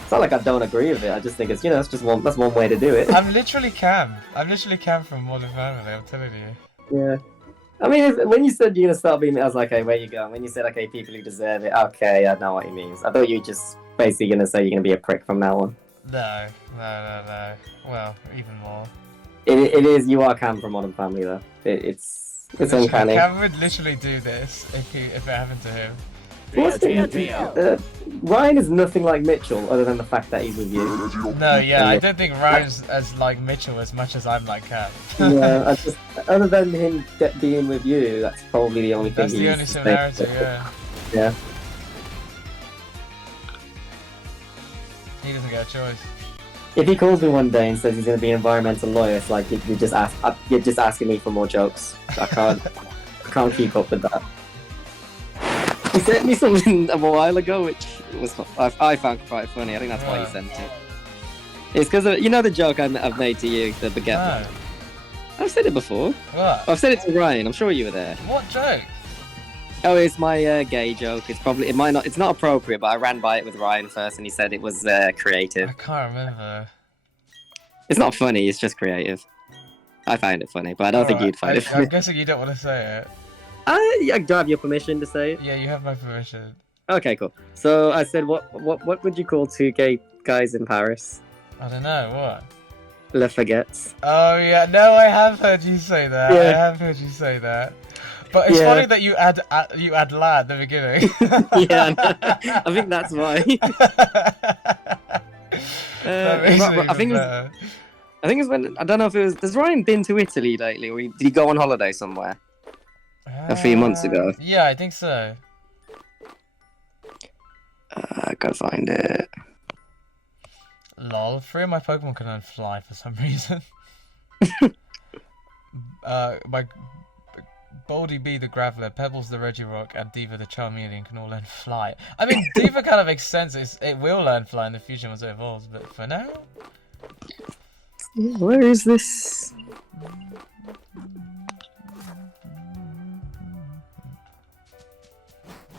It's not like I don't agree with it. I just think it's it's just that's one way to do it. I'm literally Cam. I'm literally Cam from Modern Family. I'm telling you. Yeah. I mean, when you said you're gonna start being, I was like, okay, where you going? When you said, okay, people who deserve it, okay, I know what he means. I thought you were just basically gonna say you're gonna be a prick from now on. No. Well, even more. It is. You are Cam from Modern Family, though. It's Literally, uncanny. Cam would literally do this if it happened to him. Ryan is nothing like Mitchell, other than the fact that he's with you. No, yeah, I don't think Ryan's as like Mitchell as much as I'm like Cam. Yeah, other than him being with you, that's probably the only thing. That's the only similarity, yeah. Yeah. He doesn't get a choice. If he calls me one day and says he's going to be an environmental lawyer, it's like you're just asking me for more jokes. I can't keep up with that. He sent me something a while ago, which was I found quite funny. I think that's why he sent it. It's because the joke I've made to you, the baguette. No. I've said it before. What? I've said it to Ryan. I'm sure you were there. What joke? Oh, it's my gay joke. It's not appropriate, but I ran by it with Ryan first, and he said it was creative. I can't remember. It's not funny. It's just creative. I find it funny, but I don't think you'd find it funny. I'm guessing you don't want to say it. Do I have your permission to say it? Yeah, you have my permission. Okay, cool. So I said, what would you call two gay guys in Paris? I don't know, what? Le Faguettes. Oh yeah, no, I have heard you say that. Yeah. I have heard you say that. But it's funny that you add la at the beginning. Yeah, I think that's why. I think it's when, I don't know if it was, has Ryan been to Italy lately, or did he go on holiday somewhere a few months ago? Yeah, I think so. I gotta find it. Lol, 3 of my Pokemon can learn fly for some reason. My Boldy B the Graveler, Pebbles the Regirock, and Diva the Charmeleon can all learn fly. I mean, Diva kind of makes sense. It will learn fly in the future once it evolves, but for now... Where is this?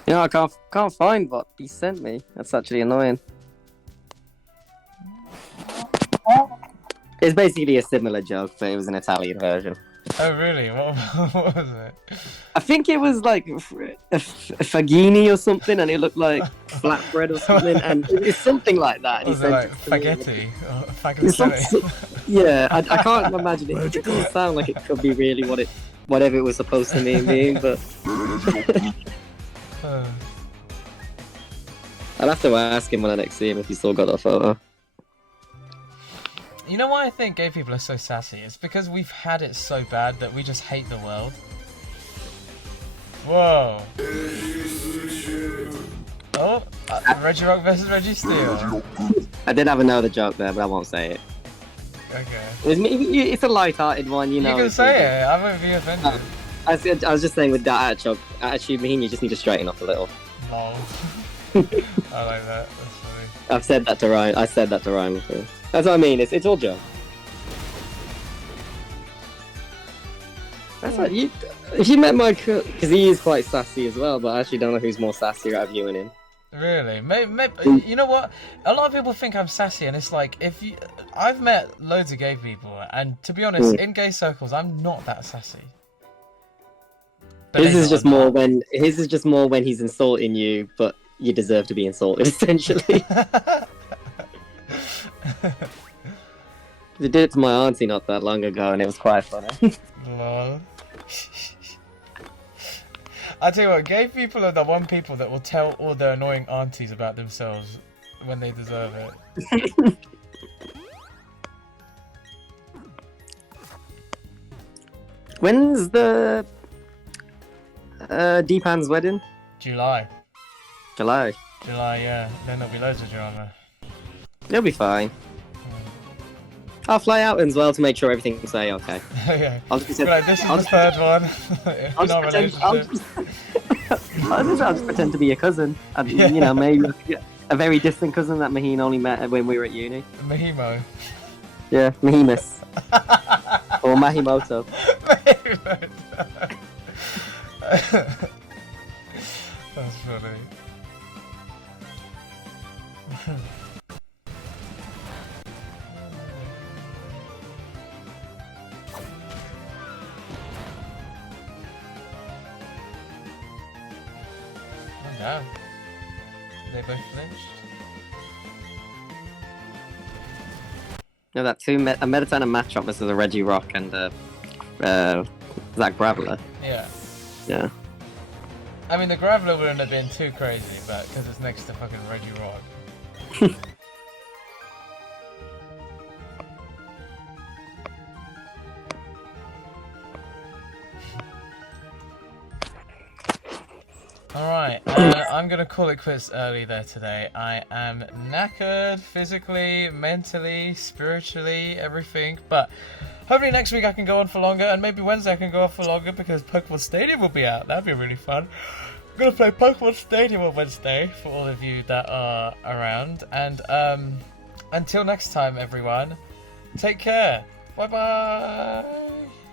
I can't find what he sent me. That's actually annoying. It's basically a similar joke, but it was an Italian version. Oh really? What was it? I think it was like a fagini or something, and it looked like flatbread or something, and it's something like that. Was it like spaghetti? Or spaghetti? Yeah, I can't imagine it. It doesn't sound like it could be really whatever it was supposed to mean, but I'll have to ask him when I next see him if he's still got that photo. You know why I think gay people are so sassy? It's because we've had it so bad that we just hate the world. Whoa. Oh, Regirock versus Registeel. I did have another joke there, but I won't say it. Okay. It's a light-hearted one, you know. You can say it. I won't be offended. I was just saying with that attitude, Mahin, you just need to straighten up a little. Lol. I like that. That's funny. I've said that to Ryan. I said that to Ryan before. That's what I mean. It's all joke. That's what you. If you met Mike, because he is quite sassy as well, but I actually don't know who's more sassy out of you and him. Really? Maybe, you know what? A lot of people think I'm sassy, and it's like I've met loads of gay people, and to be honest, in gay circles, I'm not that sassy. But His is just more when he's insulting you, but you deserve to be insulted, essentially. They did it to my auntie not that long ago, and it was quite funny. Lol. I tell you what, gay people are the one people that will tell all their annoying aunties about themselves when they deserve it. When's the Deepan's wedding? July. July, yeah. Then there'll be loads of drama. It'll be fine. I'll fly out as well to make sure everything's okay. Yeah. I'll just like, this is the third one. I'll just pretend to be a cousin. And, you know, maybe a very distant cousin that Mahin only met when we were at uni. Mahimo. Yeah, Mahimus. Or Mahimoto. Mahimoto. That's funny. No. They both flinched. No, that a Meditana matchup versus a Reggie Rock and Zach Graveler. Yeah. Yeah. I mean, the Graveler wouldn't have been too crazy, but because it's next to fucking Reggie Rock. Alright, I'm gonna call it quits early there today. I am knackered, physically, mentally, spiritually, everything, but hopefully next week I can go on for longer, and maybe Wednesday I can go on for longer because Pokemon Stadium will be out. That'd be really fun. I'm gonna play Pokemon Stadium on Wednesday for all of you that are around, and until next time everyone, take care. Bye bye.